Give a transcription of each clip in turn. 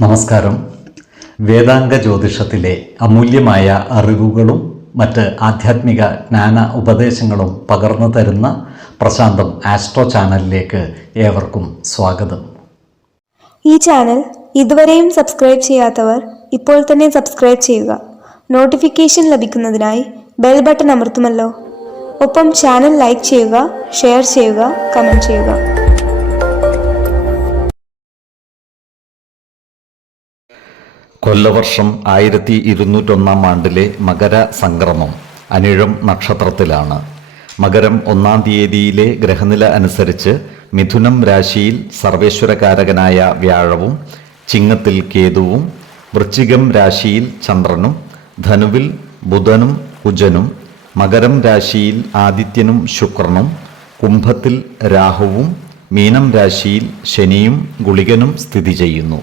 നമസ്കാരം. വേദാംഗ ജ്യോതിഷത്തിലെ അമൂല്യമായ അറിവുകളും മറ്റ് ആധ്യാത്മിക ജ്ഞാന ഉപദേശങ്ങളും പകർന്നു തരുന്ന പ്രശാന്തം ആസ്ട്രോ ചാനലിലേക്ക് ഏവർക്കും സ്വാഗതം. ഈ ചാനൽ ഇതുവരെയും സബ്സ്ക്രൈബ് ചെയ്യാത്തവർ ഇപ്പോൾ തന്നെ സബ്സ്ക്രൈബ് ചെയ്യുക. നോട്ടിഫിക്കേഷൻ ലഭിക്കുന്നതിനായി ബെൽ ബട്ടൺ അമർത്തുമല്ലോ. ഒപ്പം ചാനൽ ലൈക്ക് ചെയ്യുക, ഷെയർ ചെയ്യുക, കമൻറ്റ് ചെയ്യുക. കൊല്ലവർഷം 1201 ആണ്ടിലെ മകര സംക്രമം അനിഴം നക്ഷത്രത്തിലാണ്. മകരം 1-ാം തീയതിയിലെ ഗ്രഹനില അനുസരിച്ച് മിഥുനം രാശിയിൽ സർവേശ്വരകാരകനായ വ്യാഴവും ചിങ്ങത്തിൽ കേതുവും, വൃശ്ചികം രാശിയിൽ ചന്ദ്രനും, ധനുവിൽ ബുധനും കുജനും, മകരം രാശിയിൽ ആദിത്യനും ശുക്രനും, കുംഭത്തിൽ രാഹുവും, മീനം രാശിയിൽ ശനിയും ഗുളികനും സ്ഥിതി ചെയ്യുന്നു.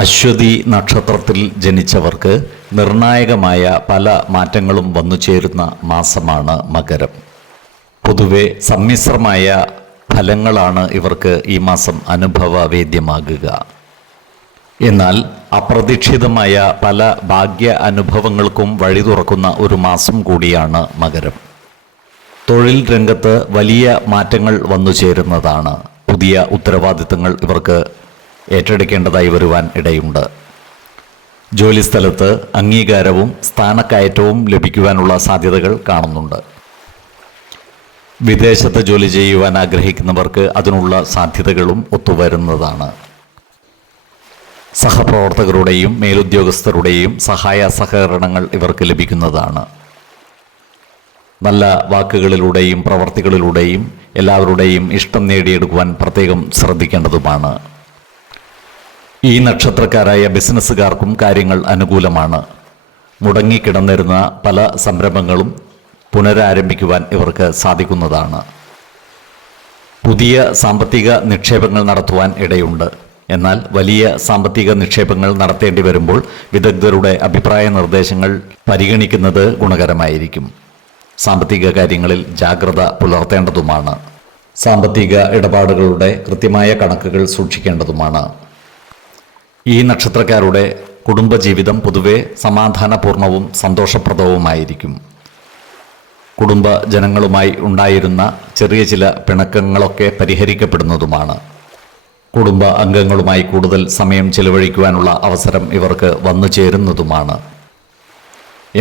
അശ്വതി നക്ഷത്രത്തിൽ ജനിച്ചവർക്ക് നിർണായകമായ പല മാറ്റങ്ങളും വന്നു ചേരുന്ന മാസമാണ് മകരം. പൊതുവെ സമ്മിശ്രമായ ഫലങ്ങളാണ് ഇവർക്ക് ഈ മാസം അനുഭവവേദ്യമാകുക. എന്നാൽ അപ്രതീക്ഷിതമായ പല ഭാഗ്യ അനുഭവങ്ങൾക്കും വഴി തുറക്കുന്ന ഒരു മാസം കൂടിയാണ് മകരം. തൊഴിൽ രംഗത്ത് വലിയ മാറ്റങ്ങൾ വന്നു ചേരുന്നതാണ്. പുതിയ ഉത്തരവാദിത്തങ്ങൾ ഇവർക്ക് ഏറ്റെടുക്കേണ്ടതായി വരുവാൻ ഇടയുണ്ട്. ജോലിസ്ഥലത്ത് അംഗീകാരവും സ്ഥാനക്കയറ്റവും ലഭിക്കുവാനുള്ള സാധ്യതകൾ കാണുന്നുണ്ട്. വിദേശത്ത് ജോലി ചെയ്യുവാൻ ആഗ്രഹിക്കുന്നവർക്ക് അതിനുള്ള സാധ്യതകളും ഒത്തുവരുന്നതാണ്. സഹപ്രവർത്തകരുടെയും മേലുദ്യോഗസ്ഥരുടെയും സഹായ സഹകരണങ്ങൾ ഇവർക്ക് ലഭിക്കുന്നതാണ്. നല്ല വാക്കുകളിലൂടെയും പ്രവർത്തികളിലൂടെയും എല്ലാവരുടെയും ഇഷ്ടം നേടിയെടുക്കുവാൻ പ്രത്യേകം ശ്രദ്ധിക്കേണ്ടതുമാണ്. ഈ നക്ഷത്രക്കാരായ ബിസിനസ്സുകാർക്കും കാര്യങ്ങൾ അനുകൂലമാണ്. മുടങ്ങിക്കിടന്നിരുന്ന പല സംരംഭങ്ങളും പുനരാരംഭിക്കുവാൻ ഇവർക്ക് സാധിക്കുന്നതാണ്. പുതിയ സാമ്പത്തിക നിക്ഷേപങ്ങൾ നടത്തുവാൻ ഇടയുണ്ട്. എന്നാൽ വലിയ സാമ്പത്തിക നിക്ഷേപങ്ങൾ നടത്തേണ്ടി വരുമ്പോൾ വിദഗ്ധരുടെ അഭിപ്രായ നിർദ്ദേശങ്ങൾ പരിഗണിക്കുന്നത് ഗുണകരമായിരിക്കും. സാമ്പത്തിക കാര്യങ്ങളിൽ ജാഗ്രത പുലർത്തേണ്ടതുമാണ്. സാമ്പത്തിക ഇടപാടുകളുടെ കൃത്യമായ കണക്കുകൾ സൂക്ഷിക്കേണ്ടതുമാണ്. ഈ നക്ഷത്രക്കാരുടെ കുടുംബജീവിതം പൊതുവെ സമാധാനപൂർണവും സന്തോഷപ്രദവുമായിരിക്കും. കുടുംബ ജനങ്ങളുമായി ഉണ്ടായിരുന്ന ചെറിയ ചില പിണക്കങ്ങളൊക്കെ പരിഹരിക്കപ്പെടുന്നതുമാണ്. കുടുംബ അംഗങ്ങളുമായി കൂടുതൽ സമയം ചെലവഴിക്കുവാനുള്ള അവസരം ഇവർക്ക് വന്നു ചേരുന്നതുമാണ്.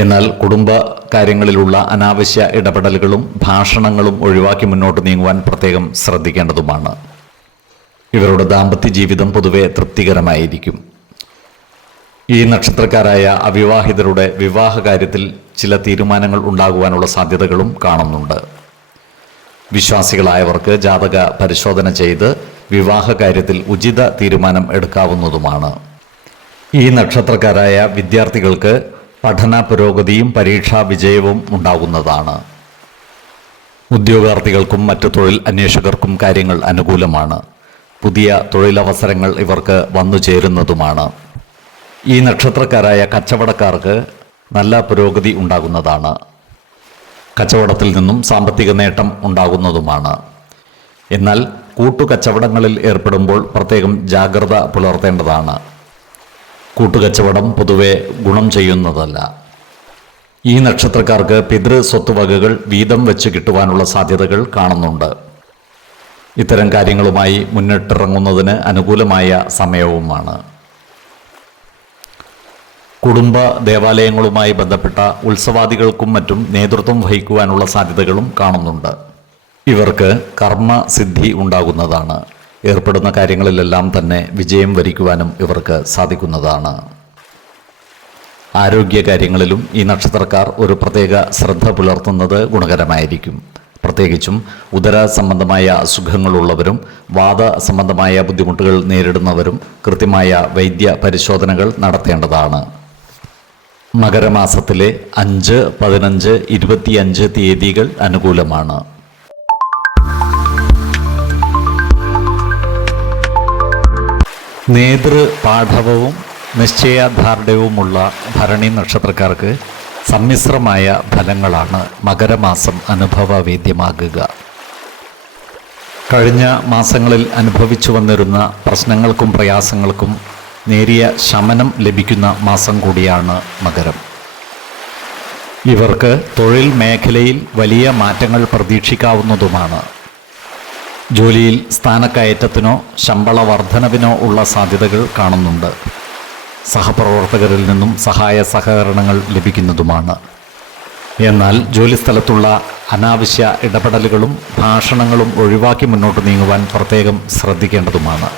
എന്നാൽ കുടുംബ കാര്യങ്ങളിലുള്ള അനാവശ്യ ഇടപെടലുകളും ഭാഷണങ്ങളും ഒഴിവാക്കി മുന്നോട്ട് നീങ്ങുവാൻ പ്രത്യേകം ശ്രദ്ധിക്കേണ്ടതുമാണ്. ഇവരുടെ ദാമ്പത്യ ജീവിതം പൊതുവെ തൃപ്തികരമായിരിക്കും. ഈ നക്ഷത്രക്കാരായ അവിവാഹിതരുടെ വിവാഹ കാര്യത്തിൽ ചില തീരുമാനങ്ങൾ ഉണ്ടാകുവാനുള്ള സാധ്യതകളും കാണുന്നുണ്ട്. വിശ്വാസികളായവർക്ക് ജാതക പരിശോധന ചെയ്ത് വിവാഹ കാര്യത്തിൽ ഉചിത തീരുമാനം എടുക്കാവുന്നതുമാണ്. ഈ നക്ഷത്രക്കാരായ വിദ്യാർത്ഥികൾക്ക് പഠന പുരോഗതിയും പരീക്ഷാ വിജയവും ഉണ്ടാകുന്നതാണ്. ഉദ്യോഗാർത്ഥികൾക്കും മറ്റു തൊഴിൽ അന്വേഷകർക്കും കാര്യങ്ങൾ അനുകൂലമാണ്. പുതിയ തൊഴിലവസരങ്ങൾ ഇവർക്ക് വന്നു ചേരുന്നതുമാണ്. ഈ നക്ഷത്രക്കാരായ കച്ചവടക്കാർക്ക് നല്ല പുരോഗതി ഉണ്ടാകുന്നതാണ്. കച്ചവടത്തിൽ നിന്നും സാമ്പത്തിക നേട്ടം ഉണ്ടാകുന്നതുമാണ്. എന്നാൽ കൂട്ടുകച്ചവടങ്ങളിൽ ഏർപ്പെടുമ്പോൾ പ്രത്യേകം ജാഗ്രത പുലർത്തേണ്ടതാണ്. കൂട്ടുകച്ചവടം പൊതുവെ ഗുണം ചെയ്യുന്നതല്ല. ഈ നക്ഷത്രക്കാർക്ക് പിതൃ സ്വത്തുവകകൾ വീതം വെച്ച് കിട്ടുവാനുള്ള സാധ്യതകൾ കാണുന്നുണ്ട്. ഇത്തരം കാര്യങ്ങളുമായി മുന്നിട്ടിറങ്ങുന്നതിന് അനുകൂലമായ സമയവുമാണ്. കുടുംബ ദേവാലയങ്ങളുമായി ബന്ധപ്പെട്ട ഉത്സവാദികൾക്കും മറ്റും നേതൃത്വം വഹിക്കുവാനുള്ള സാധ്യതകളും കാണുന്നുണ്ട്. ഇവർക്ക് കർമ്മസിദ്ധി ഉണ്ടാകുന്നതാണ്. ഏർപ്പെടുന്ന കാര്യങ്ങളിലെല്ലാം തന്നെ വിജയം വരിക്കുവാനും ഇവർക്ക് സാധിക്കുന്നതാണ്. ആരോഗ്യകാര്യങ്ങളിലും ഈ നക്ഷത്രക്കാർ ഒരു പ്രത്യേക ശ്രദ്ധ പുലർത്തുന്നത് ഗുണകരമായിരിക്കും. പ്രത്യേകിച്ചും ഉദര സംബന്ധമായ അസുഖങ്ങളുള്ളവരും വാത സംബന്ധമായ ബുദ്ധിമുട്ടുകൾ നേരിടുന്നവരും കൃത്യമായ വൈദ്യ പരിശോധനകൾ നടത്തേണ്ടതാണ്. മകരമാസത്തിലെ 5, 15, 25 തീയതികൾ അനുകൂലമാണ്. നേതൃപാഠവവും നിശ്ചയദാർഢ്യവുമുള്ള ഭരണി നക്ഷത്രക്കാർക്ക് സമ്മിശ്രമായ ഫലങ്ങളാണ് മകരമാസം അനുഭവവേദ്യമാകുക. കഴിഞ്ഞ മാസങ്ങളിൽ അനുഭവിച്ചു വന്നിരുന്ന പ്രശ്നങ്ങൾക്കും പ്രയാസങ്ങൾക്കും നേരിയ ശമനം ലഭിക്കുന്ന മാസം കൂടിയാണ് മകരം. ഇവർക്ക് തൊഴിൽ മേഖലയിൽ വലിയ മാറ്റങ്ങൾ പ്രതീക്ഷിക്കാവുന്നതുമാണ്. ജോലിയിൽ സ്ഥാനക്കയറ്റത്തിനോ ശമ്പള വർധനവിനോ ഉള്ള സാധ്യതകൾ കാണുന്നുണ്ട്. സഹപ്രവർത്തകരിൽ നിന്നും സഹായ സഹകരണങ്ങൾ ലഭിക്കുന്നതുമാണ്. എന്നാൽ ജോലിസ്ഥലത്തുള്ള അനാവശ്യ ഇടപെടലുകളും ഭാഷണങ്ങളും ഒഴിവാക്കി മുന്നോട്ട് നീങ്ങുവാൻ പ്രത്യേകം ശ്രദ്ധിക്കേണ്ടതുമാണ്.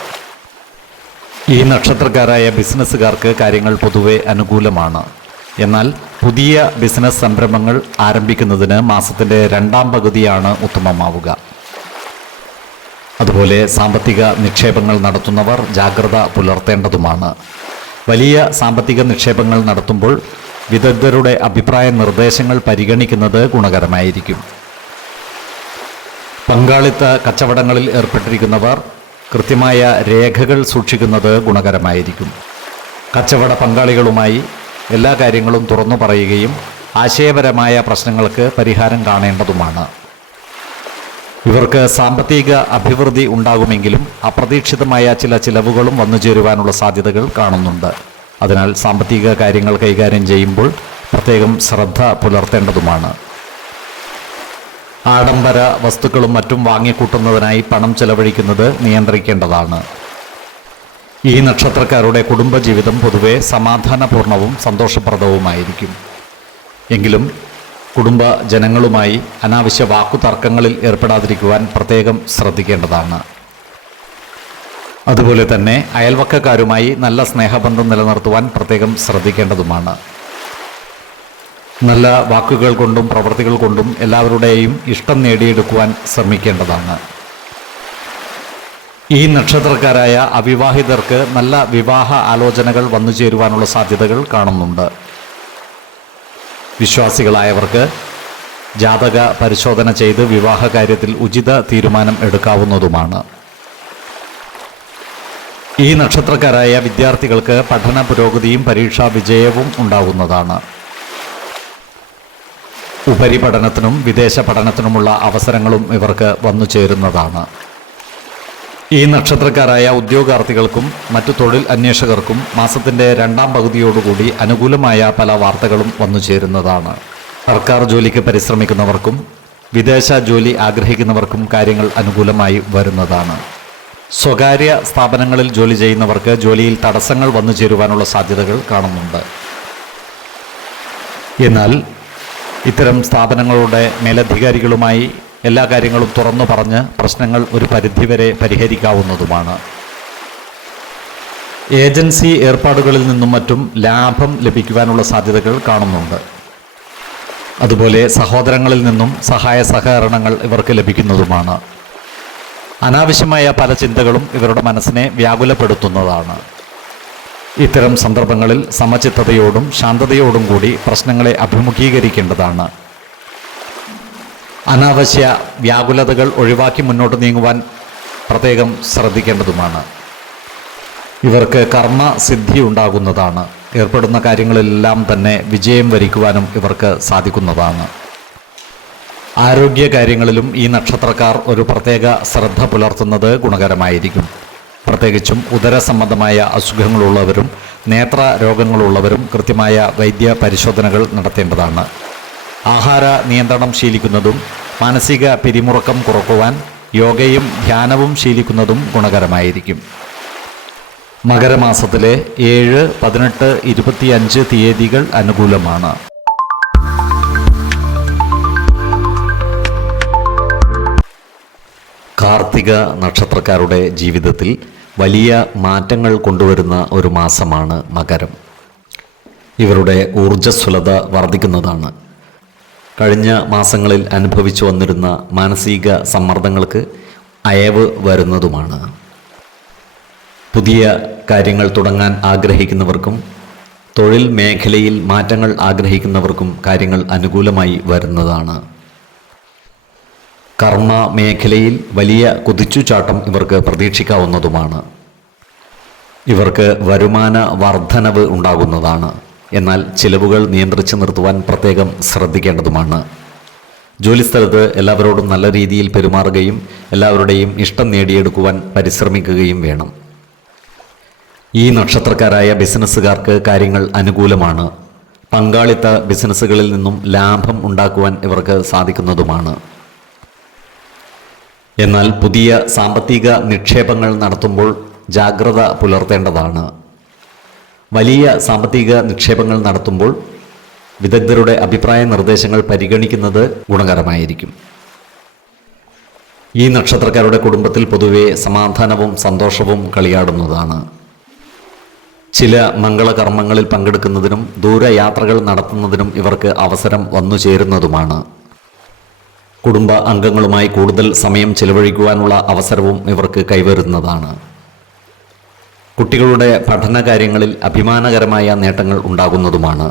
ഈ നക്ഷത്രക്കാരായ ബിസിനസ്സുകാർക്ക് കാര്യങ്ങൾ പൊതുവെ അനുകൂലമാണ്. എന്നാൽ പുതിയ ബിസിനസ് സംരംഭങ്ങൾ ആരംഭിക്കുന്നതിന് മാസത്തിൻ്റെ രണ്ടാം പകുതിയാണ് ഉത്തമമാവുക. അതുപോലെ സാമ്പത്തിക നിക്ഷേപങ്ങൾ നടത്തുന്നവർ ജാഗ്രത പുലർത്തേണ്ടതുമാണ്. വലിയ സാമ്പത്തിക നിക്ഷേപങ്ങൾ നടത്തുമ്പോൾ വിദഗ്ധരുടെ അഭിപ്രായ നിർദ്ദേശങ്ങൾ പരിഗണിക്കുന്നത് ഗുണകരമായിരിക്കും. പങ്കാളിത്ത കച്ചവടങ്ങളിൽ ഏർപ്പെട്ടിരിക്കുന്നവർ കൃത്യമായ രേഖകൾ സൂക്ഷിക്കുന്നത് ഗുണകരമായിരിക്കും. കച്ചവട പങ്കാളികളുമായി എല്ലാ കാര്യങ്ങളും തുറന്നു പറയുകയും ആശയപരമായ പ്രശ്നങ്ങൾക്ക് പരിഹാരം കാണേണ്ടതുമാണ്. ഇവർക്ക് സാമ്പത്തിക അഭിവൃദ്ധി ഉണ്ടാകുമെങ്കിലും അപ്രതീക്ഷിതമായ ചില ചിലവുകളും വന്നു ചേരുവാനുള്ള സാധ്യതകൾ കാണുന്നുണ്ട്. അതിനാൽ സാമ്പത്തിക കാര്യങ്ങൾ കൈകാര്യം ചെയ്യുമ്പോൾ പ്രത്യേകം ശ്രദ്ധ പുലർത്തേണ്ടതുമാണ്. ആഡംബര വസ്തുക്കളും മറ്റും വാങ്ങിക്കൂട്ടുന്നതിനായി പണം ചെലവഴിക്കുന്നത് നിയന്ത്രിക്കേണ്ടതാണ്. ഈ നക്ഷത്രക്കാരുടെ കുടുംബജീവിതം പൊതുവെ സമാധാനപൂർണവും സന്തോഷപ്രദവുമായിരിക്കും. എങ്കിലും കുടുംബ ജനങ്ങളുമായി അനാവശ്യ വാക്കുതർക്കങ്ങളിൽ ഏർപ്പെടാതിരിക്കുവാൻ പ്രത്യേകം ശ്രദ്ധിക്കേണ്ടതാണ്. അതുപോലെ തന്നെ അയൽവക്കക്കാരുമായി നല്ല സ്നേഹബന്ധം നിലനിർത്തുവാൻ പ്രത്യേകം ശ്രദ്ധിക്കേണ്ടതുമാണ്. നല്ല വാക്കുകൾ കൊണ്ടും പ്രവൃത്തികൾ കൊണ്ടും എല്ലാവരുടെയും ഇഷ്ടം നേടിയെടുക്കുവാൻ ശ്രമിക്കേണ്ടതാണ്. ഈ നക്ഷത്രക്കാരായ അവിവാഹിതർക്ക് നല്ല വിവാഹ ആലോചനകൾ വന്നു ചേരുവാനുള്ള സാധ്യതകൾ കാണുന്നുണ്ട്. വിശ്വാസികളായവർക്ക് ജാതക പരിശോധന ചെയ്ത് വിവാഹ കാര്യത്തിൽ ഉചിത തീരുമാനം എടുക്കാവുന്നതുമാണ്. ഈ നക്ഷത്രക്കാരായ വിദ്യാർത്ഥികൾക്ക് പഠന പുരോഗതിയും പരീക്ഷാ വിജയവും ഉണ്ടാകുന്നതാണ്. ഉപരിപഠനത്തിനും വിദേശ പഠനത്തിനുമുള്ള അവസരങ്ങളും ഇവർക്ക് വന്നു ചേരുന്നതാണ്. ഈ നക്ഷത്രക്കാരായ ഉദ്യോഗാർത്ഥികൾക്കും മറ്റു തൊഴിൽ അന്വേഷകർക്കും മാസത്തിൻ്റെ രണ്ടാം പകുതിയോടുകൂടി അനുകൂലമായ പല വാർത്തകളും വന്നു ചേരുന്നതാണ്. സർക്കാർ ജോലിക്ക് പരിശ്രമിക്കുന്നവർക്കും വിദേശ ജോലി ആഗ്രഹിക്കുന്നവർക്കും കാര്യങ്ങൾ അനുകൂലമായി വരുന്നതാണ്. സ്വകാര്യ സ്ഥാപനങ്ങളിൽ ജോലി ചെയ്യുന്നവർക്ക് ജോലിയിൽ തടസ്സങ്ങൾ വന്നു ചേരുവാനുള്ള സാധ്യതകൾ കാണുന്നുണ്ട്. എന്നാൽ ഇത്തരം സ്ഥാപനങ്ങളുടെ മേലധികാരികളുമായി എല്ലാ കാര്യങ്ങളും തുറന്നു പറഞ്ഞ് പ്രശ്നങ്ങൾ ഒരു പരിധിവരെ പരിഹരിക്കാവുന്നതുമാണ്. ഏജൻസി ഏർപ്പാടുകളിൽ നിന്നും മറ്റും ലാഭം ലഭിക്കുവാനുള്ള സാധ്യതകൾ കാണുന്നുണ്ട്. അതുപോലെ സഹോദരങ്ങളിൽ നിന്നും സഹായ സഹകരണങ്ങൾ ഇവർക്ക് ലഭിക്കുന്നതുമാണ്. അനാവശ്യമായ പല ചിന്തകളും ഇവരുടെ മനസ്സിനെ വ്യാകുലപ്പെടുത്തുന്നതാണ്. ഇത്തരം സന്ദർഭങ്ങളിൽ സമചിത്തതയോടും ശാന്തതയോടും കൂടി പ്രശ്നങ്ങളെ അഭിമുഖീകരിക്കേണ്ടതാണ്. അനാവശ്യ വ്യാകുലതകൾ ഒഴിവാക്കി മുന്നോട്ട് നീങ്ങുവാൻ പ്രത്യേകം ശ്രദ്ധിക്കേണ്ടതുമാണ്. ഇവർക്ക് കർമ്മസിദ്ധി ഉണ്ടാകുന്നതാണ്. ഏർപ്പെടുന്ന കാര്യങ്ങളെല്ലാം തന്നെ വിജയം വരിക്കുവാനും ഇവർക്ക് സാധിക്കുന്നതാണ്. ആരോഗ്യ കാര്യങ്ങളിലും ഈ നക്ഷത്രക്കാർ ഒരു പ്രത്യേക ശ്രദ്ധ പുലർത്തുന്നത് ഗുണകരമായിരിക്കും. പ്രത്യേകിച്ചും ഉദര സംബന്ധമായ അസുഖങ്ങളുള്ളവരും നേത്ര രോഗങ്ങളുള്ളവരും കൃത്യമായ വൈദ്യ പരിശോധനകൾ നടത്തേണ്ടതാണ്. ആഹാര നിയന്ത്രണം ശീലിക്കുന്നതും മാനസിക പിരിമുറുക്കം കുറക്കുവാൻ യോഗയും ധ്യാനവും ശീലിക്കുന്നതും ഗുണകരമായിരിക്കും. മകരമാസത്തിലെ 7, 18, 25 തീയതികൾ അനുകൂലമാണ്. കാർത്തിക നക്ഷത്രക്കാരുടെ ജീവിതത്തിൽ വലിയ മാറ്റങ്ങൾ കൊണ്ടുവരുന്ന ഒരു മാസമാണ് മകരം. ഇവരുടെ ഊർജ്ജസ്വലത വർദ്ധിക്കുന്നതാണ്. കഴിഞ്ഞ മാസങ്ങളിൽ അനുഭവിച്ചു വന്നിരുന്ന മാനസിക സമ്മർദ്ദങ്ങൾക്ക് അയവ് വരുന്നതുമാണ്. പുതിയ കാര്യങ്ങൾ തുടങ്ങാൻ ആഗ്രഹിക്കുന്നവർക്കും തൊഴിൽ മേഖലയിൽ മാറ്റങ്ങൾ ആഗ്രഹിക്കുന്നവർക്കും കാര്യങ്ങൾ അനുകൂലമായി വരുന്നതാണ്. കർമ്മ മേഖലയിൽ വലിയ കുതിച്ചുചാട്ടം ഇവർക്ക് പ്രതീക്ഷിക്കാവുന്നതുമാണ്. ഇവർക്ക് വരുമാന വർധനവ് ഉണ്ടാകുന്നതാണ്. എന്നാൽ ചിലവുകൾ നിയന്ത്രിച്ചു നിർത്തുവാൻ പ്രത്യേകം ശ്രദ്ധിക്കേണ്ടതുമാണ്. ജോലിസ്ഥലത്ത് എല്ലാവരോടും നല്ല രീതിയിൽ പെരുമാറുകയും എല്ലാവരുടെയും ഇഷ്ടം നേടിയെടുക്കുവാൻ പരിശ്രമിക്കുകയും വേണം. ഈ നക്ഷത്രക്കാരായ ബിസിനസ്സുകാർക്ക് കാര്യങ്ങൾ അനുകൂലമാണ്. പങ്കാളിത്ത ബിസിനസ്സുകളിൽ നിന്നും ലാഭം ഉണ്ടാക്കുവാൻ ഇവർക്ക് സാധിക്കുന്നതുമാണ്. എന്നാൽ പുതിയ സാമ്പത്തിക നിക്ഷേപങ്ങൾ നടത്തുമ്പോൾ ജാഗ്രത പുലർത്തേണ്ടതാണ്. വലിയ സാമ്പത്തിക നിക്ഷേപങ്ങൾ നടത്തുമ്പോൾ വിദഗ്ധരുടെ അഭിപ്രായ നിർദ്ദേശങ്ങൾ പരിഗണിക്കുന്നത് ഗുണകരമായിരിക്കും. ഈ നക്ഷത്രക്കാരുടെ കുടുംബത്തിൽ പൊതുവെ സമാധാനവും സന്തോഷവും കളിയാടുന്നതാണ്. ചില മംഗളകർമ്മങ്ങളിൽ പങ്കെടുക്കുന്നതിനും ദൂരയാത്രകൾ നടത്തുന്നതിനും ഇവർക്ക് അവസരം വന്നു ചേരുന്നതുമാണ്. കുടുംബ അംഗങ്ങളുമായി കൂടുതൽ സമയം ചിലവഴിക്കുവാനുള്ള അവസരവും ഇവർക്ക് കൈവരുന്നതാണ്. കുട്ടികളുടെ പഠനകാര്യങ്ങളിൽ അഭിമാനകരമായ നേട്ടങ്ങൾ ഉണ്ടാകുന്നതുമാണ്.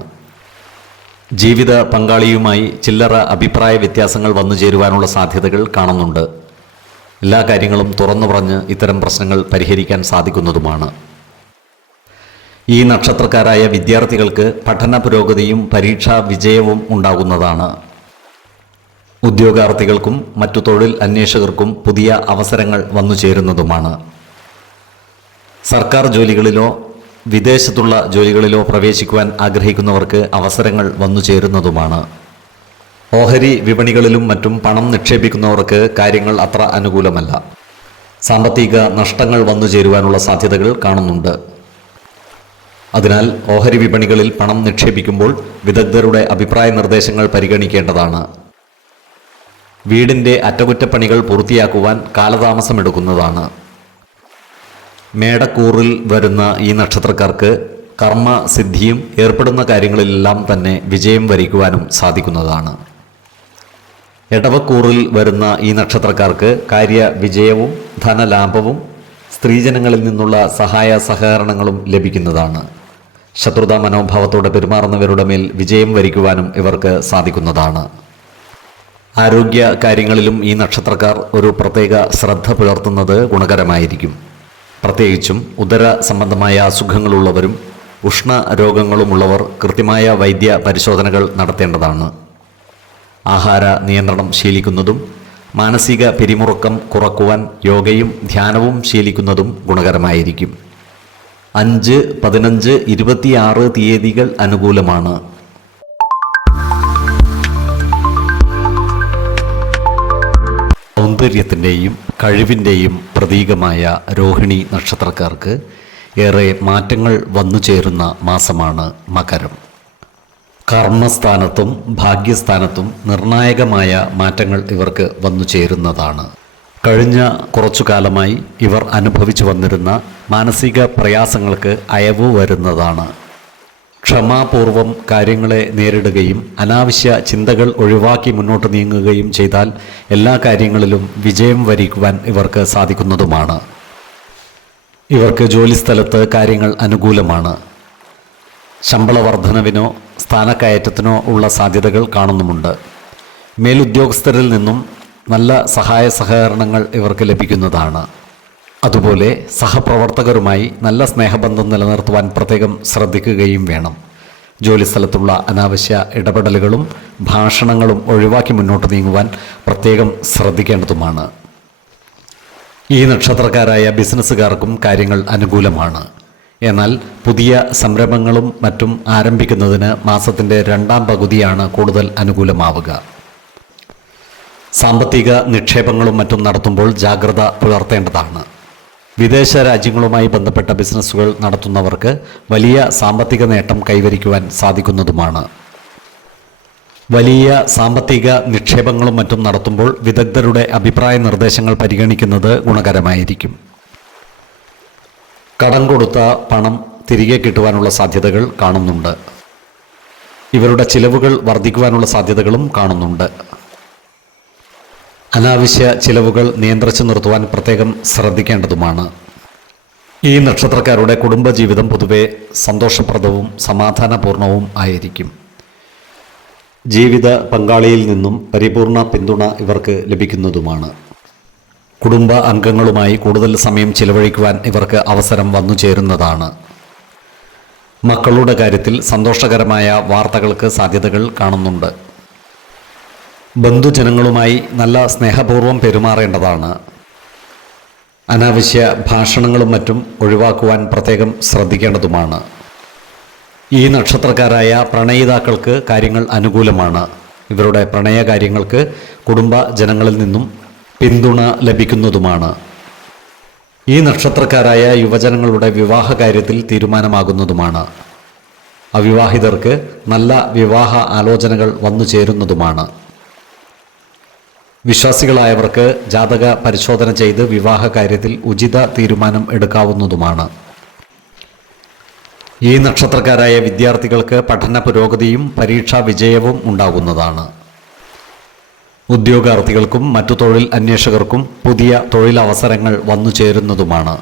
ജീവിത പങ്കാളിയുമായി ചില്ലറ അഭിപ്രായ വ്യത്യാസങ്ങൾ വന്നു ചേരുവാനുള്ള സാധ്യതകൾ കാണുന്നുണ്ട്. എല്ലാ കാര്യങ്ങളും തുറന്നു പറഞ്ഞ് ഇത്തരം പ്രശ്നങ്ങൾ പരിഹരിക്കാൻ സാധിക്കുന്നതുമാണ്. ഈ നക്ഷത്രക്കാരായ വിദ്യാർത്ഥികൾക്ക് പഠന പുരോഗതിയും പരീക്ഷാ വിജയവും ഉണ്ടാകുന്നതാണ്. ഉദ്യോഗാർത്ഥികൾക്കും മറ്റു തൊഴിൽ അന്വേഷകർക്കും പുതിയ അവസരങ്ങൾ വന്നു ചേരുന്നതുമാണ്. സർക്കാർ ജോലികളിലോ വിദേശത്തുള്ള ജോലികളിലോ പ്രവേശിക്കുവാൻ ആഗ്രഹിക്കുന്നവർക്ക് അവസരങ്ങൾ വന്നു ചേരുന്നതുമാണ്. ഓഹരി വിപണികളിലും മറ്റും പണം നിക്ഷേപിക്കുന്നവർക്ക് കാര്യങ്ങൾ അത്ര അനുകൂലമല്ല. സാമ്പത്തിക നഷ്ടങ്ങൾ വന്നു ചേരുവാനുള്ള സാധ്യതകൾ കാണുന്നുണ്ട്. അതിനാൽ ഓഹരി വിപണികളിൽ പണം നിക്ഷേപിക്കുമ്പോൾ വിദഗ്ധരുടെ അഭിപ്രായ നിർദ്ദേശങ്ങൾ പരിഗണിക്കേണ്ടതാണ്. വീടിൻ്റെ അറ്റകുറ്റപ്പണികൾ പൂർത്തിയാക്കുവാൻ കാലതാമസമെടുക്കുന്നതാണ്. മേടക്കൂറിൽ വരുന്ന ഈ നക്ഷത്രക്കാർക്ക് കർമ്മസിദ്ധിയും ഏർപ്പെടുന്ന കാര്യങ്ങളിലെല്ലാം തന്നെ വിജയം വരിക്കുവാനും സാധിക്കുന്നതാണ്. എടവക്കൂറിൽ വരുന്ന ഈ നക്ഷത്രക്കാർക്ക് കാര്യ വിജയവും ധനലാഭവും സ്ത്രീജനങ്ങളിൽ നിന്നുള്ള സഹായ സഹകരണങ്ങളും ലഭിക്കുന്നതാണ്. ശത്രുതാ മനോഭാവത്തോടെ പെരുമാറുന്നവരുടെ മേൽ വിജയം വരിക്കുവാനും ഇവർക്ക് സാധിക്കുന്നതാണ്. ആരോഗ്യ കാര്യങ്ങളിലും ഈ നക്ഷത്രക്കാർ ഒരു പ്രത്യേക ശ്രദ്ധ പുലർത്തുന്നത് ഗുണകരമായിരിക്കും. പ്രത്യേകിച്ചും ഉദര സംബന്ധമായ അസുഖങ്ങളുള്ളവരും ഉഷ്ണ രോഗങ്ങളുമുള്ളവർ കൃത്യമായ വൈദ്യ പരിശോധനകൾ നടത്തേണ്ടതാണ്. ആഹാര നിയന്ത്രണം ശീലിക്കുന്നതും മാനസിക പിരിമുറുക്കം കുറക്കുവാൻ യോഗയും ധ്യാനവും ശീലിക്കുന്നതും ഗുണകരമായിരിക്കും. 5, 15, 26 തീയതികൾ അനുകൂലമാണ്. സൗന്ദര്യത്തിൻ്റെയും കഴിവിൻ്റെയും പ്രതീകമായ രോഹിണി നക്ഷത്രക്കാർക്ക് ഏറെ മാറ്റങ്ങൾ വന്നു ചേരുന്ന മാസമാണ് മകരം. കർമ്മസ്ഥാനത്തും ഭാഗ്യസ്ഥാനത്തും നിർണായകമായ മാറ്റങ്ങൾ ഇവർക്ക് വന്നു ചേരുന്നതാണ്. കഴിഞ്ഞ കുറച്ചു കാലമായി ഇവർ അനുഭവിച്ചു വന്നിരുന്ന മാനസിക പ്രയാസങ്ങൾക്ക് അയവ് വരുന്നതാണ്. ക്ഷമാപൂർവം കാര്യങ്ങളെ നേരിടുകയും അനാവശ്യ ചിന്തകൾ ഒഴിവാക്കി മുന്നോട്ട് നീങ്ങുകയും ചെയ്താൽ എല്ലാ കാര്യങ്ങളിലും വിജയം വരിക്കുവാൻ ഇവർക്ക് സാധിക്കുന്നതുമാണ്. ഇവർക്ക് ജോലിസ്ഥലത്ത് കാര്യങ്ങൾ അനുകൂലമാണ്. ശമ്പള വർധനവിനോ സ്ഥാനക്കയറ്റത്തിനോ ഉള്ള സാധ്യതകൾ കാണുന്നുമുണ്ട്. മേലുദ്യോഗസ്ഥരിൽ നിന്നും നല്ല സഹായ സഹകരണങ്ങൾ ഇവർക്ക് ലഭിക്കുന്നതാണ്. അതുപോലെ സഹപ്രവർത്തകരുമായി നല്ല സ്നേഹബന്ധം നിലനിർത്തുവാൻ പ്രത്യേകം ശ്രദ്ധിക്കുകയും വേണം. ജോലിസ്ഥലത്തുള്ള അനാവശ്യ ഇടപെടലുകളും ഭാഷണങ്ങളും ഒഴിവാക്കി മുന്നോട്ട് നീങ്ങുവാൻ പ്രത്യേകം ശ്രദ്ധിക്കേണ്ടതുമാണ്. ഈ നക്ഷത്രക്കാരായ ബിസിനസ്സുകാർക്കും കാര്യങ്ങൾ അനുകൂലമാണ്. എന്നാൽ പുതിയ സംരംഭങ്ങളും മറ്റും ആരംഭിക്കുന്നതിന് മാസത്തിൻ്റെ 2ാം പകുതിയാണ് കൂടുതൽ അനുകൂലമാവുക. സാമ്പത്തിക നിക്ഷേപങ്ങളും മറ്റും നടത്തുമ്പോൾ ജാഗ്രത പുലർത്തേണ്ടതാണ്. വിദേശ രാജ്യങ്ങളുമായി ബന്ധപ്പെട്ട ബിസിനസ്സുകൾ നടത്തുന്നവർക്ക് വലിയ സാമ്പത്തിക നേട്ടം കൈവരിക്കുവാൻ സാധിക്കുന്നതുമാണ്. വലിയ സാമ്പത്തിക നിക്ഷേപങ്ങളും മറ്റും നടത്തുമ്പോൾ വിദഗ്ധരുടെ അഭിപ്രായ നിർദ്ദേശങ്ങൾ പരിഗണിക്കുന്നത് ഗുണകരമായിരിക്കും. കടം കൊടുത്ത പണം തിരികെ കിട്ടുവാനുള്ള സാധ്യതകൾ കാണുന്നുണ്ട്. ഇവരുടെ ചിലവുകൾ വർദ്ധിക്കുവാനുള്ള സാധ്യതകളും കാണുന്നുണ്ട്. അനാവശ്യ ചിലവുകൾ നിയന്ത്രിച്ചു നിർത്തുവാൻ പ്രത്യേകം ശ്രദ്ധിക്കേണ്ടതുമാണ്. ഈ നക്ഷത്രക്കാരുടെ കുടുംബജീവിതം പൊതുവെ സന്തോഷപ്രദവും സമാധാനപൂർണവും ആയിരിക്കും. ജീവിത പങ്കാളിയിൽ നിന്നും പരിപൂർണ പിന്തുണ ഇവർക്ക് ലഭിക്കുന്നതുമാണ്. കുടുംബ അംഗങ്ങളുമായി കൂടുതൽ സമയം ചിലവഴിക്കുവാൻ ഇവർക്ക് അവസരം വന്നു ചേരുന്നതാണ്. മക്കളുടെ കാര്യത്തിൽ സന്തോഷകരമായ വാർത്തകൾക്ക് സാധ്യതകൾ കാണുന്നുണ്ട്. ബന്ധുജനങ്ങളുമായി നല്ല സ്നേഹപൂർവ്വം പെരുമാറേണ്ടതാണ്. അനാവശ്യ ഭാഷണങ്ങളും മറ്റും ഒഴിവാക്കുവാൻ പ്രത്യേകം ശ്രദ്ധിക്കേണ്ടതുമാണ്. ഈ നക്ഷത്രക്കാരായ പ്രണയിതാക്കൾക്ക് കാര്യങ്ങൾ അനുകൂലമാണ്. ഇവരുടെ പ്രണയ കാര്യങ്ങൾക്ക് കുടുംബ ജനങ്ങളിൽ നിന്നും പിന്തുണ ലഭിക്കുന്നതുമാണ്. ഈ നക്ഷത്രക്കാരായ യുവജനങ്ങളുടെ വിവാഹ കാര്യത്തിൽ തീരുമാനമാകുന്നതുമാണ്. അവിവാഹിതർക്ക് നല്ല വിവാഹ ആലോചനകൾ വന്നു ചേരുന്നതുമാണ്. വിശ്വാസികളായവർക്ക് ജാതക പരിശോധന ചെയ്ത് വിവാഹ കാര്യത്തിൽ ഉചിത തീരുമാനം എടുക്കാവുന്നതുമാണ്. ഈ നക്ഷത്രക്കാരായ വിദ്യാർത്ഥികൾക്ക് പഠന പുരോഗതിയും പരീക്ഷാ വിജയവും ഉണ്ടാകുന്നതാണ്. ഉദ്യോഗാർത്ഥികൾക്കും മറ്റു തൊഴിൽ അന്വേഷകർക്കും പുതിയ തൊഴിലവസരങ്ങൾ വന്നു ചേരുന്നതുമാണ്.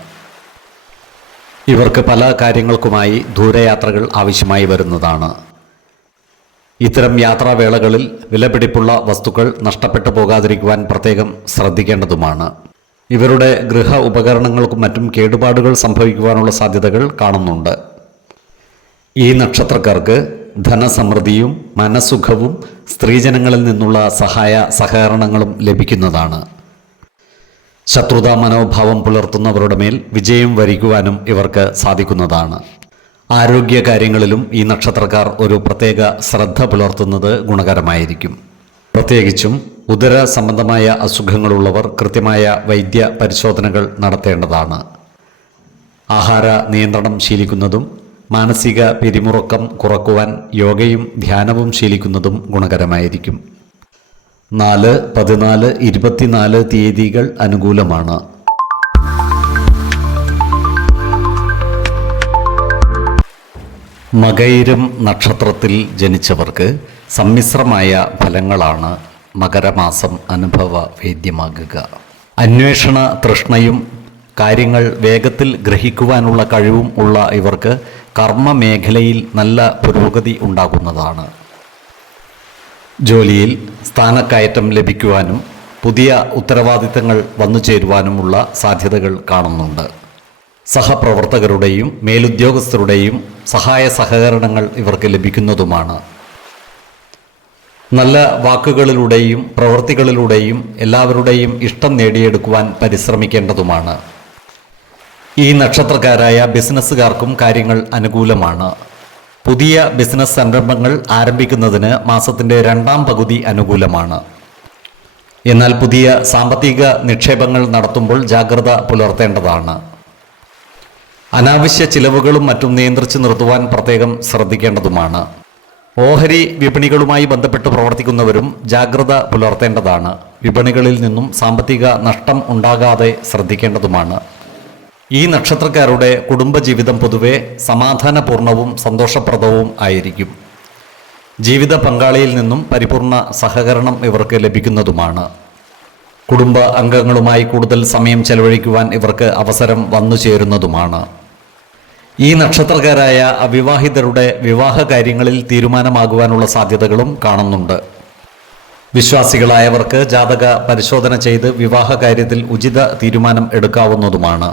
ഇവർക്ക് പല കാര്യങ്ങൾക്കുമായി ദൂരയാത്രകൾ ആവശ്യമായി വരുന്നതാണ്. ഇത്തരം യാത്രാവേളകളിൽ വിലപിടിപ്പുള്ള വസ്തുക്കൾ നഷ്ടപ്പെട്ടു പോകാതിരിക്കുവാൻ പ്രത്യേകം ശ്രദ്ധിക്കേണ്ടതുമാണ്. ഇവരുടെ ഗൃഹ ഉപകരണങ്ങൾക്കും മറ്റും കേടുപാടുകൾ സംഭവിക്കുവാനുള്ള സാധ്യതകൾ കാണുന്നുണ്ട്. ഈ നക്ഷത്രക്കാർക്ക് ധനസമൃദ്ധിയും മനസുഖവും സ്ത്രീജനങ്ങളിൽ നിന്നുള്ള സഹായ സഹകരണങ്ങളും ലഭിക്കുന്നതാണ്. ശത്രുതാ മനോഭാവം പുലർത്തുന്നവരുടെ മേൽ വിജയം വരിക്കുവാനും ഇവർക്ക് സാധിക്കുന്നതാണ്. ആരോഗ്യ കാര്യങ്ങളിലും ഈ നക്ഷത്രക്കാർ ഒരു പ്രത്യേക ശ്രദ്ധ പുലർത്തുന്നത് ഗുണകരമായിരിക്കും. പ്രത്യേകിച്ചും ഉദര സംബന്ധമായ അസുഖങ്ങളുള്ളവർ കൃത്യമായ വൈദ്യ പരിശോധനകൾ നടത്തേണ്ടതാണ്. ആഹാര നിയന്ത്രണം ശീലിക്കുന്നതും മാനസിക പിരിമുറുക്കം കുറക്കുവാൻ യോഗയും ധ്യാനവും ശീലിക്കുന്നതും ഗുണകരമായിരിക്കും. 4, 14, 24 തീയതികൾ അനുകൂലമാണ്. മകയിരം നക്ഷത്രത്തിൽ ജനിച്ചവർക്ക് സമ്മിശ്രമായ ഫലങ്ങളാണ് മകരമാസം അനുഭവവേദ്യമാകുക. അന്വേഷണ തൃഷ്ണയും കാര്യങ്ങൾ വേഗത്തിൽ ഗ്രഹിക്കുവാനുള്ള കഴിവും ഉള്ള ഇവർക്ക് കർമ്മമേഖലയിൽ നല്ല പുരോഗതി ഉണ്ടാകുന്നതാണ്. ജോലിയിൽ സ്ഥാനക്കയറ്റം ലഭിക്കുവാനും പുതിയ ഉത്തരവാദിത്തങ്ങൾ വന്നു ചേരുവാനുമുള്ള സാധ്യതകൾ കാണുന്നുണ്ട്. സഹപ്രവർത്തകരുടെയും മേലുദ്യോഗസ്ഥരുടെയും സഹായ സഹകരണങ്ങൾ ഇവർക്ക് ലഭിക്കുന്നതുമാണ്. നല്ല വാക്കുകളിലൂടെയും പ്രവൃത്തികളിലൂടെയും എല്ലാവരുടെയും ഇഷ്ടം നേടിയെടുക്കുവാൻ പരിശ്രമിക്കേണ്ടതുമാണ്. ഈ നക്ഷത്രക്കാരായ ബിസിനസ്സുകാർക്കും കാര്യങ്ങൾ അനുകൂലമാണ്. പുതിയ ബിസിനസ് സംരംഭങ്ങൾ ആരംഭിക്കുന്നതിന് മാസത്തിൻ്റെ 2ാം പകുതി അനുകൂലമാണ്. എന്നാൽ പുതിയ സാമ്പത്തിക നിക്ഷേപങ്ങൾ നടത്തുമ്പോൾ ജാഗ്രത പുലർത്തേണ്ടതാണ്. അനാവശ്യ ചിലവുകളും മറ്റും നിയന്ത്രിച്ചു നിർത്തുവാൻ പ്രത്യേകം ശ്രദ്ധിക്കേണ്ടതുമാണ്. ഓഹരി വിപണികളുമായി ബന്ധപ്പെട്ട് പ്രവർത്തിക്കുന്നവരും ജാഗ്രത പുലർത്തേണ്ടതാണ്. വിപണികളിൽ നിന്നും സാമ്പത്തിക നഷ്ടം ഉണ്ടാകാതെ ശ്രദ്ധിക്കേണ്ടതുമാണ്. ഈ നക്ഷത്രക്കാരുടെ കുടുംബജീവിതം പൊതുവെ സമാധാനപൂർണവും സന്തോഷപ്രദവും ആയിരിക്കും. ജീവിത പങ്കാളിയിൽ നിന്നും പരിപൂർണ സഹകരണം ഇവർക്ക് ലഭിക്കുന്നതുമാണ്. കുടുംബ അംഗങ്ങളുമായി കൂടുതൽ സമയം ചെലവഴിക്കുവാൻ ഇവർക്ക് അവസരം വന്നു ചേരുന്നതുമാണ്. ഈ നക്ഷത്രക്കാരായ അവിവാഹിതരുടെ വിവാഹ കാര്യങ്ങളിൽ തീരുമാനമാകുവാനുള്ള സാധ്യതകളും കാണുന്നുണ്ട്. വിശ്വാസികളായവർക്ക് ജാതക പരിശോധന ചെയ്ത് വിവാഹ കാര്യത്തിൽ ഉചിത തീരുമാനം എടുക്കാവുന്നതുമാണ്.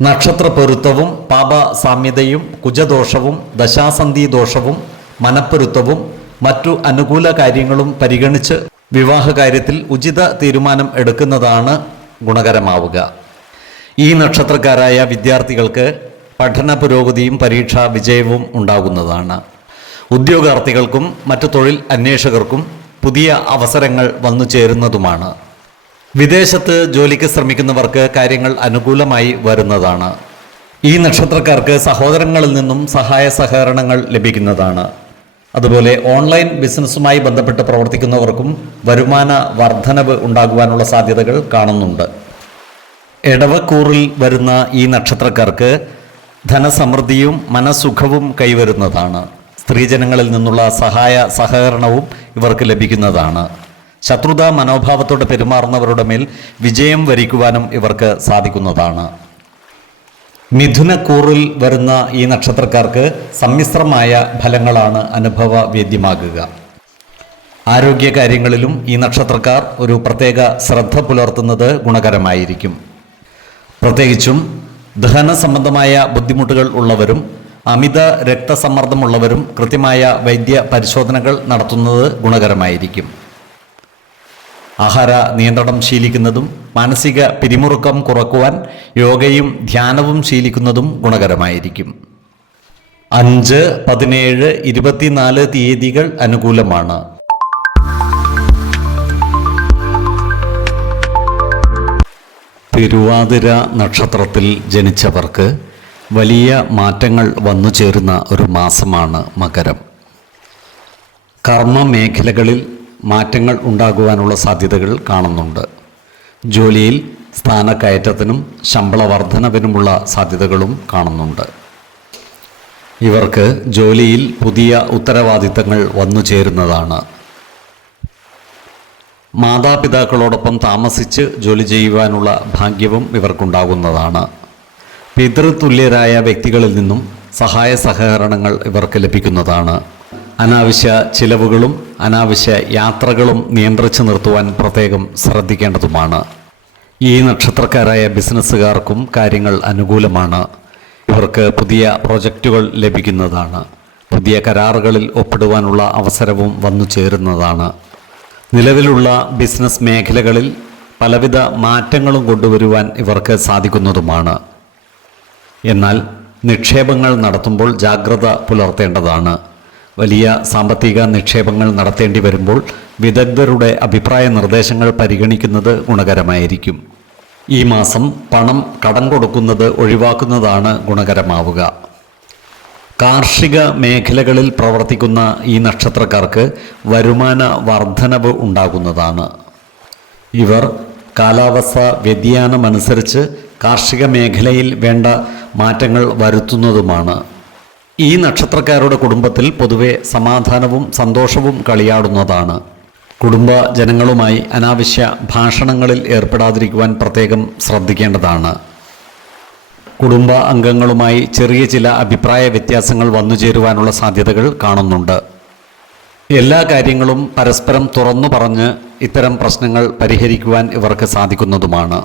നക്ഷത്ര പൊരുത്തവും പാപ സാമ്യതയും കുജദോഷവും ദശാസന്ധി ദോഷവും മനപ്പൊരുത്തവും മറ്റു അനുകൂല കാര്യങ്ങളും പരിഗണിച്ച് വിവാഹ കാര്യത്തിൽ ഉചിത തീരുമാനം എടുക്കുന്നതാണ് ഗുണകരമാവുക. ഈ നക്ഷത്രക്കാരായ വിദ്യാർത്ഥികൾക്ക് പഠന പുരോഗതിയും പരീക്ഷാ വിജയവും ഉണ്ടാകുന്നതാണ്. ഉദ്യോഗാർത്ഥികൾക്കും മറ്റു തൊഴിൽ അന്വേഷകർക്കും പുതിയ അവസരങ്ങൾ വന്നു ചേരുന്നതുമാണ്. വിദേശത്ത് ജോലിക്ക് ശ്രമിക്കുന്നവർക്ക് കാര്യങ്ങൾ അനുകൂലമായി വരുന്നതാണ്. ഈ നക്ഷത്രക്കാർക്ക് സഹോദരങ്ങളിൽ നിന്നും സഹായ സഹകരണങ്ങൾ ലഭിക്കുന്നതാണ്. അതുപോലെ ഓൺലൈൻ ബിസിനസ്സുമായി ബന്ധപ്പെട്ട് പ്രവർത്തിക്കുന്നവർക്കും വരുമാന വർധനവ് ഉണ്ടാകുവാനുള്ള സാധ്യതകൾ കാണുന്നുണ്ട്. എടവക്കൂറിൽ വരുന്ന ഈ നക്ഷത്രക്കാർക്ക് ധനസമൃദ്ധിയും മനസുഖവും കൈവരുന്നതാണ്. സ്ത്രീജനങ്ങളിൽ നിന്നുള്ള സഹായ സഹകരണവും ഇവർക്ക് ലഭിക്കുന്നതാണ്. ശത്രുതാ മനോഭാവത്തോടെ പെരുമാറുന്നവരുടെ മേൽ വിജയം വരിക്കുവാനും ഇവർക്ക് സാധിക്കുന്നതാണ്. മിഥുനക്കൂറിൽ വരുന്ന ഈ നക്ഷത്രക്കാർക്ക് സമ്മിശ്രമായ ഫലങ്ങളാണ് അനുഭവവേദ്യമാകുക. ആരോഗ്യകാര്യങ്ങളിലും ഈ നക്ഷത്രക്കാർ ഒരു പ്രത്യേക ശ്രദ്ധ പുലർത്തുന്നത് ഗുണകരമായിരിക്കും. പ്രത്യേകിച്ചും ദഹന സംബന്ധമായ ബുദ്ധിമുട്ടുകൾ ഉള്ളവരും അമിത രക്തസമ്മർദ്ദമുള്ളവരും കൃത്യമായ വൈദ്യ പരിശോധനകൾ നടത്തുന്നത് ഗുണകരമായിരിക്കും. ആഹാര നിയന്ത്രണം ശീലിക്കുന്നതും മാനസിക പിരിമുറുക്കം കുറക്കുവാൻ യോഗയും ധ്യാനവും ശീലിക്കുന്നതും ഗുണകരമായിരിക്കും. 5, 17, 24 തീയതികൾ അനുകൂലമാണ്. തിരുവാതിര നക്ഷത്രത്തിൽ ജനിച്ചവർക്ക് വലിയ മാറ്റങ്ങൾ വന്നു ചേരുന്ന ഒരു മാസമാണ് മകരം. കർമ്മ മേഖലകളിൽ മാറ്റങ്ങൾ ഉണ്ടാകുവാനുള്ള സാധ്യതകൾ കാണുന്നുണ്ട്. ജോലിയിൽ സ്ഥാനക്കയറ്റത്തിനും ശമ്പള വർധനവിനുമുള്ള സാധ്യതകളും കാണുന്നുണ്ട്. ഇവർക്ക് ജോലിയിൽ പുതിയ ഉത്തരവാദിത്തങ്ങൾ വന്നു ചേരുന്നതാണ്. മാതാപിതാക്കളോടൊപ്പം താമസിച്ച് ജോലി ചെയ്യുവാനുള്ള ഭാഗ്യവും ഇവർക്കുണ്ടാകുന്നതാണ്. പിതൃതുല്യരായ വ്യക്തികളിൽ നിന്നും സഹായ സഹകരണങ്ങൾ ഇവർക്ക് ലഭിക്കുന്നതാണ്. അനാവശ്യ ചിലവുകളും അനാവശ്യ യാത്രകളും നിയന്ത്രിച്ചു നിർത്തുവാൻ പ്രത്യേകം ശ്രദ്ധിക്കേണ്ടതുമാണ്. ഈ നക്ഷത്രക്കാരായ ബിസിനസ്സുകാർക്കും കാര്യങ്ങൾ അനുകൂലമാണ്. ഇവർക്ക് പുതിയ പ്രൊജക്റ്റുകൾ ലഭിക്കുന്നതാണ്. പുതിയ കരാറുകളിൽ ഒപ്പിടുവാനുള്ള അവസരവും വന്നു ചേരുന്നതാണ്. നിലവിലുള്ള ബിസിനസ് മേഖലകളിൽ പലവിധ മാറ്റങ്ങളും കൊണ്ടുവരുവാൻ ഇവർക്ക് സാധിക്കുന്നതുമാണ്. എന്നാൽ നിക്ഷേപങ്ങൾ നടത്തുമ്പോൾ ജാഗ്രത പുലർത്തേണ്ടതാണ്. വലിയ സാമ്പത്തിക നിക്ഷേപങ്ങൾ നടത്തേണ്ടി വരുമ്പോൾ വിദഗ്ധരുടെ അഭിപ്രായ നിർദ്ദേശങ്ങൾ പരിഗണിക്കുന്നത് ഗുണകരമായിരിക്കും. ഈ മാസം പണം കടം കൊടുക്കുന്നത് ഒഴിവാക്കുന്നതാണ് ഗുണകരമാവുക. കാർഷിക മേഖലകളിൽ പ്രവർത്തിക്കുന്ന ഈ നക്ഷത്രക്കാർക്ക് വരുമാന വർധനവ് ഉണ്ടാകുന്നതാണ്. ഇവർ കാലാവസ്ഥ വ്യതിയാനമനുസരിച്ച് കാർഷിക മേഖലയിൽ വേണ്ട മാറ്റങ്ങൾ വരുത്തുന്നതുമാണ്. ഈ നക്ഷത്രക്കാരുടെ കുടുംബത്തിൽ പൊതുവെ സമാധാനവും സന്തോഷവും കളിയാടുന്നതാണ്. കുടുംബ ജനങ്ങളുമായി അനാവശ്യ ഭാഷണങ്ങളിൽ ഏർപ്പെടാതിരിക്കുവാൻ പ്രത്യേകം ശ്രദ്ധിക്കേണ്ടതാണ്. കുടുംബ അംഗങ്ങളുമായി ചെറിയ ചില അഭിപ്രായ വ്യത്യാസങ്ങൾ വന്നു ചേരുവാനുള്ള സാധ്യതകൾ കാണുന്നുണ്ട്. എല്ലാ കാര്യങ്ങളും പരസ്പരം തുറന്നു പറഞ്ഞ് ഇത്തരം പ്രശ്നങ്ങൾ പരിഹരിക്കുവാൻ ഇവർക്ക് സാധിക്കുന്നതുമാണ്.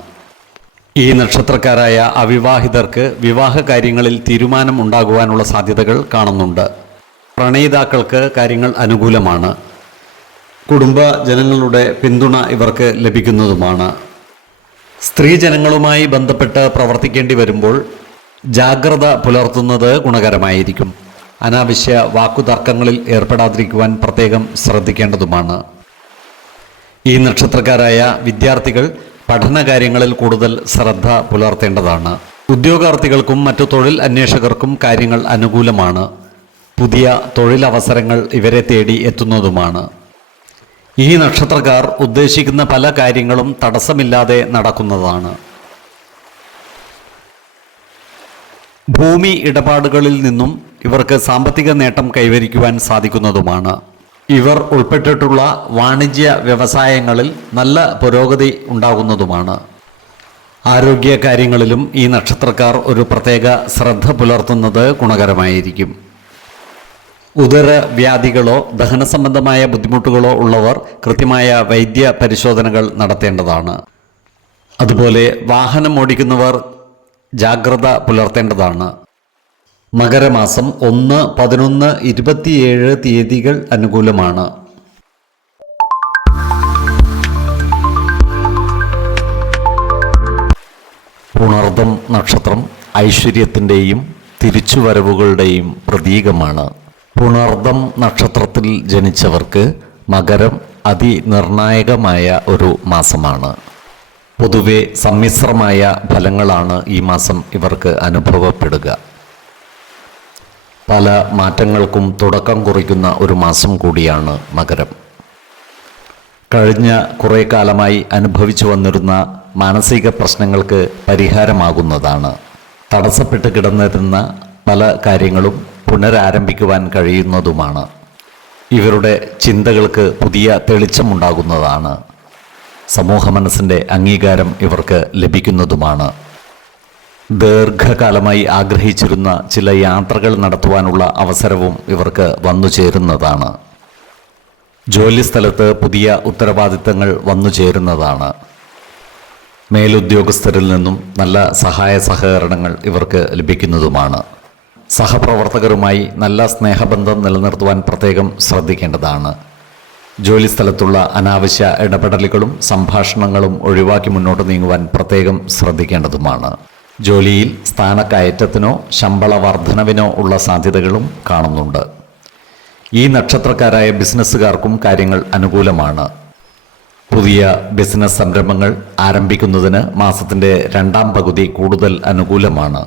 ഈ നക്ഷത്രക്കാരായ അവിവാഹിതർക്ക് വിവാഹ കാര്യങ്ങളിൽ തീരുമാനം ഉണ്ടാകുവാനുള്ള സാധ്യതകൾ കാണുന്നുണ്ട്. പ്രണയിതാക്കൾക്ക് കാര്യങ്ങൾ അനുകൂലമാണ്. കുടുംബ ജനങ്ങളുടെ പിന്തുണ ഇവർക്ക് ലഭിക്കുന്നതുമാണ്. സ്ത്രീജനങ്ങളുമായി ബന്ധപ്പെട്ട് പ്രവർത്തിക്കേണ്ടി വരുമ്പോൾ ജാഗ്രത പുലർത്തുന്നത് ഗുണകരമായിരിക്കും. അനാവശ്യ വാക്കുതർക്കങ്ങളിൽ ഏർപ്പെടാതിരിക്കുവാൻ പ്രത്യേകം ശ്രദ്ധിക്കേണ്ടതുമാണ്. ഈ നക്ഷത്രക്കാരായ വിദ്യാർത്ഥികൾ പഠനകാര്യങ്ങളിൽ കൂടുതൽ ശ്രദ്ധ പുലർത്തേണ്ടതാണ്. ഉദ്യോഗാർത്ഥികൾക്കും മറ്റു തൊഴിൽ അന്വേഷകർക്കും കാര്യങ്ങൾ അനുകൂലമാണ്. പുതിയ തൊഴിലവസരങ്ങൾ ഇവരെ തേടി എത്തുന്നതുമാണ്. ഈ നക്ഷത്രക്കാർ ഉദ്ദേശിക്കുന്ന പല കാര്യങ്ങളും തടസ്സമില്ലാതെ നടക്കുന്നതാണ്. ഭൂമി ഇടപാടുകളിൽ നിന്നും ഇവർക്ക് സാമ്പത്തിക നേട്ടം കൈവരിക്കുവാൻ സാധിക്കുന്നതുമാണ്. ഇവർ ഉൾപ്പെട്ടിട്ടുള്ള വാണിജ്യ വ്യവസായങ്ങളിൽ നല്ല പുരോഗതി ഉണ്ടാകുന്നതുമാണ്. ആരോഗ്യ കാര്യങ്ങളിലും ഈ നക്ഷത്രക്കാർ ഒരു പ്രത്യേക ശ്രദ്ധ പുലർത്തുന്നത് ഗുണകരമായിരിക്കും. ഉദരവ്യാധികളോ ദഹന സംബന്ധമായ ബുദ്ധിമുട്ടുകളോ ഉള്ളവർ കൃത്യമായ വൈദ്യ പരിശോധനകൾ നടത്തേണ്ടതാണ്. അതുപോലെ വാഹനം ഓടിക്കുന്നവർ ജാഗ്രത പുലർത്തേണ്ടതാണ്. മകരമാസം 1, 11, 27 തീയതികൾ അനുകൂലമാണ്. പുണർദം നക്ഷത്രം ഐശ്വര്യത്തിൻ്റെയും തിരിച്ചുവരവുകളുടെയും പ്രതീകമാണ്. പുണർദം നക്ഷത്രത്തിൽ ജനിച്ചവർക്ക് മകരം അതിനിർണായകമായ ഒരു മാസമാണ്. പൊതുവെ സമ്മിശ്രമായ ഫലങ്ങളാണ് ഈ മാസം ഇവർക്ക് അനുഭവപ്പെടുക. പല മാറ്റങ്ങൾക്കും തുടക്കം കുറിക്കുന്ന ഒരു മാസം കൂടിയാണ് മകരം. കഴിഞ്ഞ കുറേ കാലമായി അനുഭവിച്ചു വന്നിരുന്ന മാനസിക പ്രശ്നങ്ങൾക്ക് പരിഹാരമാകുന്നതാണ്. തടസ്സപ്പെട്ട് കിടന്നിരുന്ന പല കാര്യങ്ങളും പുനരാരംഭിക്കുവാൻ കഴിയുന്നതുമാണ്. ഇവരുടെ ചിന്തകൾക്ക് പുതിയ തെളിച്ചമുണ്ടാകുന്നതാണ്. സമൂഹ മനസ്സിൻ്റെ അംഗീകാരം ഇവർക്ക് ലഭിക്കുന്നതുമാണ്. ദീർഘകാലമായി ആഗ്രഹിച്ചിരുന്ന ചില യാത്രകൾ നടത്തുവാനുള്ള അവസരവും ഇവർക്ക് വന്നു ചേരുന്നതാണ്. ജോലിസ്ഥലത്ത് പുതിയ ഉത്തരവാദിത്തങ്ങൾ വന്നു ചേരുന്നതാണ്. മേലുദ്യോഗസ്ഥരിൽ നിന്നും നല്ല സഹായ സഹകരണങ്ങൾ ഇവർക്ക് ലഭിക്കുന്നതുമാണ്. സഹപ്രവർത്തകരുമായി നല്ല സ്നേഹബന്ധം നിലനിർത്തുവാൻ പ്രത്യേകം ശ്രദ്ധിക്കേണ്ടതാണ്. ജോലിസ്ഥലത്തുള്ള അനാവശ്യ ഇടപെടലുകളും സംഭാഷണങ്ങളും ഒഴിവാക്കി മുന്നോട്ട് നീങ്ങുവാൻ പ്രത്യേകം ശ്രദ്ധിക്കേണ്ടതുമാണ്. ജോലിയിൽ സ്ഥാനക്കയറ്റത്തിനോ ശമ്പള വർധനവിനോ ഉള്ള സാധ്യതകളും കാണുന്നുണ്ട്. ഈ നക്ഷത്രക്കാരായ ബിസിനസ്സുകാർക്കും കാര്യങ്ങൾ അനുകൂലമാണ്. പുതിയ ബിസിനസ് സംരംഭങ്ങൾ ആരംഭിക്കുന്നതിന് മാസത്തിൻ്റെ രണ്ടാം പകുതി കൂടുതൽ അനുകൂലമാണ്.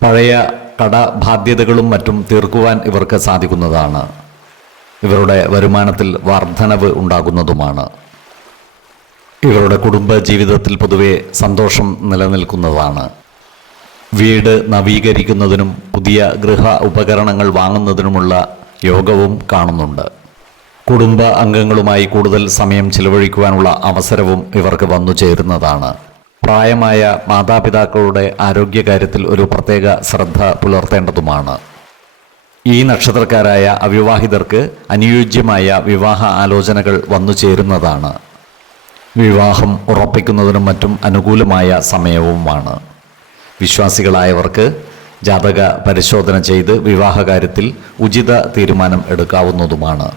പഴയ കടബാധ്യതകളും മറ്റും തീർക്കുവാൻ ഇവർക്ക് സാധിക്കുന്നതാണ്. ഇവരുടെ വരുമാനത്തിൽ വർധനവ് ഉണ്ടാകുന്നതുമാണ്. ഇവരുടെ കുടുംബ ജീവിതത്തിൽ പൊതുവെ സന്തോഷം നിലനിൽക്കുന്നതാണ്. വീട് നവീകരിക്കുന്നതിനും പുതിയ ഗൃഹ ഉപകരണങ്ങൾ വാങ്ങുന്നതിനുമുള്ള യോഗവും കാണുന്നുണ്ട്. കുടുംബ അംഗങ്ങളുമായി കൂടുതൽ സമയം ചിലവഴിക്കുവാനുള്ള അവസരവും ഇവർക്ക് വന്നു ചേരുന്നതാണ്. പ്രായമായ മാതാപിതാക്കളുടെ ആരോഗ്യകാര്യത്തിൽ ഒരു പ്രത്യേക ശ്രദ്ധ പുലർത്തേണ്ടതുമാണ്. ഈ നക്ഷത്രക്കാരായ അവിവാഹിതർക്ക് അനുയോജ്യമായ വിവാഹ ആലോചനകൾ വന്നു ചേരുന്നതാണ്. വിവാഹം ഉറപ്പിക്കുന്നതിനും മറ്റും അനുകൂലമായ സമയവുമാണ്. വിശ്വാസികളായവർക്ക് ജാതക പരിശോധന ചെയ്ത് വിവാഹകാര്യത്തിൽ ഉചിത തീരുമാനം എടുക്കാവുന്നതുമാണ്.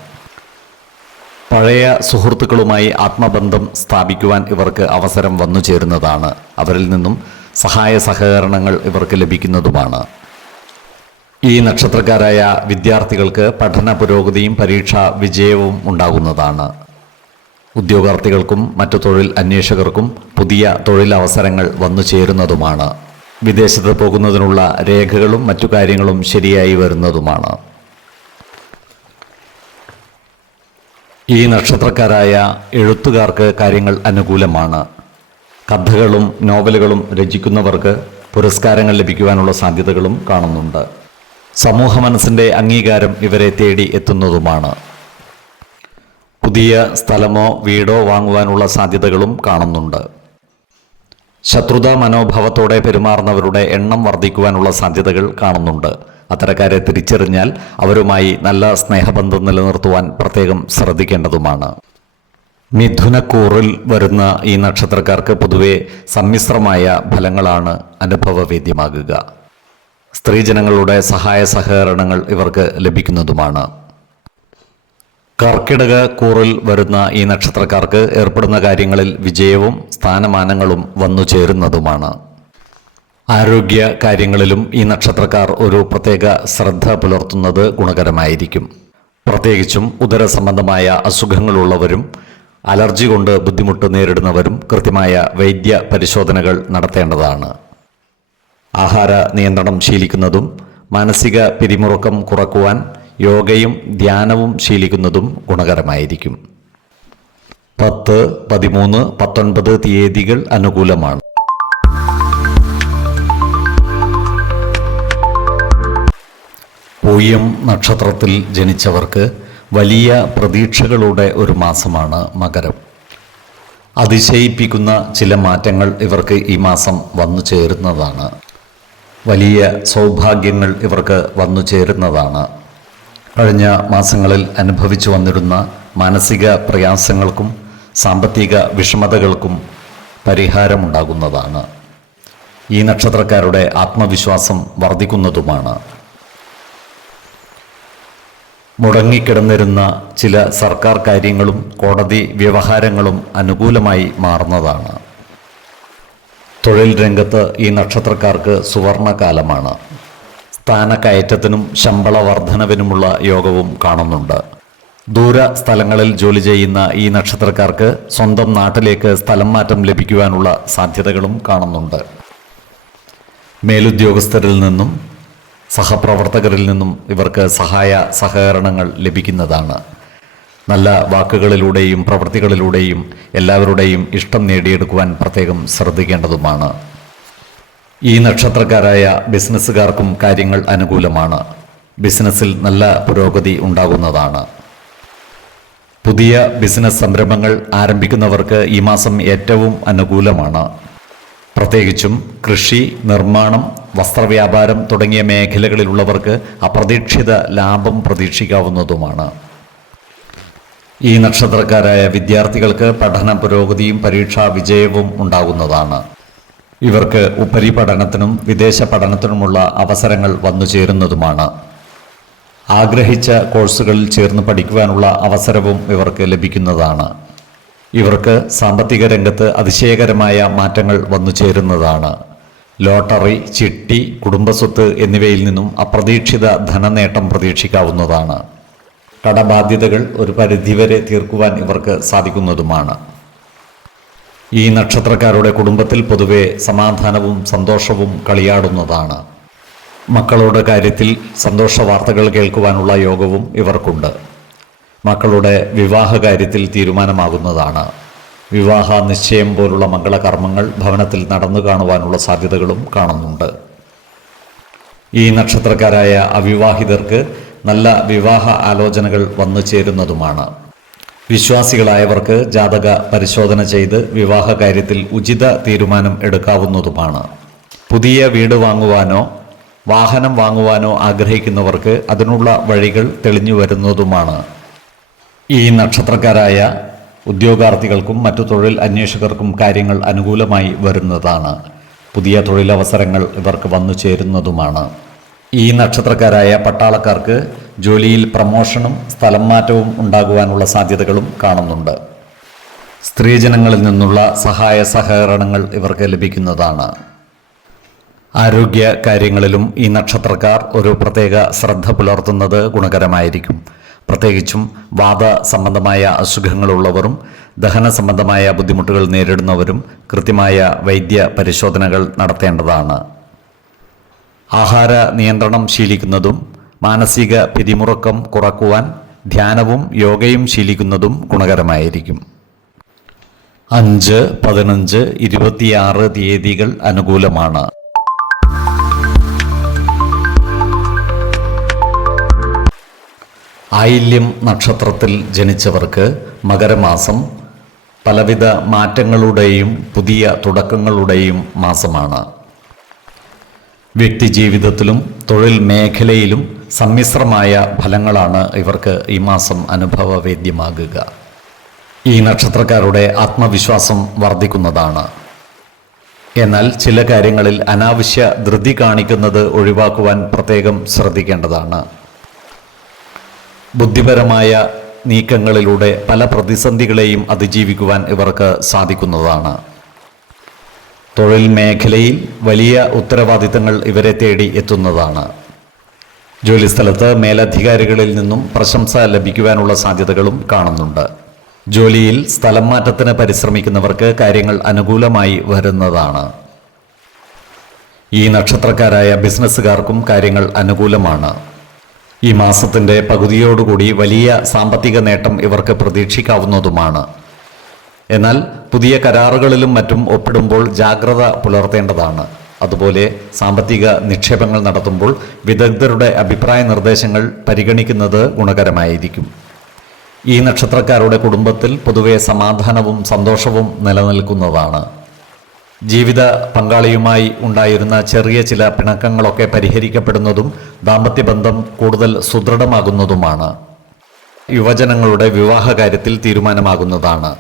പഴയ സുഹൃത്തുക്കളുമായി ആത്മബന്ധം സ്ഥാപിക്കുവാൻ ഇവർക്ക് അവസരം വന്നു ചേരുന്നതാണ്. അവരിൽ നിന്നും സഹായ സഹകരണങ്ങൾ ഇവർക്ക് ലഭിക്കുന്നതുമാണ്. ഈ നക്ഷത്രക്കാരായ വിദ്യാർത്ഥികൾക്ക് പഠന പുരോഗതിയും പരീക്ഷാ വിജയവും ഉണ്ടാകുന്നതാണ്. ഉദ്യോഗാർത്ഥികൾക്കും മറ്റു തൊഴിൽ അന്വേഷകർക്കും പുതിയ തൊഴിലവസരങ്ങൾ വന്നു ചേരുന്നതുമാണ്. വിദേശത്ത് പോകുന്നതിനുള്ള രേഖകളും മറ്റു കാര്യങ്ങളും ശരിയായി വരുന്നതുമാണ്. ഈ നക്ഷത്രക്കാരായ എഴുത്തുകാർക്ക് കാര്യങ്ങൾ അനുകൂലമാണ്. കഥകളും നോവലുകളും രചിക്കുന്നവർക്ക് പുരസ്കാരങ്ങൾ ലഭിക്കുവാനുള്ള സാധ്യതകളും കാണുന്നുണ്ട്. സമൂഹ മനസ്സിൻ്റെ അംഗീകാരം ഇവരെ തേടി എത്തുന്നതുമാണ്. പുതിയ സ്ഥലമോ വീടോ വാങ്ങുവാനുള്ള സാധ്യതകളും കാണുന്നുണ്ട്. ശത്രുതാ മനോഭാവത്തോടെ പെരുമാറുന്നവരുടെ എണ്ണം വർദ്ധിക്കുവാനുള്ള സാധ്യതകൾ കാണുന്നുണ്ട്. അത്തരക്കാരെ തിരിച്ചറിഞ്ഞാൽ അവരുമായി നല്ല സ്നേഹബന്ധം നിലനിർത്തുവാൻ പ്രത്യേകം ശ്രദ്ധിക്കേണ്ടതുമാണ്. മിഥുനക്കൂറിൽ വരുന്ന ഈ നക്ഷത്രക്കാർക്ക് പൊതുവെ സമ്മിശ്രമായ ഫലങ്ങളാണ് അനുഭവവേദ്യമാകുക. സ്ത്രീജനങ്ങളുടെ സഹായ സഹകരണങ്ങൾ ഇവർക്ക് ലഭിക്കുന്നതുമാണ്. കർക്കിടക കൂറിൽ വരുന്ന ഈ നക്ഷത്രക്കാർക്ക് ഏർപ്പെടുന്ന കാര്യങ്ങളിൽ വിജയവും സ്ഥാനമാനങ്ങളും വന്നു ചേരുന്നതുമാണ്. ആരോഗ്യ കാര്യങ്ങളിലും ഈ നക്ഷത്രക്കാർ ഒരു പ്രത്യേക ശ്രദ്ധ പുലർത്തുന്നത് ഗുണകരമായിരിക്കും. പ്രത്യേകിച്ചും ഉദര സംബന്ധമായ അസുഖങ്ങളുള്ളവരും അലർജി കൊണ്ട് ബുദ്ധിമുട്ട് നേരിടുന്നവരും കൃത്യമായ വൈദ്യ പരിശോധനകൾ നടത്തേണ്ടതാണ്. ആഹാര നിയന്ത്രണം ശീലിക്കുന്നതും മാനസിക പിരിമുറുക്കം കുറക്കുവാൻ യോഗയും ധ്യാനവും ശീലിക്കുന്നതും ഗുണകരമായിരിക്കും. 10, 13, 19 തീയതികൾ അനുകൂലമാണ്. പൂയം നക്ഷത്രത്തിൽ ജനിച്ചവർക്ക് വലിയ പ്രതീക്ഷകളുടെ ഒരു മാസമാണ് മകരം. അതിശയിപ്പിക്കുന്ന ചില മാറ്റങ്ങൾ ഇവർക്ക് ഈ മാസം വന്നു ചേരുന്നതാണ്. വലിയ സൗഭാഗ്യങ്ങൾ ഇവർക്ക് വന്നു ചേരുന്നതാണ്. കഴിഞ്ഞ മാസങ്ങളിൽ അനുഭവിച്ചു വന്നിരുന്ന മാനസിക പ്രയാസങ്ങൾക്കും സാമ്പത്തിക വിഷമതകൾക്കും പരിഹാരമുണ്ടാകുന്നതാണ്. ഈ നക്ഷത്രക്കാരുടെ ആത്മവിശ്വാസം വർദ്ധിക്കുന്നതുമാണ്. മുടങ്ങിക്കിടന്നിരുന്ന ചില സർക്കാർ കാര്യങ്ങളും കോടതി വ്യവഹാരങ്ങളും അനുകൂലമായി മാറുന്നതാണ്. തൊഴിൽ രംഗത്ത് ഈ നക്ഷത്രക്കാർക്ക് സുവർണകാലമാണ്. സ്ഥാനക്കയറ്റത്തിനും ശമ്പള വർധനവിനുമുള്ള യോഗവും കാണുന്നുണ്ട്. ദൂര സ്ഥലങ്ങളിൽ ജോലി ചെയ്യുന്ന ഈ നക്ഷത്രക്കാർക്ക് സ്വന്തം നാട്ടിലേക്ക് സ്ഥലം മാറ്റം ലഭിക്കുവാനുള്ള സാധ്യതകളും കാണുന്നുണ്ട്. മേലുദ്യോഗസ്ഥരിൽ നിന്നും സഹപ്രവർത്തകരിൽ നിന്നും ഇവർക്ക് സഹായ സഹകരണങ്ങൾ ലഭിക്കുന്നതാണ്. നല്ല വാക്കുകളിലൂടെയും പ്രവൃത്തികളിലൂടെയും എല്ലാവരുടെയും ഇഷ്ടം നേടിയെടുക്കുവാൻ പ്രത്യേകം ശ്രദ്ധിക്കേണ്ടതുമാണ്. ഈ നക്ഷത്രക്കാരായ ബിസിനസ്സുകാർക്കും കാര്യങ്ങൾ അനുകൂലമാണ്. ബിസിനസ്സിൽ നല്ല പുരോഗതി ഉണ്ടാകുന്നതാണ്. പുതിയ ബിസിനസ് സംരംഭങ്ങൾ ആരംഭിക്കുന്നവർക്ക് ഈ മാസം ഏറ്റവും അനുകൂലമാണ്. പ്രത്യേകിച്ചും കൃഷി, നിർമ്മാണം, വസ്ത്രവ്യാപാരം തുടങ്ങിയ മേഖലകളിലുള്ളവർക്ക് അപ്രതീക്ഷിത ലാഭം പ്രതീക്ഷിക്കാവുന്നതുമാണ്. ഈ നക്ഷത്രക്കാരായ വിദ്യാർത്ഥികൾക്ക് പഠന പുരോഗതിയും പരീക്ഷാ വിജയവും ഉണ്ടാകുന്നതാണ്. ഇവർക്ക് ഉപരിപഠനത്തിനും വിദേശ പഠനത്തിനുമുള്ള അവസരങ്ങൾ വന്നു ചേരുന്നതുമാണ്. ആഗ്രഹിച്ച കോഴ്സുകളിൽ ചേർന്ന് പഠിക്കുവാനുള്ള അവസരവും ഇവർക്ക് ലഭിക്കുന്നതാണ്. ഇവർക്ക് സാമ്പത്തിക രംഗത്ത് അതിശയകരമായ മാറ്റങ്ങൾ വന്നു ചേരുന്നതാണ്. ലോട്ടറി, ചിട്ടി, കുടുംബസ്വത്ത് എന്നിവയിൽ നിന്നും അപ്രതീക്ഷിത ധനനേട്ടം പ്രതീക്ഷിക്കാവുന്നതാണ്. കടബാധ്യതകൾ ഒരു പരിധിവരെ തീർക്കുവാൻ ഇവർക്ക് സാധിക്കുന്നതുമാണ്. ഈ നക്ഷത്രക്കാരുടെ കുടുംബത്തിൽ പൊതുവെ സമാധാനവും സന്തോഷവും കളിയാടുന്നതാണ്. മക്കളുടെ കാര്യത്തിൽ സന്തോഷ വാർത്തകൾ കേൾക്കുവാനുള്ള യോഗവും ഇവർക്കുണ്ട്. മക്കളുടെ വിവാഹ കാര്യത്തിൽ തീരുമാനമാകുന്നതാണ്. വിവാഹ നിശ്ചയം പോലുള്ള മംഗളകർമ്മങ്ങൾ ഭവനത്തിൽ നടന്നു കാണുവാനുള്ള സാധ്യതകളും കാണുന്നുണ്ട്. ഈ നക്ഷത്രക്കാരായ അവിവാഹിതർക്ക് നല്ല വിവാഹ ആലോചനകൾ വന്നു ചേരുന്നതുമാണ്. വിശ്വാസികളായവർക്ക് ജാതക പരിശോധന ചെയ്ത് വിവാഹ കാര്യത്തിൽ ഉചിത തീരുമാനം എടുക്കാവുന്നതുമാണ്. പുതിയ വീട് വാങ്ങുവാനോ വാഹനം വാങ്ങുവാനോ ആഗ്രഹിക്കുന്നവർക്ക് അതിനുള്ള വഴികൾ തെളിഞ്ഞു വരുന്നതുമാണ്. ഈ നക്ഷത്രക്കാരായ ഉദ്യോഗാർത്ഥികൾക്കും മറ്റു തൊഴിൽ അന്വേഷകർക്കും കാര്യങ്ങൾ അനുകൂലമായി വരുന്നതാണ്. പുതിയ തൊഴിലവസരങ്ങൾ ഇവർക്ക് വന്നു ചേരുന്നതുമാണ്. ഈ നക്ഷത്രക്കാരായ പട്ടാളക്കാർക്ക് ജോലിയിൽ പ്രമോഷനും സ്ഥലം മാറ്റവും ഉണ്ടാകുവാനുള്ള സാധ്യതകളും കാണുന്നുണ്ട്. സ്ത്രീജനങ്ങളിൽ നിന്നുള്ള സഹായ സഹകരണങ്ങൾ ഇവർക്ക് ലഭിക്കുന്നതാണ്. ആരോഗ്യ കാര്യങ്ങളിലും ഈ നക്ഷത്രക്കാർ ഒരു പ്രത്യേക ശ്രദ്ധ പുലർത്തുന്നത് ഗുണകരമായിരിക്കും. പ്രത്യേകിച്ചും വാത സംബന്ധമായ അസുഖങ്ങളുള്ളവരും ദഹന സംബന്ധമായ ബുദ്ധിമുട്ടുകൾ നേരിടുന്നവരും കൃത്യമായ വൈദ്യ പരിശോധനകൾ നടത്തേണ്ടതാണ്. ആഹാര നിയന്ത്രണം ശീലിക്കുന്നതും മാനസിക പിരിമുറുക്കം കുറക്കുവാൻ ധ്യാനവും യോഗയും ശീലിക്കുന്നതും ഗുണകരമായിരിക്കും. 5, 15, 26 തീയതികൾ അനുകൂലമാണ്. ആയില്യം നക്ഷത്രത്തിൽ ജനിച്ചവർക്ക് മകരമാസം പലവിധ മാറ്റങ്ങളുടെയും പുതിയ തുടക്കങ്ങളുടെയും മാസമാണ്. വ്യക്തിജീവിതത്തിലും തൊഴിൽ മേഖലയിലും സമ്മിശ്രമായ ഫലങ്ങളാണ് ഇവർക്ക് ഈ മാസം അനുഭവവേദ്യമാകുക. ഈ നക്ഷത്രക്കാരുടെ ആത്മവിശ്വാസം വർദ്ധിക്കുന്നതാണ്. എന്നാൽ ചില കാര്യങ്ങളിൽ അനാവശ്യ ധൃതി കാണിക്കുന്നത് ഒഴിവാക്കുവാൻ പ്രത്യേകം ശ്രദ്ധിക്കേണ്ടതാണ്. ബുദ്ധിപരമായ നീക്കങ്ങളിലൂടെ പല പ്രതിസന്ധികളെയും അതിജീവിക്കുവാൻ ഇവർക്ക് സാധിക്കുന്നതാണ്. തൊഴിൽ മേഖലയിൽ വലിയ ഉത്തരവാദിത്തങ്ങൾ ഇവരെ തേടി എത്തുന്നതാണ്. ജോലിസ്ഥലത്ത് മേലധികാരികളിൽ നിന്നും പ്രശംസ ലഭിക്കുവാനുള്ള സാധ്യതകളും കാണുന്നുണ്ട്. ജോലിയിൽ സ്ഥലം മാറ്റത്തിന് പരിശ്രമിക്കുന്നവർക്ക് കാര്യങ്ങൾ അനുകൂലമായി വരുന്നതാണ്. ഈ നക്ഷത്രക്കാരായ ബിസിനസ്സുകാർക്കും കാര്യങ്ങൾ അനുകൂലമാണ്. ഈ മാസത്തിൻ്റെ പകുതിയോടുകൂടി വലിയ സാമ്പത്തിക നേട്ടം ഇവർക്ക് പ്രതീക്ഷിക്കാവുന്നതുമാണ്. എന്നാൽ പുതിയ കരാറുകളിലും മറ്റും ഒപ്പിടുമ്പോൾ ജാഗ്രത പുലർത്തേണ്ടതാണ്. അതുപോലെ സാമ്പത്തിക നിക്ഷേപങ്ങൾ നടത്തുമ്പോൾ വിദഗ്ധരുടെ അഭിപ്രായ നിർദ്ദേശങ്ങൾ പരിഗണിക്കുന്നത് ഗുണകരമായിരിക്കും. ഈ നക്ഷത്രക്കാരുടെ കുടുംബത്തിൽ പൊതുവെ സമാധാനവും സന്തോഷവും നിലനിൽക്കുന്നതാണ്. ജീവിത പങ്കാളിയുമായി ഉണ്ടായിരുന്ന ചെറിയ ചില പിണക്കങ്ങളൊക്കെ പരിഹരിക്കപ്പെടുന്നതും ദാമ്പത്യബന്ധം കൂടുതൽ സുദൃഢമാകുന്നതുമാണ്. യുവജനങ്ങളുടെ വിവാഹ കാര്യത്തിൽ തീരുമാനമാകുന്നതാണ്.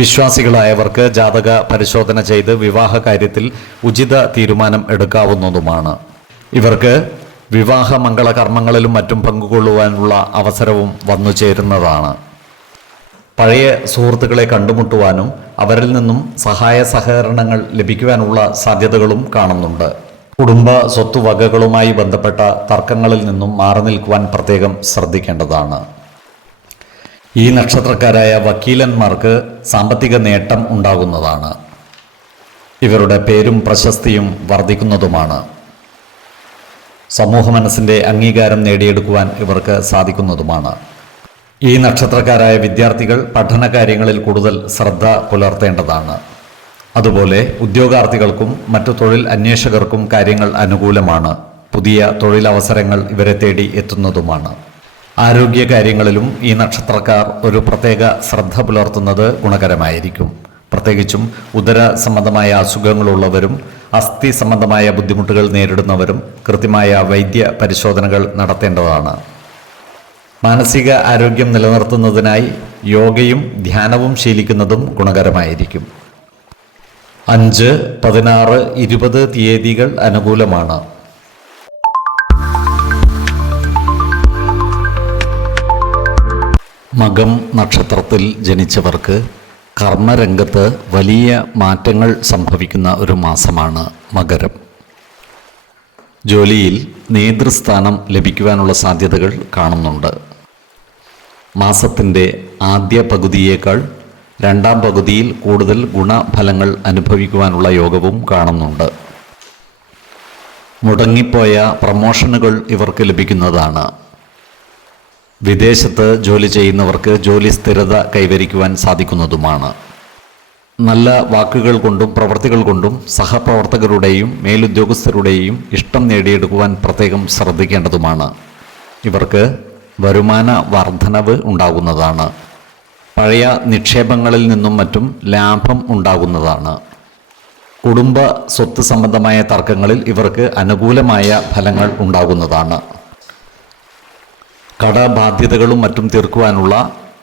വിശ്വാസികളായവർക്ക് ജാതക പരിശോധന ചെയ്ത് വിവാഹ കാര്യത്തിൽ ഉചിത തീരുമാനം എടുക്കാവുന്നതുമാണ്. ഇവർക്ക് വിവാഹ മംഗളകർമ്മങ്ങളിലും മറ്റും പങ്കുകൊള്ളുവാനുള്ള അവസരവും വന്നു ചേരുന്നതാണ്. പഴയ സുഹൃത്തുക്കളെ കണ്ടുമുട്ടുവാനും അവരിൽ നിന്നും സഹായ സഹകരണങ്ങൾ ലഭിക്കുവാനുള്ള സാധ്യതകളും കാണുന്നുണ്ട്. കുടുംബ സ്വത്തുവകകളുമായി ബന്ധപ്പെട്ട തർക്കങ്ങളിൽ നിന്നും മാറി നിൽക്കുവാൻ പ്രത്യേകം ശ്രദ്ധിക്കേണ്ടതാണ്. ഈ നക്ഷത്രക്കാരായ വക്കീലന്മാർക്ക് സാമ്പത്തിക നേട്ടം ഉണ്ടാകുന്നതാണ്. ഇവരുടെ പേരും പ്രശസ്തിയും വർദ്ധിക്കുന്നതുമാണ്. സമൂഹ മനസ്സിൻ്റെ അംഗീകാരം നേടിയെടുക്കുവാൻ ഇവർക്ക് സാധിക്കുന്നതുമാണ്. ഈ നക്ഷത്രക്കാരായ വിദ്യാർത്ഥികൾ പഠനകാര്യങ്ങളിൽ കൂടുതൽ ശ്രദ്ധ പുലർത്തേണ്ടതാണ്. അതുപോലെ ഉദ്യോഗാർത്ഥികൾക്കും മറ്റു തൊഴിൽ അന്വേഷകർക്കും കാര്യങ്ങൾ അനുകൂലമാണ്. പുതിയ തൊഴിലവസരങ്ങൾ ഇവരെ തേടി എത്തുന്നതുമാണ്. ആരോഗ്യ കാര്യങ്ങളിലും ഈ നക്ഷത്രക്കാർ ഒരു പ്രത്യേക ശ്രദ്ധ പുലർത്തുന്നത് ഗുണകരമായിരിക്കും. പ്രത്യേകിച്ചും ഉദര സംബന്ധമായ അസുഖങ്ങളുള്ളവരും അസ്ഥി സംബന്ധമായ ബുദ്ധിമുട്ടുകൾ നേരിടുന്നവരും കൃത്യമായ വൈദ്യ പരിശോധനകൾ നടത്തേണ്ടതാണ്. മാനസിക ആരോഗ്യം നിലനിർത്തുന്നതിനായി യോഗയും ധ്യാനവും ശീലിക്കുന്നതും ഗുണകരമായിരിക്കും. 5, 16, 20 തീയതികൾ അനുകൂലമാണ്. മകം നക്ഷത്രത്തിൽ ജനിച്ചവർക്ക് കർമ്മരംഗത്ത് വലിയ മാറ്റങ്ങൾ സംഭവിക്കുന്ന ഒരു മാസമാണ് മകരം. ജോലിയിൽ നേതൃസ്ഥാനം ലഭിക്കുവാനുള്ള സാധ്യതകൾ കാണുന്നുണ്ട്. മാസത്തിൻ്റെ ആദ്യ പകുതിയേക്കാൾ രണ്ടാം പകുതിയിൽ കൂടുതൽ ഗുണഫലങ്ങൾ അനുഭവിക്കുവാനുള്ള യോഗവും കാണുന്നുണ്ട്. മുടങ്ങിപ്പോയ പ്രമോഷനുകൾ ഇവർക്ക് ലഭിക്കുന്നതാണ്. വിദേശത്ത് ജോലി ചെയ്യുന്നവർക്ക് ജോലി സ്ഥിരത കൈവരിക്കുവാൻ സാധിക്കുന്നതുമാണ്. നല്ല വാക്കുകൾ കൊണ്ടും പ്രവൃത്തികൾ കൊണ്ടും സഹപ്രവർത്തകരുടെയും മേലുദ്യോഗസ്ഥരുടെയും ഇഷ്ടം നേടിയെടുക്കുവാൻ പ്രത്യേകം ശ്രദ്ധിക്കേണ്ടതുമാണ്. ഇവർക്ക് വരുമാന വർധനവ് ഉണ്ടാകുന്നതാണ്. പഴയ നിക്ഷേപങ്ങളിൽ നിന്നും മറ്റും ലാഭം ഉണ്ടാകുന്നതാണ്. കുടുംബ സ്വത്ത് സംബന്ധമായ തർക്കങ്ങളിൽ ഇവർക്ക് അനുകൂലമായ ഫലങ്ങൾ ഉണ്ടാകുന്നതാണ്. കടബാധ്യതകളും മറ്റും തീർക്കുവാനുള്ള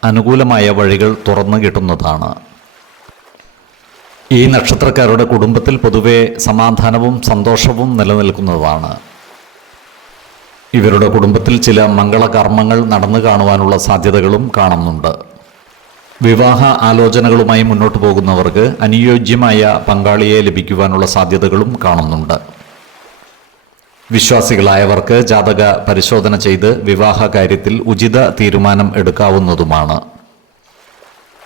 അനുകൂലമായ വഴികൾ തുറന്നു കിട്ടുന്നതാണ്. ഈ നക്ഷത്രക്കാരുടെ കുടുംബത്തിൽ പൊതുവെ സമാധാനവും സന്തോഷവും നിലനിൽക്കുന്നതാണ്. ഇവരുടെ കുടുംബത്തിൽ ചില മംഗളകർമ്മങ്ങൾ നടന്നു കാണുവാനുള്ള സാധ്യതകളും കാണുന്നുണ്ട്. വിവാഹ ആലോചനകളുമായി മുന്നോട്ട് പോകുന്നവർക്ക് അനുയോജ്യമായ പങ്കാളിയെ ലഭിക്കുവാനുള്ള സാധ്യതകളും കാണുന്നുണ്ട്. വിശ്വാസികളായവർക്ക് ജാതക പരിശോധന ചെയ്ത് വിവാഹ കാര്യത്തിൽ ഉചിത തീരുമാനം എടുക്കാവുന്നതുമാണ്.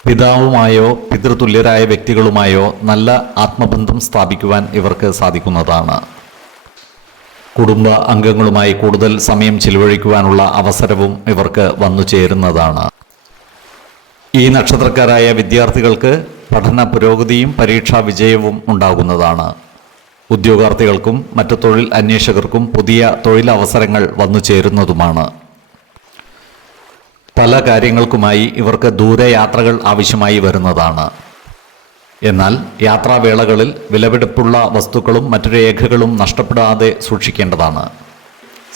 പിതാവുമായോ പിതൃതുല്യരായ വ്യക്തികളുമായോ നല്ല ആത്മബന്ധം സ്ഥാപിക്കുവാൻ ഇവർക്ക് സാധിക്കുന്നതാണ്. കുടുംബ അംഗങ്ങളുമായി കൂടുതൽ സമയം ചിലവഴിക്കുവാനുള്ള അവസരവും ഇവർക്ക് വന്നു ചേരുന്നതാണ്. ഈ നക്ഷത്രക്കാരായ വിദ്യാർത്ഥികൾക്ക് പഠന പുരോഗതിയും പരീക്ഷാ വിജയവും ഉണ്ടാകുന്നതാണ്. ഉദ്യോഗാർത്ഥികൾക്കും മറ്റു തൊഴിൽ അന്വേഷകർക്കും പുതിയ തൊഴിലവസരങ്ങൾ വന്നു ചേരുന്നതുമാണ്. പല കാര്യങ്ങൾക്കുമായി ഇവർക്ക് ദൂരയാത്രകൾ ആവശ്യമായി വരുന്നതാണ്. എന്നാൽ യാത്രാവേളകളിൽ വിലപിടിപ്പുള്ള വസ്തുക്കളും മറ്റു രേഖകളും നഷ്ടപ്പെടാതെ സൂക്ഷിക്കേണ്ടതാണ്.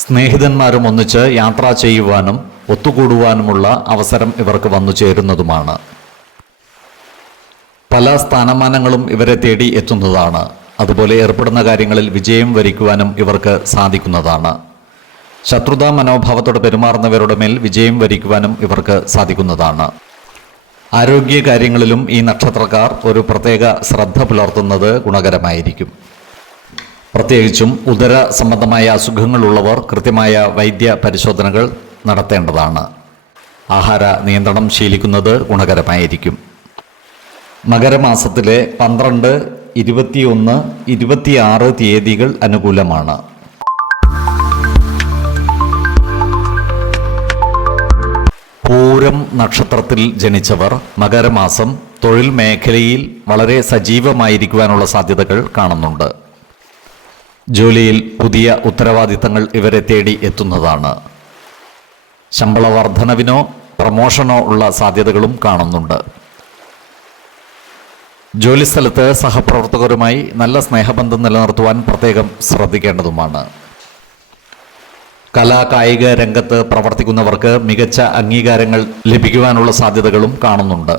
സ്നേഹിതന്മാരും ഒന്നിച്ച് യാത്ര ചെയ്യുവാനും ഒത്തുകൂടുവാനുമുള്ള അവസരം ഇവർക്ക് വന്നു ചേരുന്നതുമാണ്. പല സ്ഥാനമാനങ്ങളും ഇവരെ തേടി എത്തുന്നതാണ്. അതുപോലെ ഏർപ്പെടുന്ന കാര്യങ്ങളിൽ വിജയം വരിക്കുവാനും ഇവർക്ക് സാധിക്കുന്നതാണ്. ശത്രുതാ മനോഭാവത്തോടെ പെരുമാറുന്നവരുടെ മേൽ വിജയം വരിക്കുവാനും ഇവർക്ക് സാധിക്കുന്നതാണ്. ആരോഗ്യ കാര്യങ്ങളിലും ഈ നക്ഷത്രക്കാർ ഒരു പ്രത്യേക ശ്രദ്ധ പുലർത്തുന്നത് ഗുണകരമായിരിക്കും. പ്രത്യേകിച്ചും ഉദര സംബന്ധമായ അസുഖങ്ങളുള്ളവർ കൃത്യമായ വൈദ്യ പരിശോധനകൾ നടത്തേണ്ടതാണ്. ആഹാര നിയന്ത്രണം ശീലിക്കുന്നത് ഗുണകരമായിരിക്കും. മകരമാസത്തിലെ 12, 21, 26 തീയതികൾ അനുകൂലമാണ്. പൂരം നക്ഷത്രത്തിൽ ജനിച്ചവർ മകരമാസം തൊഴിൽ മേഖലയിൽ വളരെ സജീവമായിരിക്കുവാനുള്ള സാധ്യതകൾ കാണുന്നുണ്ട്. ജോലിയിൽ പുതിയ ഉത്തരവാദിത്തങ്ങൾ ഇവരെ തേടി എത്തുന്നതാണ്. ശമ്പള വർധനവിനോ പ്രമോഷനോ ഉള്ള സാധ്യതകളും കാണുന്നുണ്ട്. ജോലിസ്ഥലത്ത് സഹപ്രവർത്തകരുമായി നല്ല സ്നേഹബന്ധം നിലനിർത്തുവാൻ പ്രത്യേകം ശ്രദ്ധിക്കേണ്ടതുമാണ്. കലാകായിക രംഗത്ത് പ്രവർത്തിക്കുന്നവർക്ക് മികച്ച അംഗീകാരങ്ങൾ ലഭിക്കുവാനുള്ള സാധ്യതകളും കാണുന്നുണ്ട്.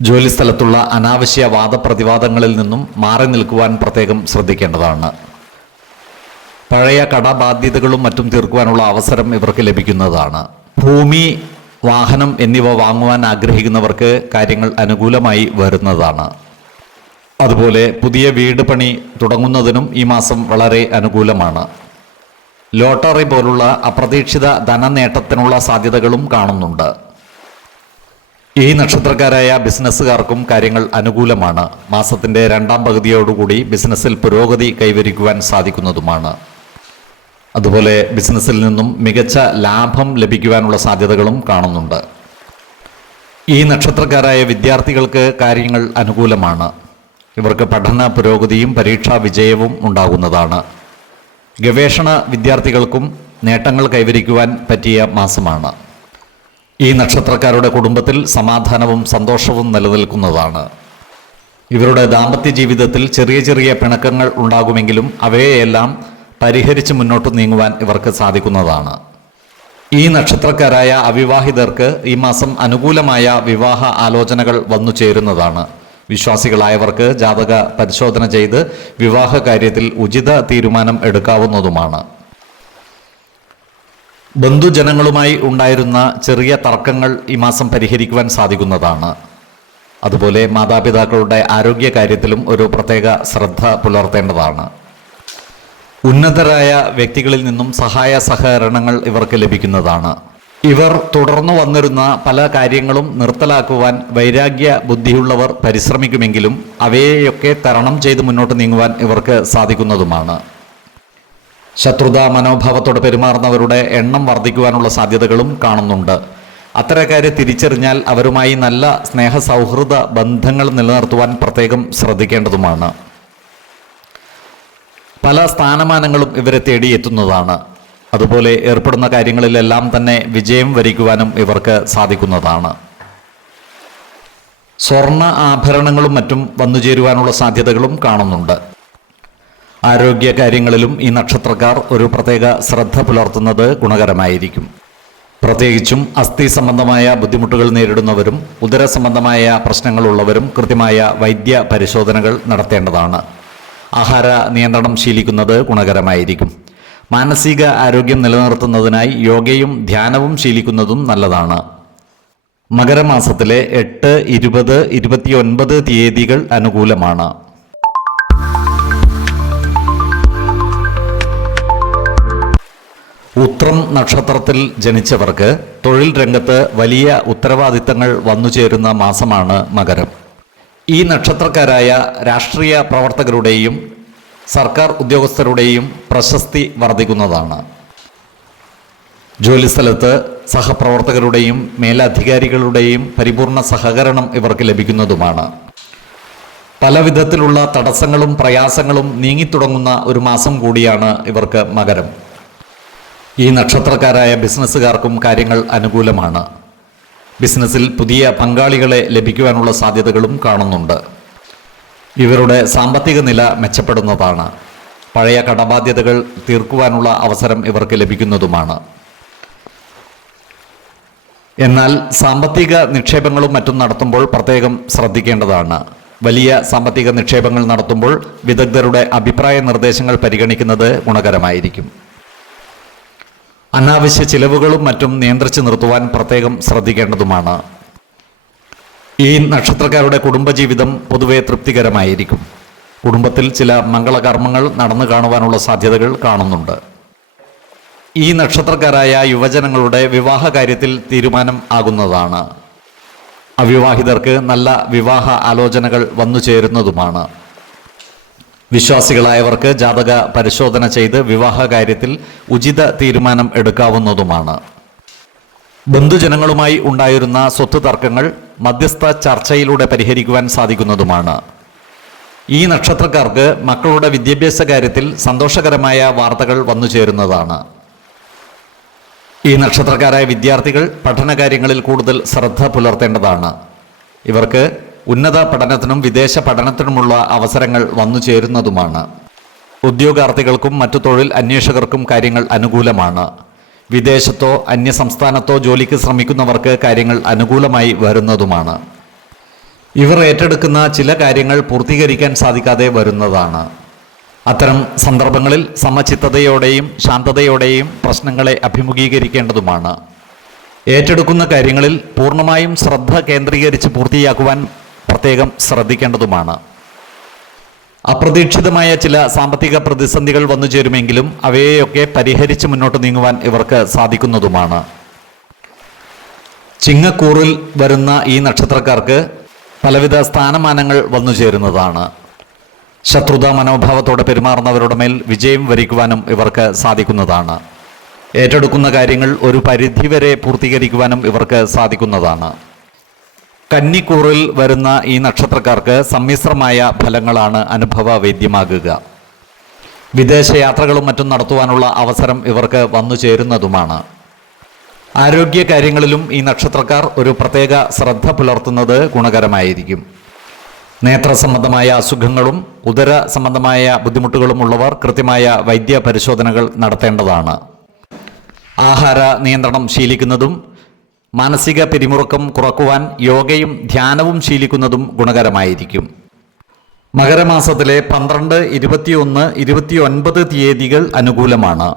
ജോലിസ്ഥലത്തുള്ള അനാവശ്യ വാദപ്രതിവാദങ്ങളിൽ നിന്നും മാറി നിൽക്കുവാൻ പ്രത്യേകം ശ്രദ്ധിക്കേണ്ടതാണ്. പഴയ കടബാധ്യതകളും മറ്റും തീർക്കുവാനുള്ള അവസരം ഇവർക്ക് ലഭിക്കുന്നതാണ്. ഭൂമി, വാഹനം എന്നിവ വാങ്ങുവാൻ ആഗ്രഹിക്കുന്നവർക്ക് കാര്യങ്ങൾ അനുകൂലമായി വരുന്നതാണ്. അതുപോലെ പുതിയ വീട് പണി തുടങ്ങുന്നതിനും ഈ മാസം വളരെ അനുകൂലമാണ്. ലോട്ടറി പോലുള്ള അപ്രതീക്ഷിത ധനനേട്ടത്തിനുള്ള സാധ്യതകളും കാണുന്നുണ്ട്. ഈ നക്ഷത്രക്കാരായ ബിസിനസ്സുകാർക്കും കാര്യങ്ങൾ അനുകൂലമാണ്. മാസത്തിൻ്റെ രണ്ടാം പകുതിയോടുകൂടി ബിസിനസ്സിൽ പുരോഗതി കൈവരിക്കുവാൻ സാധിക്കുന്നതുമാണ്. അതുപോലെ ബിസിനസ്സിൽ നിന്നും മികച്ച ലാഭം ലഭിക്കുവാനുള്ള സാധ്യതകളും കാണുന്നുണ്ട്. ഈ നക്ഷത്രക്കാരായ വിദ്യാർത്ഥികൾക്ക് കാര്യങ്ങൾ അനുകൂലമാണ്. ഇവർക്ക് പഠന പുരോഗതിയും പരീക്ഷാ വിജയവും ഉണ്ടാകുന്നതാണ്. ഗവേഷണ വിദ്യാർത്ഥികൾക്കും നേട്ടങ്ങൾ കൈവരിക്കുവാൻ പറ്റിയ മാസമാണ്. ഈ നക്ഷത്രക്കാരുടെ കുടുംബത്തിൽ സമാധാനവും സന്തോഷവും നിലനിൽക്കുന്നതാണ്. ഇവരുടെ ദാമ്പത്യ ജീവിതത്തിൽ ചെറിയ ചെറിയ പിണക്കങ്ങൾ ഉണ്ടാകുമെങ്കിലും അവയെയെല്ലാം പരിഹരിച്ച് മുന്നോട്ട് നീങ്ങുവാൻ ഇവർക്ക് സാധിക്കുന്നതാണ്. ഈ നക്ഷത്രക്കാരായ അവിവാഹിതർക്ക് ഈ മാസം അനുകൂലമായ വിവാഹ ആലോചനകൾ വന്നു ചേരുന്നതാണ്. വിശ്വാസികളായവർക്ക് ജാതക പരിശോധന ചെയ്ത് വിവാഹ കാര്യത്തിൽ ഉചിത തീരുമാനം എടുക്കാവുന്നതുമാണ്. ബന്ധുജനങ്ങളുമായി ഉണ്ടായിരുന്ന ചെറിയ തർക്കങ്ങൾ ഈ മാസം പരിഹരിക്കുവാൻ സാധിക്കുന്നതാണ്. അതുപോലെ മാതാപിതാക്കളുടെ ആരോഗ്യ കാര്യത്തിലും ഒരു പ്രത്യേക ശ്രദ്ധ പുലർത്തേണ്ടതാണ്. ഉന്നതരായ വ്യക്തികളിൽ നിന്നും സഹായ സഹകരണങ്ങൾ ഇവർക്ക് ലഭിക്കുന്നതാണ്. ഇവർ തുടർന്നു വന്നിരുന്ന പല കാര്യങ്ങളും നിർത്തലാക്കുവാൻ വൈരാഗ്യ ബുദ്ധിയുള്ളവർ പരിശ്രമിക്കുമെങ്കിലും അവയെയൊക്കെ തരണം ചെയ്ത് മുന്നോട്ട് നീങ്ങുവാൻ ഇവർക്ക് സാധിക്കുന്നതുമാണ്. ശത്രുതാ മനോഭാവത്തോടെ പെരുമാറുന്നവരുടെ എണ്ണം വർദ്ധിക്കുവാനുള്ള സാധ്യതകളും കാണുന്നുണ്ട്. അത്തരക്കാരെ തിരിച്ചറിഞ്ഞാൽ അവരുമായി നല്ല സ്നേഹ സൗഹൃദ ബന്ധങ്ങൾ നിലനിർത്തുവാൻ പ്രത്യേകം ശ്രദ്ധിക്കേണ്ടതുമാണ്. പല സ്ഥാനമാനങ്ങളും ഇവരെ തേടിയെത്തുന്നതാണ്. അതുപോലെ ഏർപ്പെടുന്ന കാര്യങ്ങളിലെല്ലാം തന്നെ വിജയം വരിക്കുവാനും ഇവർക്ക് സാധിക്കുന്നതാണ്. സ്വർണ്ണ ആഭരണങ്ങളും മറ്റും വന്നുചേരുവാനുള്ള സാധ്യതകളും കാണുന്നുണ്ട്. ആരോഗ്യ കാര്യങ്ങളിലും ഈ നക്ഷത്രക്കാർ ഒരു പ്രത്യേക ശ്രദ്ധ പുലർത്തുന്നത് ഗുണകരമായിരിക്കും. പ്രത്യേകിച്ചും അസ്ഥി സംബന്ധമായ ബുദ്ധിമുട്ടുകൾ നേരിടുന്നവരും ഉദര സംബന്ധമായ പ്രശ്നങ്ങളുള്ളവരും കൃത്യമായ വൈദ്യ പരിശോധനകൾ നടത്തേണ്ടതാണ്. ആഹാര നിയന്ത്രണം ശീലിക്കുന്നത് ഗുണകരമായിരിക്കും. മാനസിക ആരോഗ്യം നിലനിർത്തുന്നതിനായി യോഗയും ധ്യാനവും ശീലിക്കുന്നതും നല്ലതാണ്. മകരമാസത്തിലെ 8, 20, 29 തീയതികൾ അനുകൂലമാണ്. ഉത്രം നക്ഷത്രത്തിൽ ജനിച്ചവർക്ക് തൊഴിൽ രംഗത്ത് വലിയ ഉത്തരവാദിത്തങ്ങൾ വന്നുചേരുന്ന മാസമാണ് മകരം. ഈ നക്ഷത്രക്കാരായ രാഷ്ട്രീയ പ്രവർത്തകരുടെയും സർക്കാർ ഉദ്യോഗസ്ഥരുടെയും പ്രശസ്തി വർദ്ധിക്കുന്നതാണ്. ജോലിസ്ഥലത്ത് സഹപ്രവർത്തകരുടെയും മേലധികാരികളുടെയും പരിപൂർണ സഹകരണം ഇവർക്ക് ലഭിക്കുന്നതുമാണ്. പല വിധത്തിലുള്ള തടസ്സങ്ങളും പ്രയാസങ്ങളും നീങ്ങിത്തുടങ്ങുന്ന ഒരു മാസം കൂടിയാണ് ഇവർക്ക് മകരം. ഈ നക്ഷത്രക്കാരായ ബിസിനസ്സുകാർക്കും കാര്യങ്ങൾ അനുകൂലമാണ്. ബിസിനസ്സിൽ പുതിയ പങ്കാളികളെ ലഭിക്കുവാനുള്ള സാധ്യതകളും കാണുന്നുണ്ട്. ഇവരുടെ സാമ്പത്തിക നില മെച്ചപ്പെടുന്നതാണ്. പഴയ കടബാധ്യതകൾ തീർക്കുവാനുള്ള അവസരം ഇവർക്ക് ലഭിക്കുന്നതുമാണ്. എന്നാൽ സാമ്പത്തിക നിക്ഷേപങ്ങളും മറ്റും നടത്തുമ്പോൾ പ്രത്യേകം ശ്രദ്ധിക്കേണ്ടതാണ്. വലിയ സാമ്പത്തിക നിക്ഷേപങ്ങൾ നടത്തുമ്പോൾ വിദഗ്ധരുടെ അഭിപ്രായ നിർദ്ദേശങ്ങൾ പരിഗണിക്കുന്നത് ഗുണകരമായിരിക്കും. അനാവശ്യ ചിലവുകളും മറ്റും നിയന്ത്രിച്ചു നിർത്തുവാൻ പ്രത്യേകം ശ്രദ്ധിക്കേണ്ടതുമാണ്. ഈ നക്ഷത്രക്കാരുടെ കുടുംബജീവിതം പൊതുവെ തൃപ്തികരമായിരിക്കും. കുടുംബത്തിൽ ചില മംഗളകർമ്മങ്ങൾ നടന്നു കാണുവാനുള്ള സാധ്യതകൾ കാണുന്നുണ്ട്. ഈ നക്ഷത്രക്കാരായ യുവജനങ്ങളുടെ വിവാഹ കാര്യത്തിൽ തീരുമാനം ആകുന്നതാണ്. അവിവാഹിതർക്ക് നല്ല വിവാഹ ആലോചനകൾ വന്നു ചേരുന്നതുമാണ്. വിശ്വാസികളായവർക്ക് ജാതക പരിശോധന ചെയ്ത് വിവാഹ കാര്യത്തിൽ ഉചിത തീരുമാനം എടുക്കാവുന്നതുമാണ്. ബന്ധുജനങ്ങളുമായി ഉണ്ടായിരുന്ന സ്വത്ത് തർക്കങ്ങൾ മധ്യസ്ഥ ചർച്ചയിലൂടെ പരിഹരിക്കുവാൻ സാധിക്കുന്നതുമാണ്. ഈ നക്ഷത്രക്കാർക്ക് മക്കളുടെ വിദ്യാഭ്യാസ കാര്യത്തിൽ സന്തോഷകരമായ വാർത്തകൾ വന്നു ചേരുന്നതാണ്. ഈ നക്ഷത്രക്കാരായ വിദ്യാർത്ഥികൾ പഠനകാര്യങ്ങളിൽ കൂടുതൽ ശ്രദ്ധ പുലർത്തേണ്ടതാണ്. ഇവർക്ക് ഉന്നത പഠനത്തിനും വിദേശ പഠനത്തിനുമുള്ള അവസരങ്ങൾ വന്നു ചേരുന്നതുമാണ്. ഉദ്യോഗാർത്ഥികൾക്കും മറ്റു തൊഴിൽ അന്വേഷകർക്കും കാര്യങ്ങൾ അനുകൂലമാണ്. വിദേശത്തോ അന്യസംസ്ഥാനത്തോ ജോലിക്ക് ശ്രമിക്കുന്നവർക്ക് കാര്യങ്ങൾ അനുകൂലമായി വരുന്നതുമാണ്. ഇവർ ഏറ്റെടുക്കുന്ന ചില കാര്യങ്ങൾ പൂർത്തീകരിക്കാൻ സാധിക്കാതെ വരുന്നതാണ്. അത്തരം സന്ദർഭങ്ങളിൽ സമചിത്തതയോടെയും ശാന്തതയോടെയും പ്രശ്നങ്ങളെ അഭിമുഖീകരിക്കേണ്ടതുമാണ്. ഏറ്റെടുക്കുന്ന കാര്യങ്ങളിൽ പൂർണ്ണമായും ശ്രദ്ധ കേന്ദ്രീകരിച്ച് പൂർത്തിയാക്കുവാൻ പ്രത്യേകം ശ്രദ്ധിക്കേണ്ടതുമാണ്. അപ്രതീക്ഷിതമായ ചില സാമ്പത്തിക പ്രതിസന്ധികൾ വന്നു ചേരുമെങ്കിലും അവയെയൊക്കെ പരിഹരിച്ച് മുന്നോട്ട് നീങ്ങുവാൻ ഇവർക്ക് സാധിക്കുന്നതുമാണ്. ചിങ്ങക്കൂറിൽ വരുന്ന ഈ നക്ഷത്രക്കാർക്ക് പലവിധ സ്ഥാനമാനങ്ങൾ വന്നു ചേരുന്നതാണ്. ശത്രുതാ മനോഭാവത്തോടെ പെരുമാറുന്നവരുടെ മേൽ വിജയം വരിക്കുവാനും ഇവർക്ക് സാധിക്കുന്നതാണ്. ഏറ്റെടുക്കുന്ന കാര്യങ്ങൾ ഒരു പരിധിവരെ പൂർത്തീകരിക്കുവാനും ഇവർക്ക് സാധിക്കുന്നതാണ്. കന്നിക്കൂറിൽ വരുന്ന ഈ നക്ഷത്രക്കാർക്ക് സമ്മിശ്രമായ ഫലങ്ങളാണ് അനുഭവവേദ്യമാകുക. വിദേശയാത്രകളും മറ്റും നടത്തുവാനുള്ള അവസരം ഇവർക്ക് വന്നു ചേരുന്നതുമാണ്. ആരോഗ്യ കാര്യങ്ങളിലും ഈ നക്ഷത്രക്കാർ ഒരു പ്രത്യേക ശ്രദ്ധ പുലർത്തുന്നത് ഗുണകരമായിരിക്കും. നേത്ര സംബന്ധമായ അസുഖങ്ങളും ഉദര സംബന്ധമായ ബുദ്ധിമുട്ടുകളും ഉള്ളവർ കൃത്യമായ വൈദ്യ പരിശോധനകൾ നടത്തേണ്ടതാണ്. ആഹാര നിയന്ത്രണം ശീലിക്കുന്നതും മാനസിക പിരിമുറുക്കം കുറക്കുവാൻ യോഗയും ധ്യാനവും ശീലിക്കുന്നതും ഗുണകരമായിരിക്കും. മകരമാസത്തിലെ 12, 21, 29 തീയതികൾ അനുകൂലമാണ്.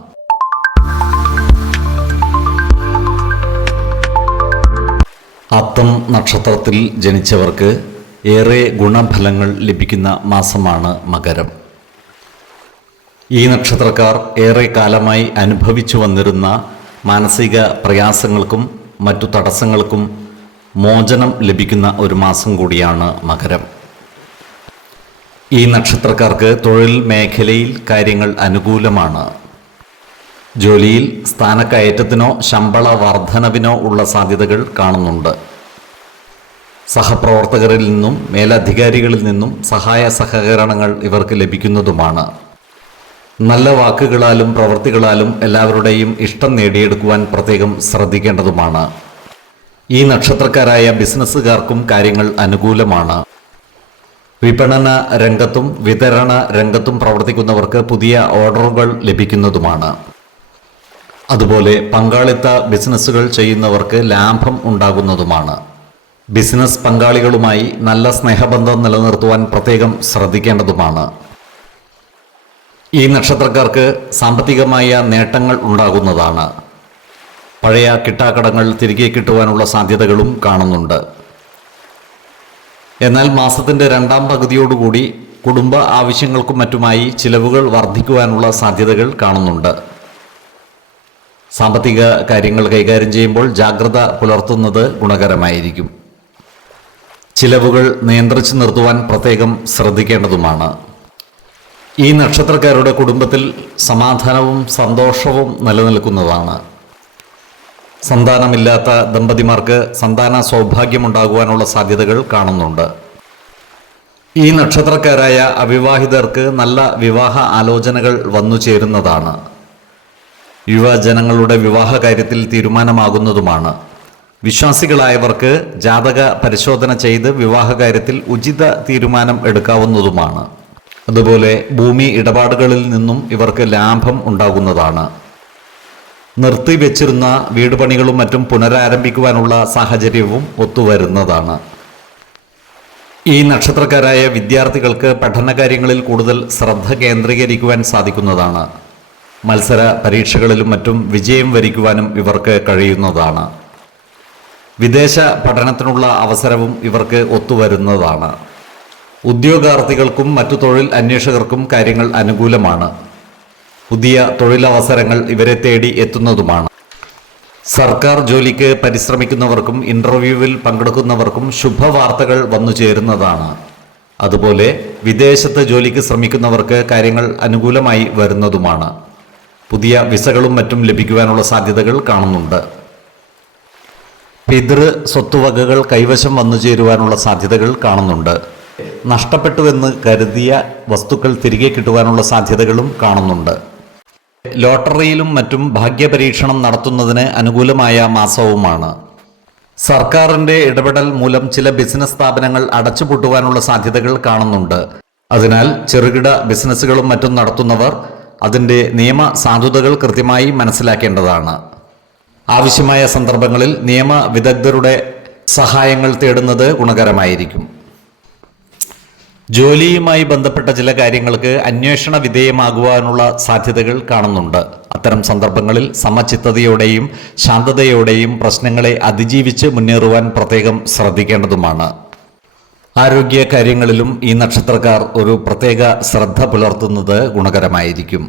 അത്തം നക്ഷത്രത്തിൽ ജനിച്ചവർക്ക് ഏറെ ഗുണഫലങ്ങൾ ലഭിക്കുന്ന മാസമാണ് മകരം. ഈ നക്ഷത്രക്കാർ ഏറെ കാലമായി അനുഭവിച്ചു വന്നിരുന്ന മാനസിക പ്രയാസങ്ങൾക്കും മറ്റു തടസ്സങ്ങൾക്കും മോചനം ലഭിക്കുന്ന ഒരു മാസം കൂടിയാണ് മകരം. ഈ നക്ഷത്രക്കാർക്ക് തൊഴിൽ മേഖലയിൽ കാര്യങ്ങൾ അനുകൂലമാണ്. ജോലിയിൽ സ്ഥാനക്കയറ്റത്തിനോ ശമ്പള വർധനവിനോ ഉള്ള സാധ്യതകൾ കാണുന്നുണ്ട്. സഹപ്രവർത്തകരിൽ നിന്നും മേലധികാരികളിൽ നിന്നും സഹായ സഹകരണങ്ങൾ ഇവർക്ക് ലഭിക്കുന്നതുമാണ്. നല്ല വാക്കുകളാലും പ്രവൃത്തികളാലും എല്ലാവരുടെയും ഇഷ്ടം നേടിയെടുക്കുവാൻ പ്രത്യേകം ശ്രദ്ധിക്കേണ്ടതുമാണ്. ഈ നക്ഷത്രക്കാരായ ബിസിനസ്സുകാർക്കും കാര്യങ്ങൾ അനുകൂലമാണ്. വിപണന രംഗത്തും വിതരണ രംഗത്തും പ്രവർത്തിക്കുന്നവർക്ക് പുതിയ ഓർഡറുകൾ ലഭിക്കുന്നതുമാണ്. അതുപോലെ പങ്കാളിത്ത ബിസിനസ്സുകൾ ചെയ്യുന്നവർക്ക് ലാഭം ഉണ്ടാകുന്നതുമാണ്. ബിസിനസ് പങ്കാളികളുമായി നല്ല സ്നേഹബന്ധം നിലനിർത്തുവാൻ പ്രത്യേകം ശ്രദ്ധിക്കേണ്ടതുമാണ്. ഈ നക്ഷത്രക്കാർക്ക് സാമ്പത്തികമായ നേട്ടങ്ങൾ ഉണ്ടാകുന്നതാണ്. പഴയ കിട്ടാക്കടങ്ങൾ തിരികെ കിട്ടുവാനുള്ള സാധ്യതകളും കാണുന്നുണ്ട്. എന്നാൽ മാസത്തിൻ്റെ രണ്ടാം പകുതിയോടുകൂടി കുടുംബ ആവശ്യങ്ങൾക്കും മറ്റുമായി ചിലവുകൾ വർദ്ധിക്കുവാനുള്ള സാധ്യതകൾ കാണുന്നുണ്ട്. സാമ്പത്തിക കാര്യങ്ങൾ കൈകാര്യം ചെയ്യുമ്പോൾ ജാഗ്രത പുലർത്തുന്നത് ഗുണകരമായിരിക്കും. ചിലവുകൾ നിയന്ത്രിച്ചു നിർത്തുവാൻ പ്രത്യേകം ശ്രദ്ധിക്കേണ്ടതുമാണ്. ഈ നക്ഷത്രക്കാരുടെ കുടുംബത്തിൽ സമാധാനവും സന്തോഷവും നിലനിൽക്കുന്നതാണ്. സന്താനമില്ലാത്ത ദമ്പതിമാർക്ക് സന്താന സൗഭാഗ്യമുണ്ടാകുവാനുള്ള സാധ്യതകൾ കാണുന്നുണ്ട്. ഈ നക്ഷത്രക്കാരായ അവിവാഹിതർക്ക് നല്ല വിവാഹ ആലോചനകൾ വന്നു ചേരുന്നതാണ്. യുവജനങ്ങളുടെ വിവാഹ കാര്യത്തിൽ തീരുമാനമാകുന്നതുമാണ്. വിശ്വാസികളായവർക്ക് ജാതക പരിശോധന ചെയ്ത് വിവാഹ കാര്യത്തിൽ ഉചിത തീരുമാനം എടുക്കാവുന്നതുമാണ്. അതുപോലെ ഭൂമി ഇടപാടുകളിൽ നിന്നും ഇവർക്ക് ലാഭം ഉണ്ടാകുന്നതാണ്. നിർത്തിവെച്ചിരുന്ന വീട് പണികളും മറ്റും പുനരാരംഭിക്കുവാനുള്ള സാഹചര്യവും ഒത്തുവരുന്നതാണ്. ഈ നക്ഷത്രക്കാരായ വിദ്യാർത്ഥികൾക്ക് പഠനകാര്യങ്ങളിൽ കൂടുതൽ ശ്രദ്ധ കേന്ദ്രീകരിക്കുവാൻ സാധിക്കുന്നതാണ്. മത്സര പരീക്ഷകളിലും മറ്റും വിജയം വരിക്കുവാനും ഇവർക്ക് കഴിയുന്നതാണ്. വിദേശ പഠനത്തിനുള്ള അവസരവും ഇവർക്ക് ഒത്തുവരുന്നതാണ്. ഉദ്യോഗാർത്ഥികൾക്കും മറ്റു തൊഴിൽ അന്വേഷകർക്കും കാര്യങ്ങൾ അനുകൂലമാണ്. പുതിയ തൊഴിലവസരങ്ങൾ ഇവരെ തേടി എത്തുന്നതുമാണ്. സർക്കാർ ജോലിക്ക് പരിശ്രമിക്കുന്നവർക്കും ഇൻ്റർവ്യൂവിൽ പങ്കെടുക്കുന്നവർക്കും ശുഭവാർത്തകൾ വന്നു ചേരുന്നതാണ്. അതുപോലെ വിദേശത്ത് ജോലിക്ക് ശ്രമിക്കുന്നവർക്ക് കാര്യങ്ങൾ അനുകൂലമായി വരുന്നതുമാണ്. പുതിയ വിസകളും മറ്റും ലഭിക്കുവാനുള്ള സാധ്യതകൾ കാണുന്നുണ്ട്. പിതൃ സ്വത്തുവകകൾ കൈവശം വന്നു ചേരുവാനുള്ള സാധ്യതകൾ കാണുന്നുണ്ട്. നഷ്ടപ്പെട്ടുവെന്ന് കരുതിയ വസ്തുക്കൾ തിരികെ കിട്ടുവാനുള്ള സാധ്യതകളും കാണുന്നുണ്ട്. ലോട്ടറിയിലും മറ്റും ഭാഗ്യപരീക്ഷണം നടത്തുന്നതിന് അനുകൂലമായ മാസവുമാണ്. സർക്കാരിൻ്റെ ഇടപെടൽ മൂലം ചില ബിസിനസ് സ്ഥാപനങ്ങൾ അടച്ചുപൂട്ടുവാനുള്ള സാധ്യതകൾ കാണുന്നുണ്ട്. അതിനാൽ ചെറുകിട ബിസിനസ്സുകളും മറ്റും നടത്തുന്നവർ അതിൻ്റെ നിയമ സാധുതകൾ കൃത്യമായി മനസ്സിലാക്കേണ്ടതാണ്. ആവശ്യമായ സന്ദർഭങ്ങളിൽ നിയമ വിദഗ്ധരുടെ സഹായങ്ങൾ തേടുന്നത് ഗുണകരമായിരിക്കും. ജോലിയുമായി ബന്ധപ്പെട്ട ചില കാര്യങ്ങൾക്ക് അന്വേഷണ വിധേയമാകുവാനുള്ള സാധ്യതകൾ കാണുന്നുണ്ട്. അത്തരം സന്ദർഭങ്ങളിൽ സമചിത്തതയോടെയും ശാന്തതയോടെയും പ്രശ്നങ്ങളെ അതിജീവിച്ച് മുന്നേറുവാൻ പ്രത്യേകം ശ്രദ്ധിക്കേണ്ടതുമാണ്. ആരോഗ്യ കാര്യങ്ങളിലും ഈ നക്ഷത്രക്കാർ ഒരു പ്രത്യേക ശ്രദ്ധ പുലർത്തുന്നത് ഗുണകരമായിരിക്കും.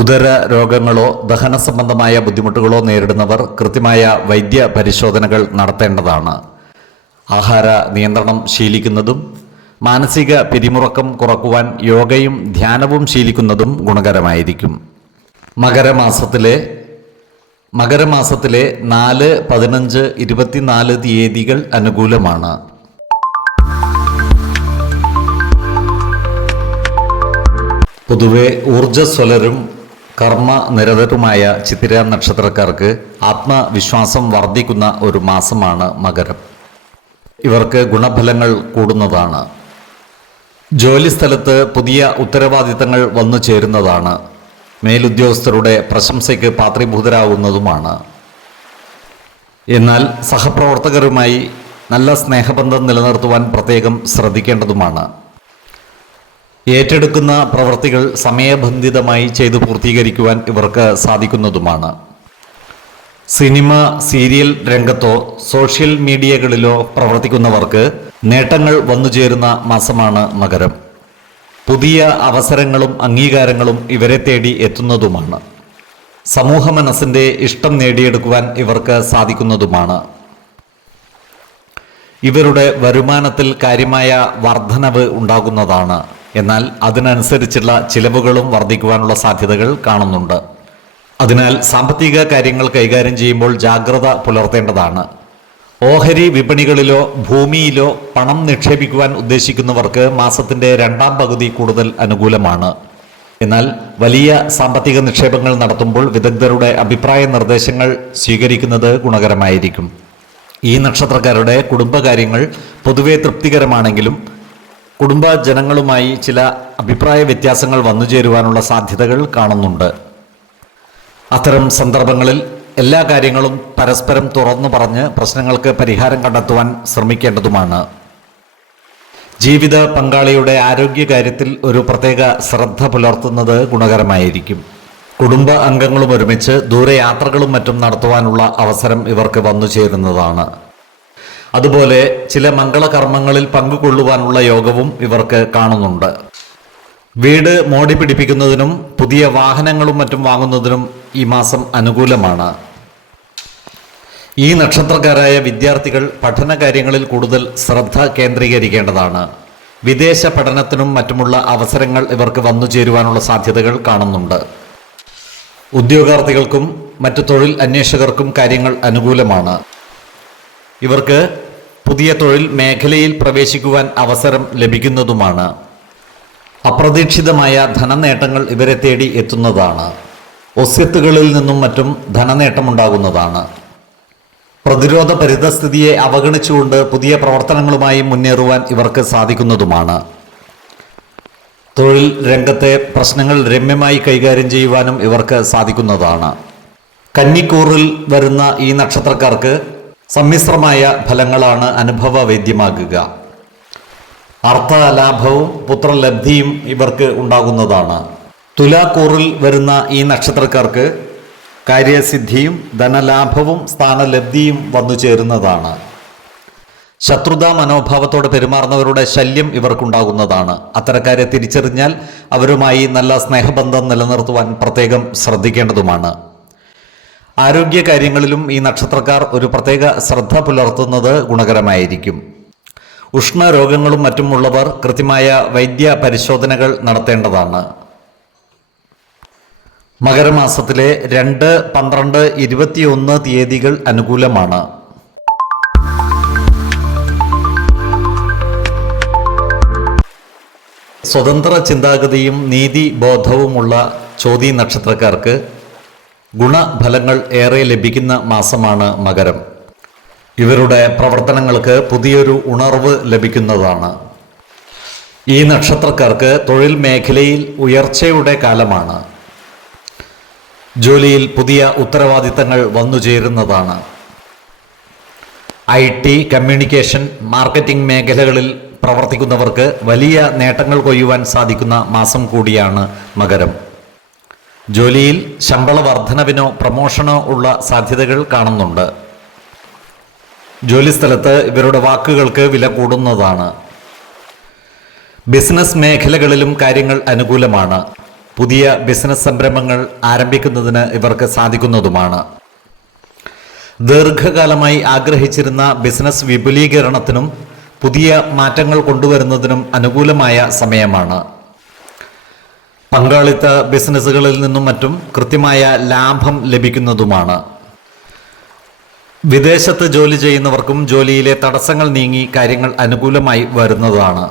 ഉദര രോഗങ്ങളോ ദഹന സംബന്ധമായ ബുദ്ധിമുട്ടുകളോ നേരിടുന്നവർ കൃത്യമായ വൈദ്യ പരിശോധനകൾ നടത്തേണ്ടതാണ്. ആഹാര നിയന്ത്രണം ശീലിക്കുന്നതും മാനസിക പിരിമുറുക്കം കുറക്കുവാൻ യോഗയും ധ്യാനവും ശീലിക്കുന്നതും ഗുണകരമായിരിക്കും. മകരമാസത്തിലെ 4, 15, 24 തീയതികൾ അനുകൂലമാണ്. പൊതുവെ ഊർജ്ജസ്വലരും കർമ്മനിരതരുമായ ചിത്തിര നക്ഷത്രക്കാർക്ക് ആത്മവിശ്വാസം വർദ്ധിക്കുന്ന ഒരു മാസമാണ് മകരം. ഇവർക്ക് ഗുണഫലങ്ങൾ കൂടുന്നതാണ്. ജോലിസ്ഥലത്ത് പുതിയ ഉത്തരവാദിത്തങ്ങൾ വന്നു ചേരുന്നതാണ്. മേലുദ്യോഗസ്ഥരുടെ പ്രശംസയ്ക്ക് പാത്രീഭൂതരാകുന്നതുമാണ്. എന്നാൽ സഹപ്രവർത്തകരുമായി നല്ല സ്നേഹബന്ധം നിലനിർത്തുവാൻ പ്രത്യേകം ശ്രദ്ധിക്കേണ്ടതുമാണ്. ഏറ്റെടുക്കുന്ന പ്രവൃത്തികൾ സമയബന്ധിതമായി ചെയ്തു പൂർത്തീകരിക്കുവാൻ ഇവർക്ക് സാധിക്കുന്നതുമാണ്. സിനിമ, സീരിയൽ രംഗത്തോ സോഷ്യൽ മീഡിയകളിലോ പ്രവർത്തിക്കുന്നവർക്ക് നേട്ടങ്ങൾ വന്നുചേരുന്ന മാസമാണ് മകരം. പുതിയ അവസരങ്ങളും അംഗീകാരങ്ങളും ഇവരെ തേടി എത്തുന്നതുമാണ്. സമൂഹ മനസ്സിൻ്റെ ഇഷ്ടം നേടിയെടുക്കുവാൻ ഇവർക്ക് സാധിക്കുന്നതുമാണ്. ഇവരുടെ വരുമാനത്തിൽ കാര്യമായ വർധനവ് ഉണ്ടാകുന്നതാണ്. എന്നാൽ അതിനനുസരിച്ചുള്ള ചിലവുകളും വർദ്ധിക്കുവാനുള്ള സാധ്യതകൾ കാണുന്നുണ്ട്. അതിനാൽ സാമ്പത്തിക കാര്യങ്ങൾ കൈകാര്യം ചെയ്യുമ്പോൾ ജാഗ്രത പുലർത്തേണ്ടതാണ്. ഓഹരി വിപണികളിലോ ഭൂമിയിലോ പണം നിക്ഷേപിക്കുവാൻ ഉദ്ദേശിക്കുന്നവർക്ക് മാസത്തിൻ്റെ രണ്ടാം പകുതി കൂടുതൽ അനുകൂലമാണ്. എന്നാൽ വലിയ സാമ്പത്തിക നിക്ഷേപങ്ങൾ നടത്തുമ്പോൾ വിദഗ്ധരുടെ അഭിപ്രായ നിർദ്ദേശങ്ങൾ സ്വീകരിക്കുന്നത് ഗുണകരമായിരിക്കും. ഈ നക്ഷത്രക്കാരുടെ കുടുംബകാര്യങ്ങൾ പൊതുവെ തൃപ്തികരമാണെങ്കിലും കുടുംബജനങ്ങളുമായി ചില അഭിപ്രായ വ്യത്യാസങ്ങൾ വന്നുചേരുവാനുള്ള സാധ്യതകൾ കാണുന്നുണ്ട്. അത്തരം സന്ദർഭങ്ങളിൽ എല്ലാ കാര്യങ്ങളും പരസ്പരം തുറന്നു പറഞ്ഞ് പ്രശ്നങ്ങൾക്ക് പരിഹാരം കണ്ടെത്തുവാൻ ശ്രമിക്കേണ്ടതുമാണ്. ജീവിത പങ്കാളിയുടെ ആരോഗ്യകാര്യത്തിൽ ഒരു പ്രത്യേക ശ്രദ്ധ പുലർത്തുന്നത് ഗുണകരമായിരിക്കും. കുടുംബ അംഗങ്ങളും ഒരുമിച്ച് ദൂരയാത്രകളും മറ്റും നടത്തുവാനുള്ള അവസരം ഇവർക്ക് വന്നു ചേരുന്നതാണ്. അതുപോലെ ചില മംഗളകർമ്മങ്ങളിൽ പങ്കുകൊള്ളുവാനുള്ള യോഗവും ഇവർക്ക് കാണുന്നുണ്ട്. വീട് മോടി പിടിപ്പിക്കുന്നതിനും പുതിയ വാഹനങ്ങളും മറ്റും വാങ്ങുന്നതിനും ഈ മാസം അനുകൂലമാണ്. ഈ നക്ഷത്രക്കാരായ വിദ്യാർത്ഥികൾ പഠന കാര്യങ്ങളിൽ കൂടുതൽ ശ്രദ്ധ കേന്ദ്രീകരിക്കേണ്ടതാണ്. വിദേശ പഠനത്തിനും മറ്റുമുള്ള അവസരങ്ങൾ ഇവർക്ക് വന്നു ചേരുവാനുള്ള സാധ്യതകൾ കാണുന്നുണ്ട്. ഉദ്യോഗാർത്ഥികൾക്കും മറ്റു തൊഴിൽ അന്വേഷകർക്കും കാര്യങ്ങൾ അനുകൂലമാണ്. ഇവർക്ക് പുതിയ തൊഴിൽ മേഖലയിൽ പ്രവേശിക്കുവാൻ അവസരം ലഭിക്കുന്നതുമാണ്. അപ്രതീക്ഷിതമായ ധനനേട്ടങ്ങൾ ഇവരെ തേടി എത്തുന്നതാണ്. ഒസ്യത്തുകളിൽ നിന്നും മറ്റും ധനനേട്ടമുണ്ടാകുന്നതാണ്. പ്രതിരോധ പരിതസ്ഥിതിയെ അവഗണിച്ചുകൊണ്ട് പുതിയ പ്രവർത്തനങ്ങളുമായി മുന്നേറുവാൻ ഇവർക്ക് സാധിക്കുന്നതുമാണ്. തൊഴിൽ രംഗത്തെ പ്രശ്നങ്ങൾ രമ്യമായി കൈകാര്യം ചെയ്യുവാനും ഇവർക്ക് സാധിക്കുന്നതാണ്. കന്നിക്കൂറിൽ വരുന്ന ഈ നക്ഷത്രക്കാർക്ക് സമ്മിശ്രമായ ഫലങ്ങളാണ് അനുഭവവേദ്യമാകുക. അർത്ഥലാഭവും പുത്രലബ്ധിയും ഇവർക്ക് ഉണ്ടാകുന്നതാണ്. തുലാക്കൂറിൽ വരുന്ന ഈ നക്ഷത്രക്കാർക്ക് കാര്യസിദ്ധിയും ധനലാഭവും സ്ഥാനലബ്ധിയും വന്നു ചേരുന്നതാണ്. ശത്രുതാ മനോഭാവത്തോടെ പെരുമാറുന്നവരുടെ ശല്യം ഇവർക്കുണ്ടാകുന്നതാണ്. അത്തരക്കാരെ തിരിച്ചറിഞ്ഞാൽ അവരുമായി നല്ല സ്നേഹബന്ധം നിലനിർത്തുവാൻ പ്രത്യേകം ശ്രദ്ധിക്കേണ്ടതുമാണ്. ആരോഗ്യകാര്യങ്ങളിലും ഈ നക്ഷത്രക്കാർ ഒരു പ്രത്യേക ശ്രദ്ധ പുലർത്തുന്നത് ഗുണകരമായിരിക്കും. ഉഷ്ണരോഗങ്ങളും മറ്റുമുള്ളവർ കൃത്യമായ വൈദ്യ പരിശോധനകൾ നടത്തേണ്ടതാണ്. മകരമാസത്തിലെ 2, 12, 21 തീയതികൾ അനുകൂലമാണ്. സ്വതന്ത്ര ചിന്താഗതിയും നീതിബോധവുമുള്ള ചോതി നക്ഷത്രക്കാർക്ക് ഗുണഫലങ്ങൾ ഏറെ ലഭിക്കുന്ന മാസമാണ് മകരം. ഇവരുടെ പ്രവർത്തനങ്ങൾക്ക് പുതിയൊരു ഉണർവ് ലഭിക്കുന്നതാണ്. ഈ നക്ഷത്രക്കാർക്ക് തൊഴിൽ മേഖലയിൽ ഉയർച്ചയുടെ കാലമാണ്. ജോലിയിൽ പുതിയ ഉത്തരവാദിത്തങ്ങൾ വന്നു ചേരുന്നതാണ്. IT, കമ്മ്യൂണിക്കേഷൻ, മാർക്കറ്റിംഗ് മേഖലകളിൽ പ്രവർത്തിക്കുന്നവർക്ക് വലിയ നേട്ടങ്ങൾ കൊയ്യുവാൻ സാധിക്കുന്ന മാസം കൂടിയാണ് മകരം. ജോലിയിൽ ശമ്പള വർധനവിനോ പ്രമോഷനോ ഉള്ള സാധ്യതകൾ കാണുന്നുണ്ട്. ജോലിസ്ഥലത്ത് ഇവരുടെ വാക്കുകൾക്ക് വില കൂടുന്നതാണ്. ബിസിനസ് മേഖലകളിലും കാര്യങ്ങൾ അനുകൂലമാണ്. പുതിയ ബിസിനസ് സംരംഭങ്ങൾ ആരംഭിക്കുന്നതിന് ഇവർക്ക് സാധിക്കുന്നതുമാണ്. ദീർഘകാലമായി ആഗ്രഹിച്ചിരുന്ന ബിസിനസ് വിപുലീകരണത്തിനും പുതിയ മാറ്റങ്ങൾ കൊണ്ടുവരുന്നതിനും അനുകൂലമായ സമയമാണ്. പങ്കാളിത്ത ബിസിനസ്സുകളിൽ നിന്നും മറ്റും കൃത്യമായ ലാഭം ലഭിക്കുന്നതുമാണ്. വിദേശത്ത് ജോലി ചെയ്യുന്നവർക്കും ജോലിയിലെ തടസ്സങ്ങൾ നീങ്ങി കാര്യങ്ങൾ അനുകൂലമായി വരുന്നതാണ്.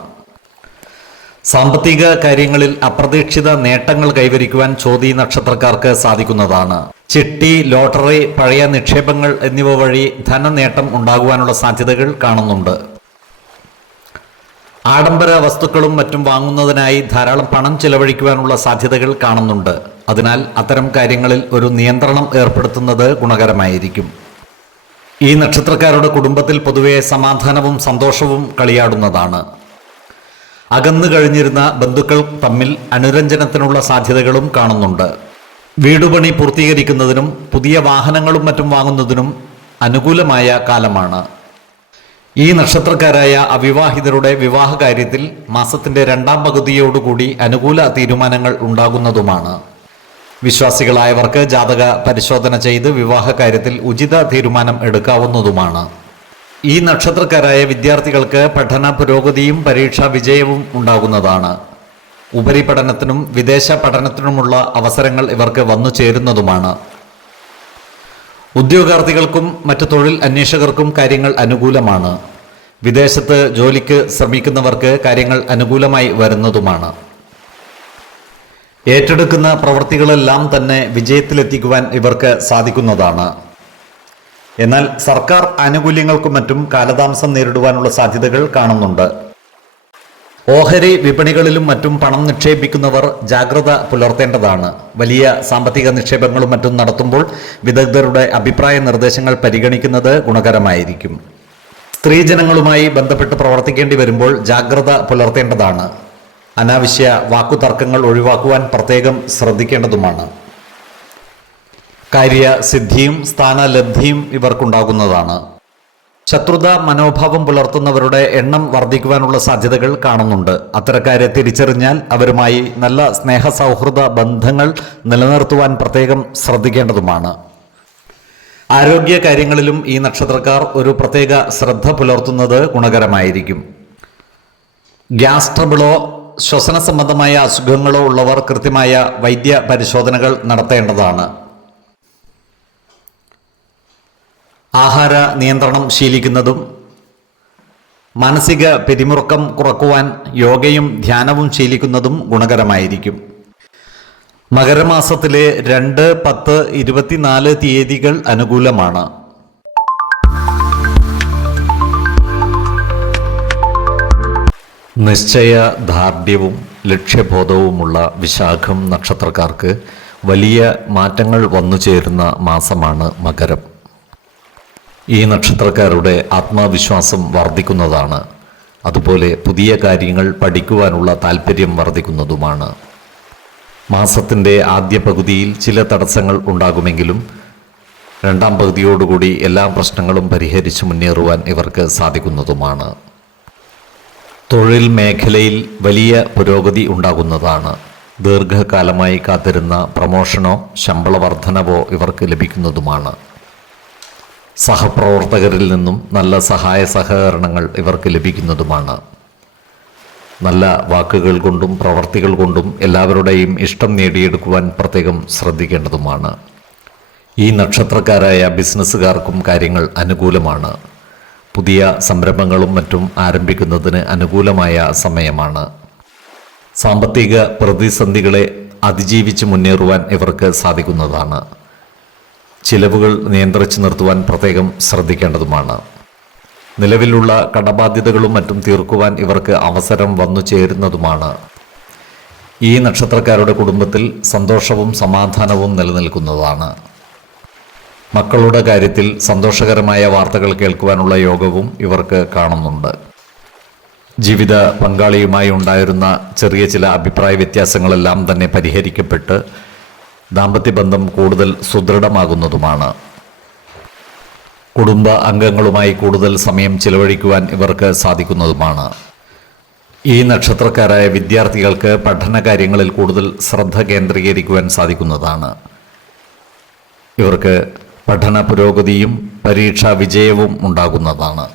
സാമ്പത്തിക കാര്യങ്ങളിൽ അപ്രതീക്ഷിത നേട്ടങ്ങൾ കൈവരിക്കുവാൻ ചോതി നക്ഷത്രക്കാർക്ക് സാധിക്കുന്നതാണ്. ചിട്ടി, ലോട്ടറി, പഴയ നിക്ഷേപങ്ങൾ എന്നിവ വഴി ധനനേട്ടം ഉണ്ടാകുവാനുള്ള സാധ്യതകൾ കാണുന്നുണ്ട്. ആഡംബര വസ്തുക്കളും മറ്റും വാങ്ങുന്നതിനായി ധാരാളം പണം ചെലവഴിക്കുവാനുള്ള സാധ്യതകൾ കാണുന്നുണ്ട്. അതിനാൽ അത്തരം കാര്യങ്ങളിൽ ഒരു നിയന്ത്രണം ഏർപ്പെടുത്തുന്നത് ഗുണകരമായിരിക്കും. ഈ നക്ഷത്രക്കാരുടെ കുടുംബത്തിൽ പൊതുവെ സമാധാനവും സന്തോഷവും കളിയാടുന്നതാണ്. അകന്നു കഴിഞ്ഞിരുന്ന ബന്ധുക്കൾ തമ്മിൽ അനുരഞ്ജനത്തിനുള്ള സാധ്യതകളും കാണുന്നുണ്ട്. വീടുപണി പൂർത്തീകരിക്കുന്നതിനും പുതിയ വാഹനങ്ങളും മറ്റും വാങ്ങുന്നതിനും അനുകൂലമായ കാലമാണ്. ഈ നക്ഷത്രക്കാരായ അവിവാഹിതരുടെ വിവാഹ കാര്യത്തിൽ മാസത്തിന്റെ രണ്ടാം പകുതിയോടുകൂടി അനുകൂല തീരുമാനങ്ങൾ ഉണ്ടാകുന്നതുമാണ്. വിശ്വാസികളായവർക്ക് ജാതക പരിശോധന ചെയ്ത് വിവാഹ കാര്യത്തിൽ ഉചിത തീരുമാനം എടുക്കാവുന്നതുമാണ്. ഈ നക്ഷത്രക്കാരായ വിദ്യാർത്ഥികൾക്ക് പഠന പുരോഗതിയും പരീക്ഷാ വിജയവും ഉണ്ടാകുന്നതാണ്. ഉപരിപഠനത്തിനും വിദേശ പഠനത്തിനുമുള്ള അവസരങ്ങൾ ഇവർക്ക് വന്നു ചേരുന്നതുമാണ്. ഉദ്യോഗാർത്ഥികൾക്കും മറ്റു തൊഴിൽ അന്വേഷകർക്കും കാര്യങ്ങൾ അനുകൂലമാണ്. വിദേശത്ത് ജോലിക്ക് ശ്രമിക്കുന്നവർക്ക് കാര്യങ്ങൾ അനുകൂലമായി വരുന്നതുമാണ്. ഏറ്റെടുക്കുന്ന പ്രവൃത്തികളെല്ലാം തന്നെ വിജയത്തിലെത്തിക്കുവാൻ ഇവർക്ക് സാധിക്കുന്നതാണ്. എന്നാൽ സർക്കാർ ആനുകൂല്യങ്ങൾക്കും മറ്റും കാലതാമസം നേരിടുവാനുള്ള സാധ്യതകൾ കാണുന്നുണ്ട്. ഓഹരി വിപണികളിലും മറ്റും പണം നിക്ഷേപിക്കുന്നവർ ജാഗ്രത പുലർത്തേണ്ടതാണ്. വലിയ സാമ്പത്തിക നിക്ഷേപങ്ങളും മറ്റും നടത്തുമ്പോൾ വിദഗ്ധരുടെ അഭിപ്രായ നിർദ്ദേശങ്ങൾ പരിഗണിക്കുന്നത് ഗുണകരമായിരിക്കും. സ്ത്രീജനങ്ങളുമായി ബന്ധപ്പെട്ട് പ്രവർത്തിക്കേണ്ടി വരുമ്പോൾ ജാഗ്രത പുലർത്തേണ്ടതാണ്. അനാവശ്യ വാക്കുതർക്കങ്ങൾ ഒഴിവാക്കുവാൻ പ്രത്യേകം ശ്രദ്ധിക്കേണ്ടതുമാണ്. കാര്യസിദ്ധിയും സ്ഥാനലബ്ധിയും ഇവർക്കുണ്ടാകുന്നതാണ്. ശത്രുത മനോഭാവം പുലർത്തുന്നവരുടെ എണ്ണം വർദ്ധിക്കുവാനുള്ള സാധ്യതകൾ കാണുന്നുണ്ട്. അത്തരക്കാരെ തിരിച്ചറിഞ്ഞാൽ അവരുമായി നല്ല സ്നേഹസൗഹൃദ ബന്ധങ്ങൾ നിലനിർത്തുവാൻ പ്രത്യേകം ശ്രദ്ധിക്കേണ്ടതുമാണ്. ആരോഗ്യ കാര്യങ്ങളിലും ഈ നക്ഷത്രക്കാർ ഒരു പ്രത്യേക ശ്രദ്ധ പുലർത്തുന്നത് ഗുണകരമായിരിക്കും. ഗ്യാസ് ട്രബിളോ ശ്വസന സംബന്ധമായ അസുഖങ്ങളോ ഉള്ളവർ കൃത്യമായ വൈദ്യ പരിശോധനകൾ നടത്തേണ്ടതാണ്. ആഹാര നിയന്ത്രണം ശീലിക്കുന്നതും മാനസിക പിരിമുറുക്കം കുറക്കുവാൻ യോഗയും ധ്യാനവും ശീലിക്കുന്നതും ഗുണകരമായിരിക്കും. മകരമാസത്തിലെ 2, 10, 24 തീയതികൾ അനുകൂലമാണ്. നിശ്ചയദാർഢ്യവും ലക്ഷ്യബോധവുമുള്ള വിശാഖം നക്ഷത്രക്കാർക്ക് വലിയ മാറ്റങ്ങൾ വന്നു ചേരുന്ന മാസമാണ് മകരം. ഈ നക്ഷത്രക്കാരുടെ ആത്മവിശ്വാസം വർദ്ധിക്കുന്നതാണ്. അതുപോലെ പുതിയ കാര്യങ്ങൾ പഠിക്കുവാനുള്ള താല്പര്യം വർദ്ധിക്കുന്നതുമാണ്. മാസത്തിൻ്റെ ആദ്യ പകുതിയിൽ ചില തടസ്സങ്ങൾ ഉണ്ടാകുമെങ്കിലും രണ്ടാം പകുതിയോടുകൂടി എല്ലാ പ്രശ്നങ്ങളും പരിഹരിച്ച് മുന്നേറുവാൻ ഇവർക്ക് സാധിക്കുന്നതുമാണ്. തൊഴിൽ മേഖലയിൽ വലിയ പുരോഗതി ഉണ്ടാകുന്നതാണ്. ദീർഘകാലമായി കാത്തിരുന്ന പ്രമോഷനോ ശമ്പള വർധനവോ ഇവർക്ക് ലഭിക്കുന്നതുമാണ്. സഹപ്രവർത്തകരിൽ നിന്നും നല്ല സഹായ സഹകരണങ്ങൾ ഇവർക്ക് ലഭിക്കുന്നതുമാണ്. നല്ല വാക്കുകൾ കൊണ്ടും പ്രവർത്തികൾ കൊണ്ടും എല്ലാവരുടെയും ഇഷ്ടം നേടിയെടുക്കുവാൻ പ്രത്യേകം ശ്രദ്ധിക്കേണ്ടതുമാണ്. ഈ നക്ഷത്രക്കാരായ ബിസിനസ്സുകാർക്കും കാര്യങ്ങൾ അനുകൂലമാണ്. പുതിയ സംരംഭങ്ങളും മറ്റും ആരംഭിക്കുന്നതിന് അനുകൂലമായ സമയമാണ്. സാമ്പത്തിക പ്രതിസന്ധികളെ അതിജീവിച്ച് മുന്നേറുവാൻ ഇവർക്ക് സാധിക്കുന്നതാണ്. ചിലവുകൾ നിയന്ത്രിച്ചു നിർത്തുവാൻ പ്രത്യേകം ശ്രദ്ധിക്കേണ്ടതുമാണ്. നിലവിലുള്ള കടബാധ്യതകളും മറ്റും തീർക്കുവാൻ ഇവർക്ക് അവസരം വന്നു ചേരുന്നതുമാണ്. ഈ നക്ഷത്രക്കാരുടെ കുടുംബത്തിൽ സന്തോഷവും സമാധാനവും നിലനിൽക്കുന്നതാണ്. മക്കളുടെ കാര്യത്തിൽ സന്തോഷകരമായ വാർത്തകൾ കേൾക്കുവാനുള്ള യോഗവും ഇവർക്ക് കാണുന്നുണ്ട്. ജീവിത പങ്കാളിയുമായി ഉണ്ടായിരുന്ന ചെറിയ ചില അഭിപ്രായ വ്യത്യാസങ്ങളെല്ലാം തന്നെ പരിഹരിക്കപ്പെട്ട് ദാമ്പത്യബന്ധം കൂടുതൽ സുദൃഢമാകുന്നതുമാണ്. കുടുംബ അംഗങ്ങളുമായി കൂടുതൽ സമയം ചിലവഴിക്കുവാൻ ഇവർക്ക് സാധിക്കുന്നതുമാണ്. ഈ നക്ഷത്രക്കാരായ വിദ്യാർത്ഥികൾക്ക് പഠനകാര്യങ്ങളിൽ കൂടുതൽ ശ്രദ്ധ കേന്ദ്രീകരിക്കുവാൻ സാധിക്കുന്നതാണ്. ഇവർക്ക് പഠന പുരോഗതിയും പരീക്ഷാ വിജയവും ഉണ്ടാകുന്നതാണ്.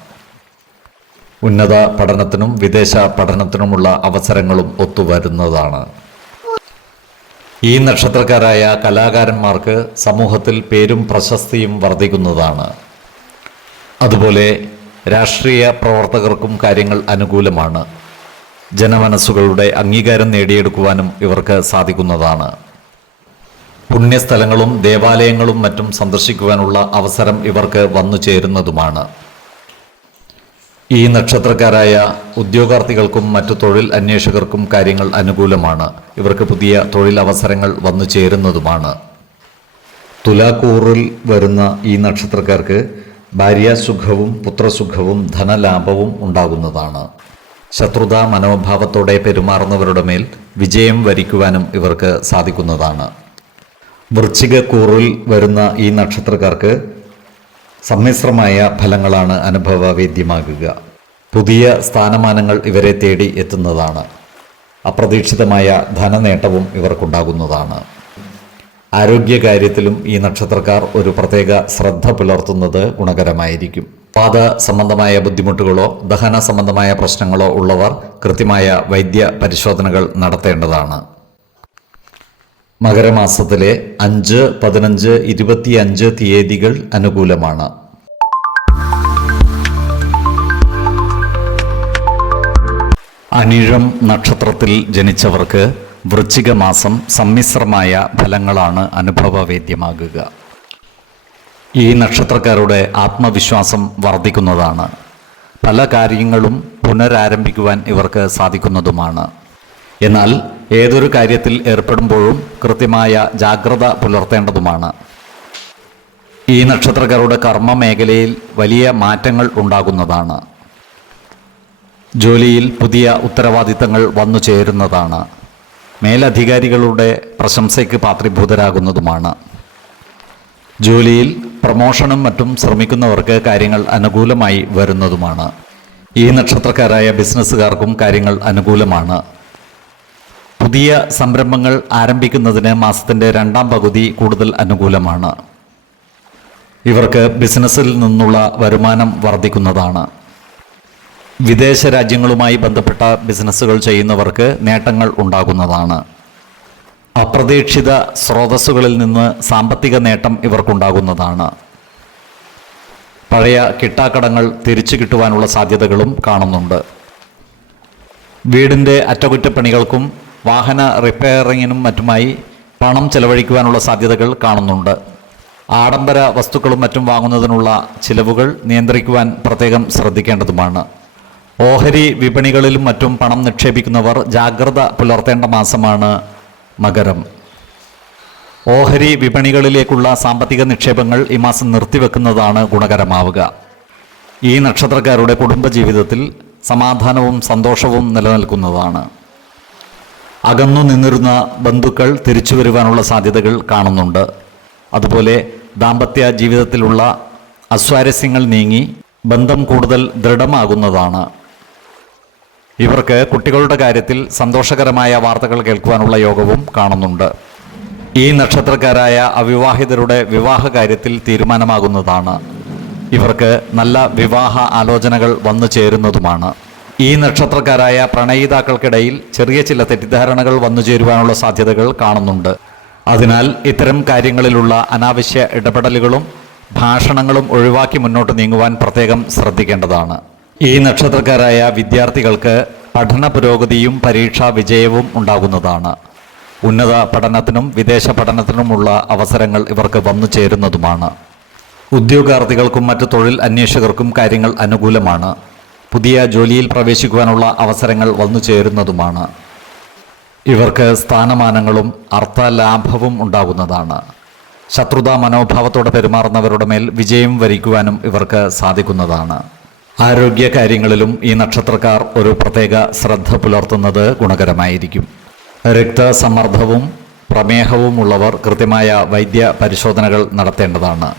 ഉന്നത പഠനത്തിനും വിദേശ പഠനത്തിനുമുള്ള അവസരങ്ങളും ഒത്തുവരുന്നതാണ്. ഈ നക്ഷത്രക്കാരായ കലാകാരന്മാർക്ക് സമൂഹത്തിൽ പേരും പ്രശസ്തിയും വർദ്ധിക്കുന്നതാണ്. അതുപോലെ രാഷ്ട്രീയ പ്രവർത്തകർക്കും കാര്യങ്ങൾ അനുകൂലമാണ്. ജനമനസ്സുകളുടെ അംഗീകാരം നേടിയെടുക്കുവാനും ഇവർക്ക് സാധിക്കുന്നതാണ്. പുണ്യസ്ഥലങ്ങളും ദേവാലയങ്ങളും മറ്റും സന്ദർശിക്കുവാനുള്ള അവസരം ഇവർക്ക് വന്നു ചേരുന്നതുമാണ്. ഈ നക്ഷത്രക്കാരായ ഉദ്യോഗാർത്ഥികൾക്കും മറ്റു തൊഴിൽ അന്വേഷകർക്കും കാര്യങ്ങൾ അനുകൂലമാണ്. ഇവർക്ക് പുതിയ തൊഴിൽ അവസരങ്ങൾ വന്നു ചേരുന്നതുമാണ്. തുലാക്കൂറിൽ വരുന്ന ഈ നക്ഷത്രക്കാർക്ക് ഭാര്യാസുഖവും പുത്രസുഖവും ധനലാഭവും ഉണ്ടാകുന്നതാണ്. ശത്രുതാ മനോഭാവത്തോടെ പെരുമാറുന്നവരുടെ മേൽ വിജയം വരിക്കുവാനും ഇവർക്ക് സാധിക്കുന്നതാണ്. വൃശ്ചികക്കൂറിൽ വരുന്ന ഈ നക്ഷത്രക്കാർക്ക് സമ്മിശ്രമായ ഫലങ്ങളാണ് അനുഭവവേദ്യമാകുക. പുതിയ സ്ഥാനമാനങ്ങൾ ഇവരെ തേടി എത്തുന്നതാണ്. അപ്രതീക്ഷിതമായ ധനനേട്ടവും ഇവർക്കുണ്ടാകുന്നതാണ്. ആരോഗ്യകാര്യത്തിലും ഈ നക്ഷത്രക്കാർ ഒരു പ്രത്യേക ശ്രദ്ധ പുലർത്തുന്നത് ഗുണകരമായിരിക്കും. പാദ സംബന്ധമായ ബുദ്ധിമുട്ടുകളോ ദഹന സംബന്ധമായ പ്രശ്നങ്ങളോ ഉള്ളവർ കൃത്യമായ വൈദ്യ പരിശോധനകൾ നടത്തേണ്ടതാണ്. മകരമാസത്തിലെ 5, 15, 25 തീയതികൾ അനുകൂലമാണ്. അനിഴം നക്ഷത്രത്തിൽ ജനിച്ചവർക്ക് വൃശ്ചിക മാസം സമ്മിശ്രമായ ഫലങ്ങളാണ് അനുഭവവേദ്യമാകുക. ഈ നക്ഷത്രക്കാരുടെ ആത്മവിശ്വാസം വർദ്ധിക്കുന്നതാണ്. പല കാര്യങ്ങളും പുനരാരംഭിക്കുവാൻ ഇവർക്ക് സാധിക്കുന്നതുമാണ്. എന്നാൽ ഏതൊരു കാര്യത്തിൽ ഏർപ്പെടുമ്പോഴും കൃത്യമായ ജാഗ്രത പുലർത്തേണ്ടതുമാണ്. ഈ നക്ഷത്രക്കാരുടെ കർമ്മ മേഖലയിൽ വലിയ മാറ്റങ്ങൾ ഉണ്ടാകുന്നതാണ്. ജോലിയിൽ പുതിയ ഉത്തരവാദിത്തങ്ങൾ വന്നു ചേരുന്നതാണ്. മേലധികാരികളുടെ പ്രശംസയ്ക്ക് പാത്രീഭൂതരാകുന്നതുമാണ്. ജോലിയിൽ പ്രമോഷനും മറ്റും ശ്രമിക്കുന്നവർക്ക് കാര്യങ്ങൾ അനുകൂലമായി വരുന്നതുമാണ്. ഈ നക്ഷത്രക്കാരായ ബിസിനസ്സുകാർക്കും കാര്യങ്ങൾ അനുകൂലമാണ്. പുതിയ സംരംഭങ്ങൾ ആരംഭിക്കുന്നതിന് മാസത്തിൻ്റെ 2ാം പകുതി കൂടുതൽ അനുകൂലമാണ്. ഇവർക്ക് ബിസിനസ്സിൽ നിന്നുള്ള വരുമാനം വർദ്ധിക്കുന്നതാണ്. വിദേശ രാജ്യങ്ങളുമായി ബന്ധപ്പെട്ട ബിസിനസ്സുകൾ ചെയ്യുന്നവർക്ക് നേട്ടങ്ങൾ ഉണ്ടാകുന്നതാണ്. അപ്രതീക്ഷിത സ്രോതസ്സുകളിൽ നിന്ന് സാമ്പത്തിക നേട്ടം ഇവർക്കുണ്ടാകുന്നതാണ്. പഴയ കിട്ടാക്കടങ്ങൾ തിരിച്ചു കിട്ടുവാനുള്ള സാധ്യതകളും കാണുന്നുണ്ട്. വീടിൻ്റെ അറ്റകുറ്റപ്പണികൾക്കും വാഹന റിപ്പയറിങ്ങിനും മറ്റുമായി പണം ചെലവഴിക്കുവാനുള്ള സാധ്യതകൾ കാണുന്നുണ്ട്. ആഡംബര വസ്തുക്കളും മറ്റും വാങ്ങുന്നതിനുള്ള ചിലവുകൾ നിയന്ത്രിക്കുവാൻ പ്രത്യേകം ശ്രദ്ധിക്കേണ്ടതുമാണ്. ഓഹരി വിപണികളിലും മറ്റും പണം നിക്ഷേപിക്കുന്നവർ ജാഗ്രത പുലർത്തേണ്ട മാസമാണ് മകരം. ഓഹരി വിപണികളിലേക്കുള്ള സാമ്പത്തിക നിക്ഷേപങ്ങൾ ഈ മാസം നിർത്തിവെക്കുന്നതാണ് ഗുണകരമാവുക. ഈ നക്ഷത്രക്കാരുടെ കുടുംബജീവിതത്തിൽ സമാധാനവും സന്തോഷവും നിലനിൽക്കുന്നതാണ്. അകന്നു നിന്നിരുന്ന ബന്ധുക്കൾ തിരിച്ചു വരുവാനുള്ള സാധ്യതകൾ കാണുന്നുണ്ട്. അതുപോലെ ദാമ്പത്യ ജീവിതത്തിലുള്ള അസ്വാരസ്യങ്ങൾ നീങ്ങി ബന്ധം കൂടുതൽ ദൃഢമാകുന്നതാണ്. ഇവർക്ക് കുട്ടികളുടെ കാര്യത്തിൽ സന്തോഷകരമായ വാർത്തകൾ കേൾക്കുവാനുള്ള യോഗവും കാണുന്നുണ്ട്. ഈ നക്ഷത്രക്കാരായ അവിവാഹിതരുടെ വിവാഹ കാര്യത്തിൽ തീരുമാനമാകുന്നതാണ്. ഇവർക്ക് നല്ല വിവാഹ ആലോചനകൾ വന്നു ചേരുന്നതുമാണ്. ഈ നക്ഷത്രക്കാരായ പ്രണയിതാക്കൾക്കിടയിൽ ചെറിയ ചില തെറ്റിദ്ധാരണകൾ വന്നു ചേരുവാനുള്ള സാധ്യതകൾ കാണുന്നുണ്ട്. അതിനാൽ ഇത്തരം കാര്യങ്ങളിലുള്ള അനാവശ്യ ഇടപെടലുകളും ഭാഷണങ്ങളും ഒഴിവാക്കി മുന്നോട്ട് നീങ്ങുവാൻ പ്രത്യേകം ശ്രദ്ധിക്കേണ്ടതാണ്. ഈ നക്ഷത്രക്കാരായ വിദ്യാർത്ഥികൾക്ക് പഠന പുരോഗതിയും പരീക്ഷാ വിജയവും ഉണ്ടാകുന്നതാണ്. ഉന്നത പഠനത്തിനും വിദേശ പഠനത്തിനുമുള്ള അവസരങ്ങൾ ഇവർക്ക് വന്നു ചേരുന്നതുമാണ്. ഉദ്യോഗാർത്ഥികൾക്കും മറ്റു തൊഴിൽ അന്വേഷകർക്കും കാര്യങ്ങൾ അനുകൂലമാണ്. പുതിയ ജോലിയിൽ പ്രവേശിക്കുവാനുള്ള അവസരങ്ങൾ വന്നു ചേരുന്നതുമാണ്. ഇവർക്ക് സ്ഥാനമാനങ്ങളും അർത്ഥലാഭവും ഉണ്ടാകുന്നതാണ്. ശത്രുതാ മനോഭാവത്തോടെ പെരുമാറുന്നവരുടെ മേൽ വിജയം വരിക്കുവാനും ഇവർക്ക് സാധിക്കുന്നതാണ്. ആരോഗ്യ കാര്യങ്ങളിലും ഈ നക്ഷത്രക്കാർ ഒരു പ്രത്യേക ശ്രദ്ധ പുലർത്തുന്നത് ഗുണകരമായിരിക്കും. രക്തസമ്മർദ്ദവും പ്രമേഹവും ഉള്ളവർ കൃത്യമായ വൈദ്യ പരിശോധനകൾ നടത്തേണ്ടതാണ്.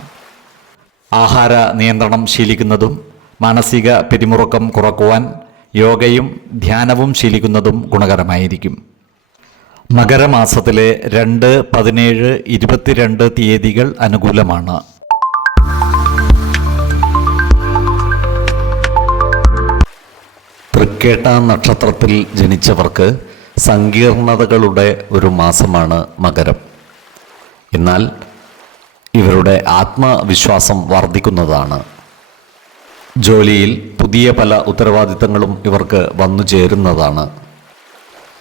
ആഹാര നിയന്ത്രണം ശീലിക്കുന്നതും മാനസിക പിരിമുറുക്കം കുറക്കുവാൻ യോഗയും ധ്യാനവും ശീലിക്കുന്നതും ഗുണകരമായിരിക്കും. മകരമാസത്തിലെ 2, 17, 22 തീയതികൾ അനുകൂലമാണ്. തൃക്കേട്ട നക്ഷത്രത്തിൽ ജനിച്ചവർക്ക് സങ്കീർണതകളുടെ ഒരു മാസമാണ് മകരം. എന്നാൽ ഇവരുടെ ആത്മവിശ്വാസം വർദ്ധിക്കുന്നതാണ്. ജോലിയിൽ പുതിയ പല ഉത്തരവാദിത്തങ്ങളും ഇവർക്ക് വന്നു ചേരുന്നതാണ്.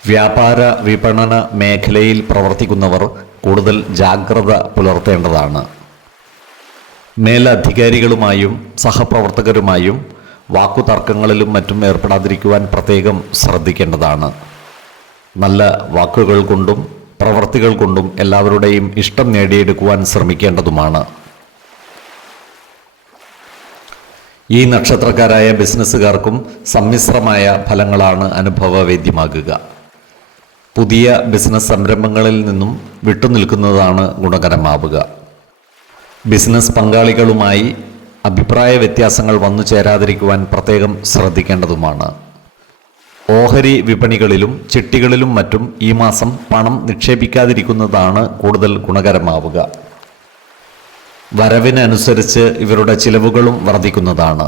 വ്യാപാര വിപണന മേഖലയിൽ പ്രവർത്തിക്കുന്നവർ കൂടുതൽ ജാഗ്രത പുലർത്തേണ്ടതാണ്. മേലധികാരികളുമായും സഹപ്രവർത്തകരുമായും വാക്കുതർക്കങ്ങളിലും മറ്റും ഏർപ്പെടാതിരിക്കുവാൻ പ്രത്യേകം ശ്രദ്ധിക്കേണ്ടതാണ്. നല്ല വാക്കുകൾ കൊണ്ടും പ്രവൃത്തികൾ കൊണ്ടും എല്ലാവരുടെയും ഇഷ്ടം നേടിയെടുക്കുവാൻ ശ്രമിക്കേണ്ടതുമാണ്. ഈ നക്ഷത്രക്കാരായ ബിസിനസ്സുകാർക്കും സമ്മിശ്രമായ ഫലങ്ങളാണ് അനുഭവവേദ്യമാകുക. പുതിയ ബിസിനസ് സംരംഭങ്ങളിൽ നിന്നും വിട്ടുനിൽക്കുന്നതാണ് ഗുണകരമാവുക. ബിസിനസ് പങ്കാളികളുമായി അഭിപ്രായ വ്യത്യാസങ്ങൾ വന്നു ചേരാതിരിക്കുവാൻ പ്രത്യേകം ശ്രദ്ധിക്കേണ്ടതുമാണ്. ഓഹരി വിപണികളിലും ചിട്ടികളിലും മറ്റും ഈ മാസം പണം നിക്ഷേപിക്കാതിരിക്കുന്നതാണ് കൂടുതൽ ഗുണകരമാവുക. വരവിനനുസരിച്ച് ഇവരുടെ ചിലവുകളും വർദ്ധിക്കുന്നതാണ്.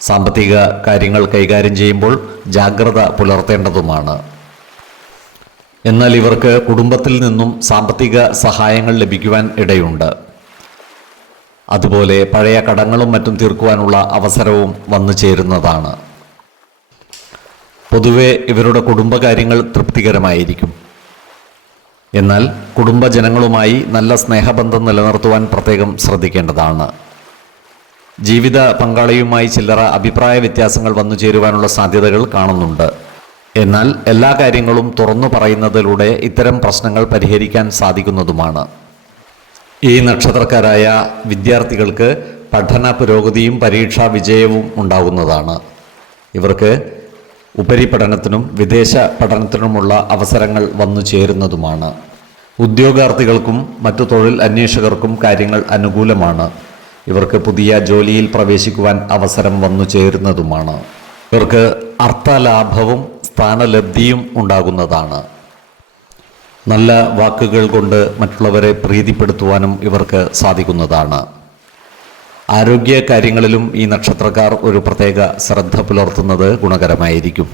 സാമ്പത്തിക കാര്യങ്ങൾ കൈകാര്യം ചെയ്യുമ്പോൾ ജാഗ്രത പുലർത്തേണ്ടതുമാണ്. എന്നാൽ ഇവർക്ക് കുടുംബത്തിൽ നിന്നും സാമ്പത്തിക സഹായങ്ങൾ ലഭിക്കുവാൻ ഇടയുണ്ട്. അതുപോലെ പഴയ കടങ്ങളും മറ്റും തീർക്കുവാനുള്ള അവസരവും വന്നു ചേരുന്നതാണ്. പൊതുവെ ഇവരുടെ കുടുംബകാര്യങ്ങൾ തൃപ്തികരമായിരിക്കും. എന്നാൽ കുടുംബജനങ്ങളുമായി നല്ല സ്നേഹബന്ധം നിലനിർത്തുവാൻ പ്രത്യേകം ശ്രദ്ധിക്കേണ്ടതാണ്. ജീവിത പങ്കാളിയുമായി ചില്ലറ അഭിപ്രായ വ്യത്യാസങ്ങൾ വന്നു ചേരുവാനുള്ള സാധ്യതകൾ കാണുന്നുണ്ട്. എന്നാൽ എല്ലാ കാര്യങ്ങളും തുറന്നു പറയുന്നതിലൂടെ ഇത്തരം പ്രശ്നങ്ങൾ പരിഹരിക്കാൻ സാധിക്കുന്നതുമാണ്. ഈ നക്ഷത്രക്കാരായ വിദ്യാർത്ഥികൾക്ക് പഠന പുരോഗതിയും പരീക്ഷാ വിജയവും ഉണ്ടാകുന്നതാണ്. ഇവർക്ക് ഉപരിപഠനത്തിനും വിദേശ പഠനത്തിനുമുള്ള അവസരങ്ങൾ വന്നു ചേരുന്നതുമാണ്. ഉദ്യോഗാർത്ഥികൾക്കും മറ്റു തൊഴിൽ അന്വേഷകർക്കും കാര്യങ്ങൾ അനുകൂലമാണ്. ഇവർക്ക് പുതിയ ജോലിയിൽ പ്രവേശിക്കുവാൻ അവസരം വന്നു ചേരുന്നതുമാണ്. ഇവർക്ക് അർത്ഥലാഭവും സ്ഥാനലബ്ധിയും ഉണ്ടാകുന്നതാണ്. നല്ല വാക്കുകൾ കൊണ്ട് മറ്റുള്ളവരെ പ്രീതിപ്പെടുത്തുവാനും ഇവർക്ക് സാധിക്കുന്നതാണ്. ആരോഗ്യ കാര്യങ്ങളിലും ഈ നക്ഷത്രക്കാർ ഒരു പ്രത്യേക ശ്രദ്ധ പുലർത്തുന്നത് ഗുണകരമായിരിക്കും.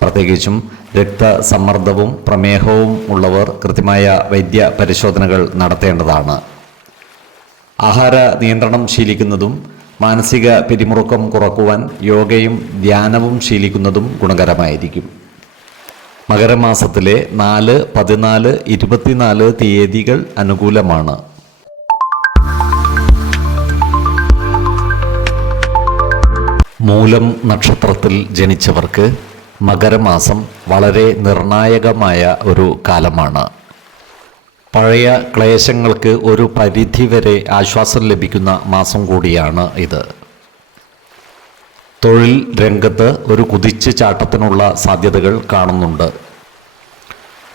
പ്രത്യേകിച്ചും രക്തസമ്മർദ്ദവും പ്രമേഹവും ഉള്ളവർ കൃത്യമായ വൈദ്യ പരിശോധനകൾ നടത്തേണ്ടതാണ്. ആഹാര നിയന്ത്രണം ശീലിക്കുന്നതും മാനസിക പിരിമുറുക്കം കുറക്കുവാൻ യോഗയും ധ്യാനവും ശീലിക്കുന്നതും ഗുണകരമായിരിക്കും. മകരമാസത്തിലെ 4, 14, 24 തീയതികൾ അനുകൂലമാണ്. മൂലം നക്ഷത്രത്തിൽ ജനിച്ചവർക്ക് മകരമാസം വളരെ നിർണായകമായ ഒരു കാലമാണ്. പഴയ ക്ലേശങ്ങൾക്ക് ഒരു പരിധിവരെ ആശ്വാസം ലഭിക്കുന്ന മാസം കൂടിയാണ് ഇത്. തൊഴിൽ രംഗത്ത് ഒരു കുതിച്ചു ചാട്ടത്തിനുള്ള സാധ്യതകൾ കാണുന്നുണ്ട്.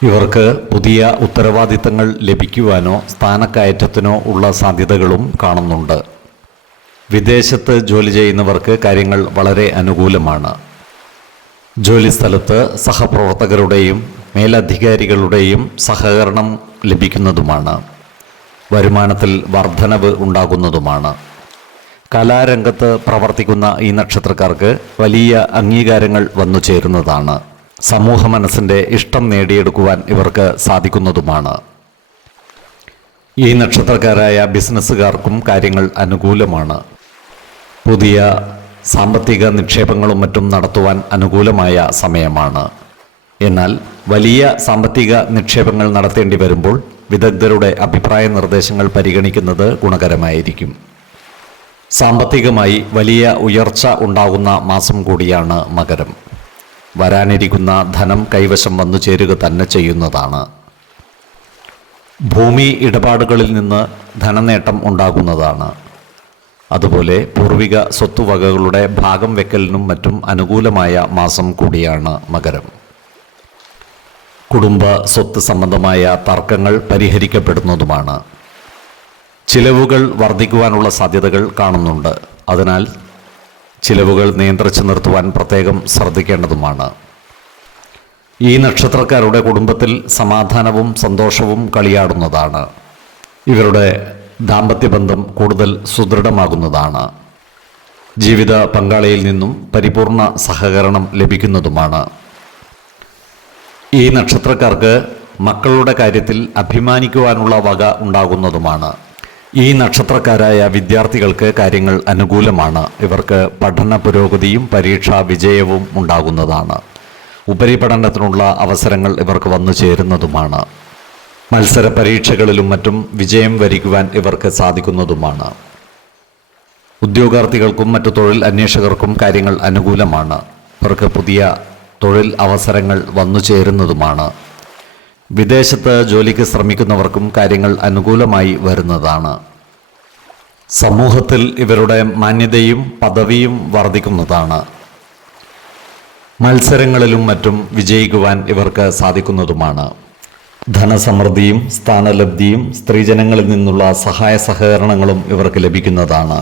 ഇവർക്ക് പുതിയ ഉത്തരവാദിത്തങ്ങൾ ലഭിക്കുവാനോ സ്ഥാനക്കയറ്റത്തിനോ ഉള്ള സാധ്യതകളും കാണുന്നുണ്ട്. വിദേശത്ത് ജോലി ചെയ്യുന്നവർക്ക് കാര്യങ്ങൾ വളരെ അനുകൂലമാണ്. ജോലിസ്ഥലത്ത് സഹപ്രവർത്തകരുടെയും മേലധികാരികളുടെയും സഹകരണം ലഭിക്കുന്നതുമാണ്. വരുമാനത്തിൽ വർധനവ് ഉണ്ടാകുന്നതുമാണ്. കലാരംഗത്ത് പ്രവർത്തിക്കുന്ന ഈ നക്ഷത്രക്കാർക്ക് വലിയ അംഗീകാരങ്ങൾ വന്നു ചേരുന്നതാണ്. സമൂഹ മനസ്സിൻ്റെ ഇഷ്ടം നേടിയെടുക്കുവാൻ ഇവർക്ക് സാധിക്കുന്നതുമാണ്. ഈ നക്ഷത്രക്കാരായ ബിസിനസ്സുകാർക്കും കാര്യങ്ങൾ അനുകൂലമാണ്. പുതിയ സാമ്പത്തിക നിക്ഷേപങ്ങളും മറ്റും നടത്തുവാൻ അനുകൂലമായ സമയമാണ്. എന്നാൽ വലിയ സാമ്പത്തിക നിക്ഷേപങ്ങൾ നടത്തേണ്ടി വരുമ്പോൾ വിദഗ്ധരുടെ അഭിപ്രായ നിർദ്ദേശങ്ങൾ പരിഗണിക്കുന്നത് ഗുണകരമായിരിക്കും. സാമ്പത്തികമായി വലിയ ഉയർച്ച ഉണ്ടാകുന്ന മാസം കൂടിയാണ് മകരം. വരാനിരിക്കുന്ന ധനം കൈവശം വന്നു ചേരുക തന്നെ ചെയ്യുന്നതാണ്. ഭൂമി ഇടപാടുകളിൽ നിന്ന് ധനനേട്ടം ഉണ്ടാകുന്നതാണ്. അതുപോലെ പൂർവിക സ്വത്തുവകകളുടെ ഭാഗം വെക്കലിനും മറ്റും അനുകൂലമായ മാസം കൂടിയാണ് മകരം. കുടുംബ സ്വത്ത് സംബന്ധമായ തർക്കങ്ങൾ പരിഹരിക്കപ്പെടുന്നതുമാണ്. ചിലവുകൾ വർദ്ധിക്കുവാനുള്ള സാധ്യതകൾ കാണുന്നുണ്ട്. അതിനാൽ ചിലവുകൾ നിയന്ത്രിച്ചു നിർത്തുവാൻ പ്രത്യേകം ശ്രദ്ധിക്കേണ്ടതുമാണ്. ഈ നക്ഷത്രക്കാരുടെ കുടുംബത്തിൽ സമാധാനവും സന്തോഷവും കളിയാടുന്നതാണ്. ഇവരുടെ ദാമ്പത്യബന്ധം കൂടുതൽ സുദൃഢമാകുന്നതാണ്. ജീവിത പങ്കാളിയിൽ നിന്നും പരിപൂർണ സഹകരണം ലഭിക്കുന്നതുമാണ്. ഈ നക്ഷത്രക്കാർക്ക് മക്കളുടെ കാര്യത്തിൽ അഭിമാനിക്കുവാനുള്ള വക ഉണ്ടാകുന്നതുമാണ്. ഈ നക്ഷത്രക്കാരായ വിദ്യാർത്ഥികൾക്ക് കാര്യങ്ങൾ അനുകൂലമാണ്. ഇവർക്ക് പഠന പുരോഗതിയും പരീക്ഷാ വിജയവും ഉണ്ടാകുന്നതാണ്. ഉപരിപഠനത്തിനുള്ള അവസരങ്ങൾ ഇവർക്ക് വന്നു ചേരുന്നതുമാണ്. മത്സര പരീക്ഷകളിലും മറ്റും വിജയം വരിക്കുവാൻ ഇവർക്ക് സാധിക്കുന്നതുമാണ്. ഉദ്യോഗാർത്ഥികൾക്കും മറ്റു തൊഴിൽ അന്വേഷകർക്കും കാര്യങ്ങൾ അനുകൂലമാണ്. ഇവർക്ക് പുതിയ തൊഴിൽ അവസരങ്ങൾ വന്നു ചേരുന്നതുമാണ്. വിദേശത്ത് ജോലിക്ക് ശ്രമിക്കുന്നവർക്കും കാര്യങ്ങൾ അനുകൂലമായി വരുന്നതാണ്. സമൂഹത്തിൽ ഇവരുടെ മാന്യതയും പദവിയും വർദ്ധിക്കുന്നതാണ്. മത്സരങ്ങളിലും മറ്റും വിജയിക്കുവാൻ ഇവർക്ക് സാധിക്കുന്നതുമാണ്. ധനസമൃദ്ധിയും സ്ഥാനലബ്ധിയും സ്ത്രീജനങ്ങളിൽ നിന്നുള്ള സഹായ സഹകരണങ്ങളും ഇവർക്ക് ലഭിക്കുന്നതാണ്.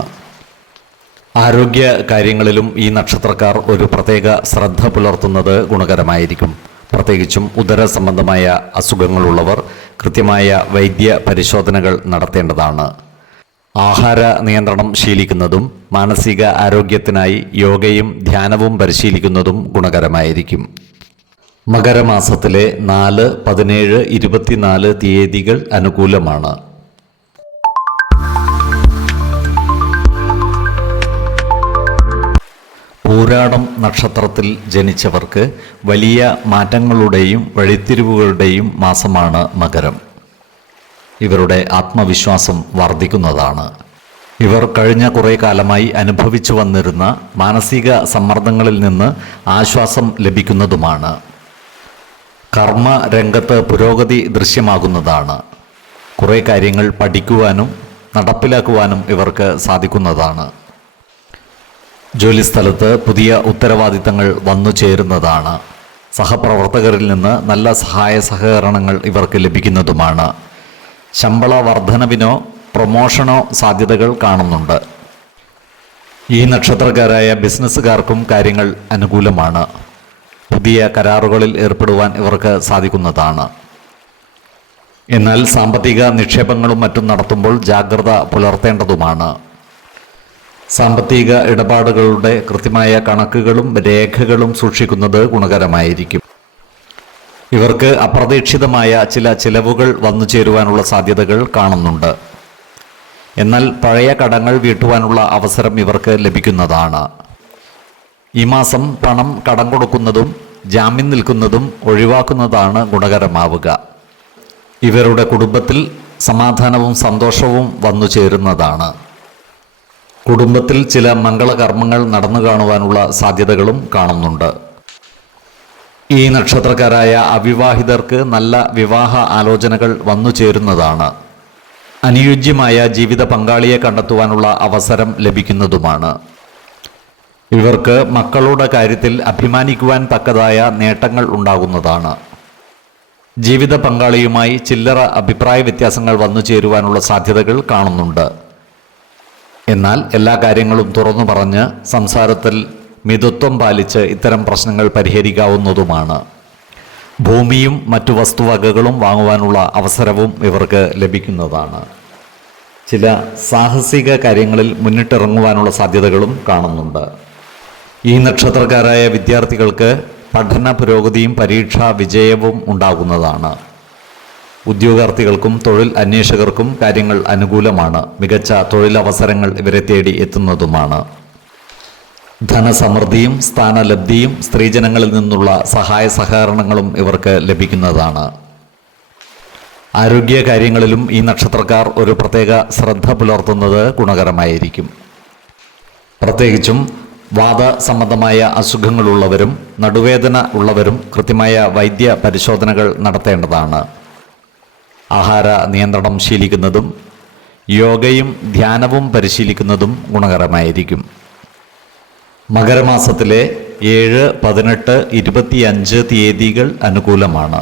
ആരോഗ്യ കാര്യങ്ങളിലും ഈ നക്ഷത്രക്കാർ ഒരു പ്രത്യേക ശ്രദ്ധ പുലർത്തുന്നത് ഗുണകരമായിരിക്കും. പ്രത്യേകിച്ചും ഉദര സംബന്ധമായ അസുഖങ്ങളുള്ളവർ കൃത്യമായ വൈദ്യ പരിശോധനകൾ നടത്തേണ്ടതാണ്. ആഹാര നിയന്ത്രണം ശീലിക്കുന്നതും മാനസിക ആരോഗ്യത്തിനായി യോഗയും ധ്യാനവും പരിശീലിക്കുന്നതും ഗുണകരമായിരിക്കും. മകരമാസത്തിലെ 4, 17, 24 തീയതികൾ അനുകൂലമാണ്. പൂരാടം നക്ഷത്രത്തിൽ ജനിച്ചവർക്ക് വലിയ മാറ്റങ്ങളുടെയും വഴിത്തിരിവുകളുടെയും മാസമാണ് മകരം. ഇവരുടെ ആത്മവിശ്വാസം വർദ്ധിക്കുന്നതാണ്. ഇവർ കഴിഞ്ഞ കുറേ കാലമായി അനുഭവിച്ചു വന്നിരുന്ന മാനസിക സമ്മർദ്ദങ്ങളിൽ നിന്ന് ആശ്വാസം ലഭിക്കുന്നതുമാണ്. കർമ്മ രംഗത്ത് പുരോഗതി ദൃശ്യമാകുന്നതാണ്. കുറേ കാര്യങ്ങൾ പഠിക്കുവാനും നടപ്പിലാക്കുവാനും ഇവർക്ക് സാധിക്കുന്നതാണ്. ജോലിസ്ഥലത്ത് പുതിയ ഉത്തരവാദിത്തങ്ങൾ വന്നു ചേരുന്നതാണ്. സഹപ്രവർത്തകരിൽ നിന്ന് നല്ല സഹായ സഹകരണങ്ങൾ ഇവർക്ക് ലഭിക്കുന്നതുമാണ്. ശമ്പള വർധനവിനോ പ്രൊമോഷനോ സാധ്യതകൾ കാണുന്നുണ്ട്. ഈ നക്ഷത്രക്കാരായ ബിസിനസ്സുകാർക്കും കാര്യങ്ങൾ അനുകൂലമാണ്. പുതിയ കരാറുകളിൽ ഏർപ്പെടുവാൻ ഇവർക്ക് സാധിക്കുന്നതാണ്. എന്നാൽ സാമ്പത്തിക നിക്ഷേപങ്ങളും മറ്റും നടത്തുമ്പോൾ ജാഗ്രത പുലർത്തേണ്ടതുമാണ്. സാമ്പത്തിക ഇടപാടുകളുടെ കൃത്യമായ കണക്കുകളും രേഖകളും സൂക്ഷിക്കുന്നത് ഗുണകരമായിരിക്കും. ഇവർക്ക് അപ്രതീക്ഷിതമായ ചില ചിലവുകൾ വന്നു ചേരുവാനുള്ള സാധ്യതകൾ കാണുന്നുണ്ട്. എന്നാൽ പഴയ കടങ്ങൾ വീട്ടുവാനുള്ള അവസരം ഇവർക്ക് ലഭിക്കുന്നതാണ്. ഈ മാസം പണം കടം കൊടുക്കുന്നതും ജാമ്യം നിൽക്കുന്നതും ഒഴിവാക്കുന്നതാണ് ഗുണകരമാവുക. ഇവരുടെ കുടുംബത്തിൽ സമാധാനവും സന്തോഷവും വന്നു ചേരുന്നതാണ്. കുടുംബത്തിൽ ചില മംഗളകർമ്മങ്ങൾ നടന്നു കാണുവാനുള്ള സാധ്യതകളും കാണുന്നുണ്ട്. ഈ നക്ഷത്രക്കാരായ അവിവാഹിതർക്ക് നല്ല വിവാഹ ആലോചനകൾ വന്നു ചേരുന്നതാണ്. അനുയോജ്യമായ ജീവിത പങ്കാളിയെ കണ്ടെത്തുവാനുള്ള അവസരം ലഭിക്കുന്നതുമാണ്. ഇവർക്ക് മക്കളുടെ കാര്യത്തിൽ അഭിമാനിക്കുവാൻ തക്കതായ നേട്ടങ്ങൾ ഉണ്ടാകുന്നതാണ്. ജീവിത പങ്കാളിയുമായി ചില്ലറ അഭിപ്രായ വ്യത്യാസങ്ങൾ വന്നു ചേരുവാനുള്ള സാധ്യതകൾ കാണുന്നുണ്ട്. എന്നാൽ എല്ലാ കാര്യങ്ങളും തുറന്നു പറഞ്ഞ് സംസാരത്തിൽ മിതത്വം പാലിച്ച് ഇത്തരം പ്രശ്നങ്ങൾ പരിഹരിക്കാവുന്നതുമാണ്. ഭൂമിയും മറ്റു വസ്തുവകകളും വാങ്ങുവാനുള്ള അവസരവും ഇവർക്ക് ലഭിക്കുന്നതാണ്. ചില സാഹസിക കാര്യങ്ങളിൽ മുന്നിട്ടിറങ്ങുവാനുള്ള സാധ്യതകളും കാണുന്നുണ്ട്. ഈ നക്ഷത്രക്കാരായ വിദ്യാർത്ഥികൾക്ക് പഠന പുരോഗതിയും പരീക്ഷാ വിജയവും ഉണ്ടാകുന്നതാണ്. ഉദ്യോഗാർത്ഥികൾക്കും തൊഴിൽ അന്വേഷകർക്കും കാര്യങ്ങൾ അനുകൂലമാണ്. മികച്ച തൊഴിലവസരങ്ങൾ ഇവരെ തേടി എത്തുന്നതുമാണ്. ധനസമൃദ്ധിയും സ്ഥാനലബ്ധിയും സ്ത്രീജനങ്ങളിൽ നിന്നുള്ള സഹായ സഹകരണങ്ങളും ഇവർക്ക് ലഭിക്കുന്നതാണ്. ആരോഗ്യ കാര്യങ്ങളിലും ഈ നക്ഷത്രക്കാർ ഒരു പ്രത്യേക ശ്രദ്ധ പുലർത്തുന്നത് ഗുണകരമായിരിക്കും. പ്രത്യേകിച്ചും വാത സംബന്ധമായ അസുഖങ്ങളുള്ളവരും നടുവേദന ഉള്ളവരും കൃത്യമായ വൈദ്യ പരിശോധനകൾ നടത്തേണ്ടതാണ്. ആഹാര നിയന്ത്രണം ശീലിക്കുന്നതും യോഗയും ധ്യാനവും പരിശീലിക്കുന്നതും ഗുണകരമായിരിക്കും. മകരമാസത്തിലെ 7, 18, 25 തീയതികൾ അനുകൂലമാണ്.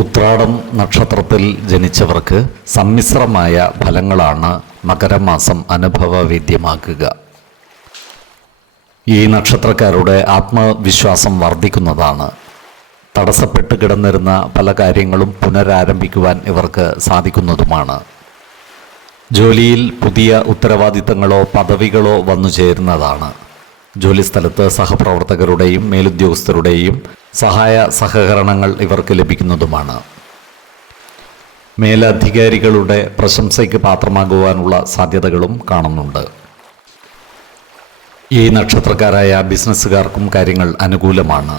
ഉത്രാടം നക്ഷത്രത്തിൽ ജനിച്ചവർക്ക് സമ്മിശ്രമായ ഫലങ്ങളാണ് മകരമാസം അനുഭവവേദ്യമാക്കുക. ഈ നക്ഷത്രക്കാരുടെ ആത്മവിശ്വാസം വർദ്ധിക്കുന്നതാണ്. തടസ്സപ്പെട്ട് കിടന്നിരുന്ന പല കാര്യങ്ങളും പുനരാരംഭിക്കുവാൻ ഇവർക്ക് സാധിക്കുന്നതുമാണ്. ജോലിയിൽ പുതിയ ഉത്തരവാദിത്തങ്ങളോ പദവികളോ വന്നു ചേരുന്നതാണ്. ജോലിസ്ഥലത്ത് സഹപ്രവർത്തകരുടെയും മേലുദ്യോഗസ്ഥരുടെയും സഹായ സഹകരണങ്ങൾ ഇവർക്ക് ലഭിക്കുന്നതുമാണ്. മേലധികാരികളുടെ പ്രശംസയ്ക്ക് പാത്രമാകുവാനുള്ള സാധ്യതകളും കാണുന്നുണ്ട്. ഈ നക്ഷത്രക്കാരായ ബിസിനസ്സുകാർക്കും കാര്യങ്ങൾ അനുകൂലമാണ്.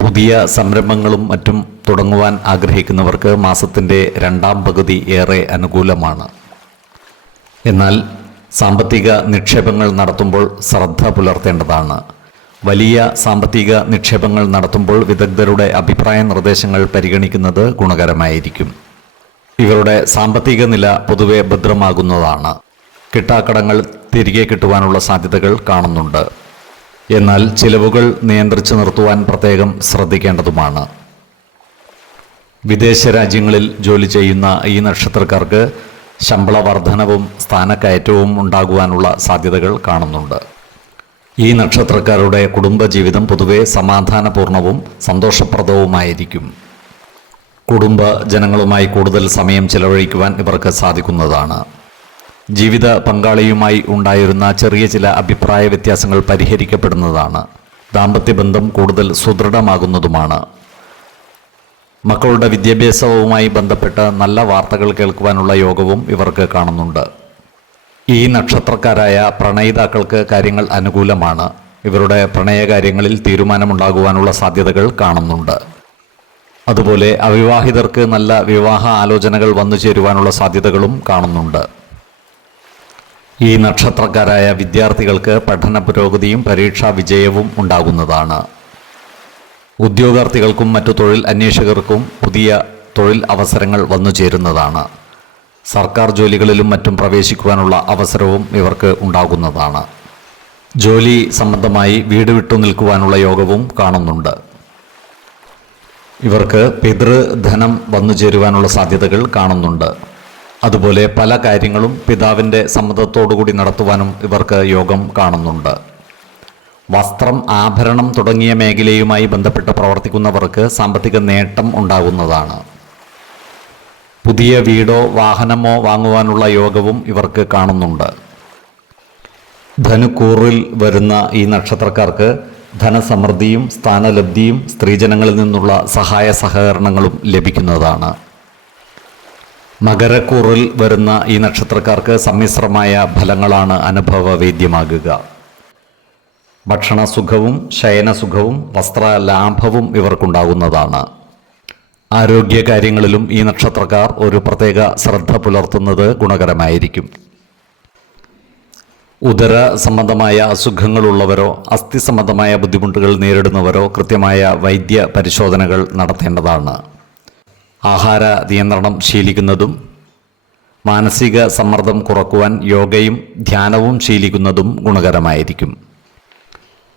പുതിയ സംരംഭങ്ങളും മറ്റും തുടങ്ങുവാൻ ആഗ്രഹിക്കുന്നവർക്ക് മാസത്തിൻ്റെ 2ാം പകുതി ഏറെ അനുകൂലമാണ്. എന്നാൽ സാമ്പത്തിക നിക്ഷേപങ്ങൾ നടത്തുമ്പോൾ ശ്രദ്ധ പുലർത്തേണ്ടതാണ്. വലിയ സാമ്പത്തിക നിക്ഷേപങ്ങൾ നടത്തുമ്പോൾ വിദഗ്ധരുടെ അഭിപ്രായ നിർദ്ദേശങ്ങൾ പരിഗണിക്കുന്നത് ഗുണകരമായിരിക്കും. ഇവരുടെ സാമ്പത്തിക നില പൊതുവെ ഭദ്രമാകുന്നതാണ്. കിട്ടാക്കടങ്ങൾ തിരികെ കിട്ടുവാനുള്ള സാധ്യതകൾ കാണുന്നുണ്ട്. എന്നാൽ ചിലവുകൾ നിയന്ത്രിച്ചു നിർത്തുവാൻ പ്രത്യേകം ശ്രദ്ധിക്കേണ്ടതുമാണ്. വിദേശ രാജ്യങ്ങളിൽ ജോലി ചെയ്യുന്ന ഈ നക്ഷത്രക്കാർക്ക് ശമ്പള വർധനവും സ്ഥാനക്കയറ്റവും ഉണ്ടാകുവാനുള്ള സാധ്യതകൾ കാണുന്നുണ്ട്. ഈ നക്ഷത്രക്കാരുടെ കുടുംബജീവിതം പൊതുവെ സമാധാനപൂർണവും സന്തോഷപ്രദവുമായിരിക്കും. കുടുംബ ജനങ്ങളുമായി കൂടുതൽ സമയം ചെലവഴിക്കുവാൻ ഇവർക്ക് സാധിക്കുന്നതാണ്. ജീവിത പങ്കാളിയുമായി ഉണ്ടായിരുന്ന ചെറിയ ചില അഭിപ്രായ വ്യത്യാസങ്ങൾ പരിഹരിക്കപ്പെടുന്നതാണ്. ദാമ്പത്യബന്ധം കൂടുതൽ സുദൃഢമാകുന്നതുമാണ്. മക്കളുടെ വിദ്യാഭ്യാസവുമായി ബന്ധപ്പെട്ട് നല്ല വാർത്തകൾ കേൾക്കുവാനുള്ള യോഗവും ഇവർക്ക് കാണുന്നുണ്ട്. ഈ നക്ഷത്രക്കാരായ പ്രണയിതാക്കൾക്ക് കാര്യങ്ങൾ അനുകൂലമാണ്. ഇവരുടെ പ്രണയകാര്യങ്ങളിൽ തീരുമാനമുണ്ടാകുവാനുള്ള സാധ്യതകൾ കാണുന്നുണ്ട്. അതുപോലെ അവിവാഹിതർക്ക് നല്ല വിവാഹ ആലോചനകൾ വന്നു ചേരുവാനുള്ള സാധ്യതകളും കാണുന്നുണ്ട്. ഈ നക്ഷത്രക്കാരായ വിദ്യാർത്ഥികൾക്ക് പഠന പുരോഗതിയും പരീക്ഷാ വിജയവും ഉണ്ടാകുന്നതാണ്. ഉദ്യോഗാർത്ഥികൾക്കും മറ്റു തൊഴിൽ അന്വേഷകർക്കും പുതിയ തൊഴിൽ അവസരങ്ങൾ വന്നു ചേരുന്നതാണ്. സർക്കാർ ജോലികളിലും മറ്റും പ്രവേശിക്കുവാനുള്ള അവസരവും ഇവർക്ക് ഉണ്ടാകുന്നതാണ്. ജോലി സംബന്ധമായി വീട് വിട്ടു നിൽക്കുവാനുള്ള യോഗവും കാണുന്നുണ്ട്. ഇവർക്ക് പിതൃധനം വന്നു ചേരുവാനുള്ള സാധ്യതകൾ കാണുന്നുണ്ട്. അതുപോലെ പല കാര്യങ്ങളും പിതാവിൻ്റെ സമ്മതത്തോടുകൂടി നടത്തുവാനും ഇവർക്ക് യോഗം കാണുന്നുണ്ട്. വസ്ത്രം, ആഭരണം തുടങ്ങിയ മേഖലയുമായി ബന്ധപ്പെട്ട് പ്രവർത്തിക്കുന്നവർക്ക് സാമ്പത്തിക നേട്ടം ഉണ്ടാകുന്നതാണ്. പുതിയ വീടോ വാഹനമോ വാങ്ങുവാനുള്ള യോഗവും ഇവർക്ക് കാണുന്നുണ്ട്. ധനുക്കൂറിൽ വരുന്ന ഈ നക്ഷത്രക്കാർക്ക് ധനസമൃദ്ധിയും സ്ഥാനലബ്ധിയും സ്ത്രീജനങ്ങളിൽ നിന്നുള്ള സഹായ സഹകരണങ്ങളും ലഭിക്കുന്നതാണ്. മകരക്കൂറിൽ വരുന്ന ഈ നക്ഷത്രക്കാർക്ക് സമ്മിശ്രമായ ഫലങ്ങളാണ് അനുഭവവേദ്യമാകുക. ഭക്ഷണസുഖവും ശയനസുഖവും വസ്ത്രലാഭവും ഇവർക്കുണ്ടാകുന്നതാണ്. ആരോഗ്യകാര്യങ്ങളിലും ഈ നക്ഷത്രക്കാർ ഒരു പ്രത്യേക ശ്രദ്ധ പുലർത്തുന്നത് ഗുണകരമായിരിക്കും. ഉദര സംബന്ധമായ അസുഖങ്ങളുള്ളവരോ അസ്ഥി സംബന്ധമായ ബുദ്ധിമുട്ടുകൾ നേരിടുന്നവരോ കൃത്യമായ വൈദ്യ പരിശോധനകൾ നടത്തേണ്ടതാണ്. ആഹാര നിയന്ത്രണം ശീലിക്കുന്നതും മാനസിക സമ്മർദ്ദം കുറക്കുവാൻ യോഗയും ധ്യാനവും ശീലിക്കുന്നതും ഗുണകരമായിരിക്കും.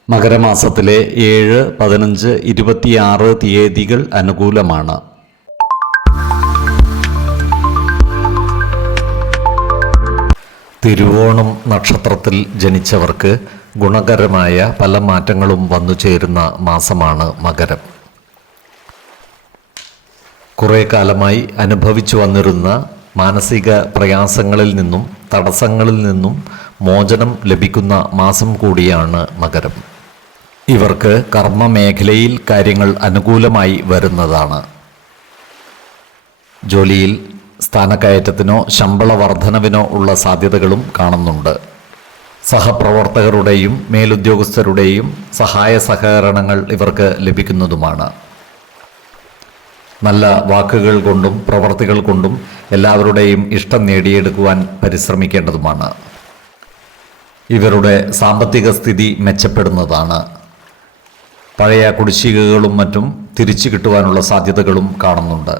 മകരമാസത്തിലെ 7, 15, 26 തീയതികൾ അനുകൂലമാണ്. തിരുവോണം നക്ഷത്രത്തിൽ ജനിച്ചവർക്ക് ഗുണകരമായ പല മാറ്റങ്ങളും വന്നു ചേരുന്ന മാസമാണ് മകരം. കുറേ കാലമായി അനുഭവിച്ചു വന്നിരുന്ന മാനസിക പ്രയാസങ്ങളിൽ നിന്നും തടസ്സങ്ങളിൽ നിന്നും മോചനം ലഭിക്കുന്ന മാസം കൂടിയാണ് മകരം. ഇവർക്ക് കർമ്മമേഖലയിൽ കാര്യങ്ങൾ അനുകൂലമായി വരുന്നതാണ്. ജോലിയിൽ സ്ഥാനക്കയറ്റത്തിനോ ശമ്പള വർധനവിനോ ഉള്ള സാധ്യതകളും കാണുന്നുണ്ട്. സഹപ്രവർത്തകരുടെയും മേലുദ്യോഗസ്ഥരുടെയും സഹായ സഹകരണങ്ങൾ ഇവർക്ക് ലഭിക്കുന്നതുമാണ്. നല്ല വാക്കുകൾ കൊണ്ടും പ്രവർത്തികൾ കൊണ്ടും എല്ലാവരുടെയും ഇഷ്ടം നേടിയെടുക്കുവാൻ പരിശ്രമിക്കേണ്ടതുമാണ്. ഇവരുടെ സാമ്പത്തിക സ്ഥിതി മെച്ചപ്പെടുന്നതാണ്. പഴയ കുടിശ്ശികകളും മറ്റും തിരിച്ചു കിട്ടുവാനുള്ള സാധ്യതകളും കാണുന്നുണ്ട്.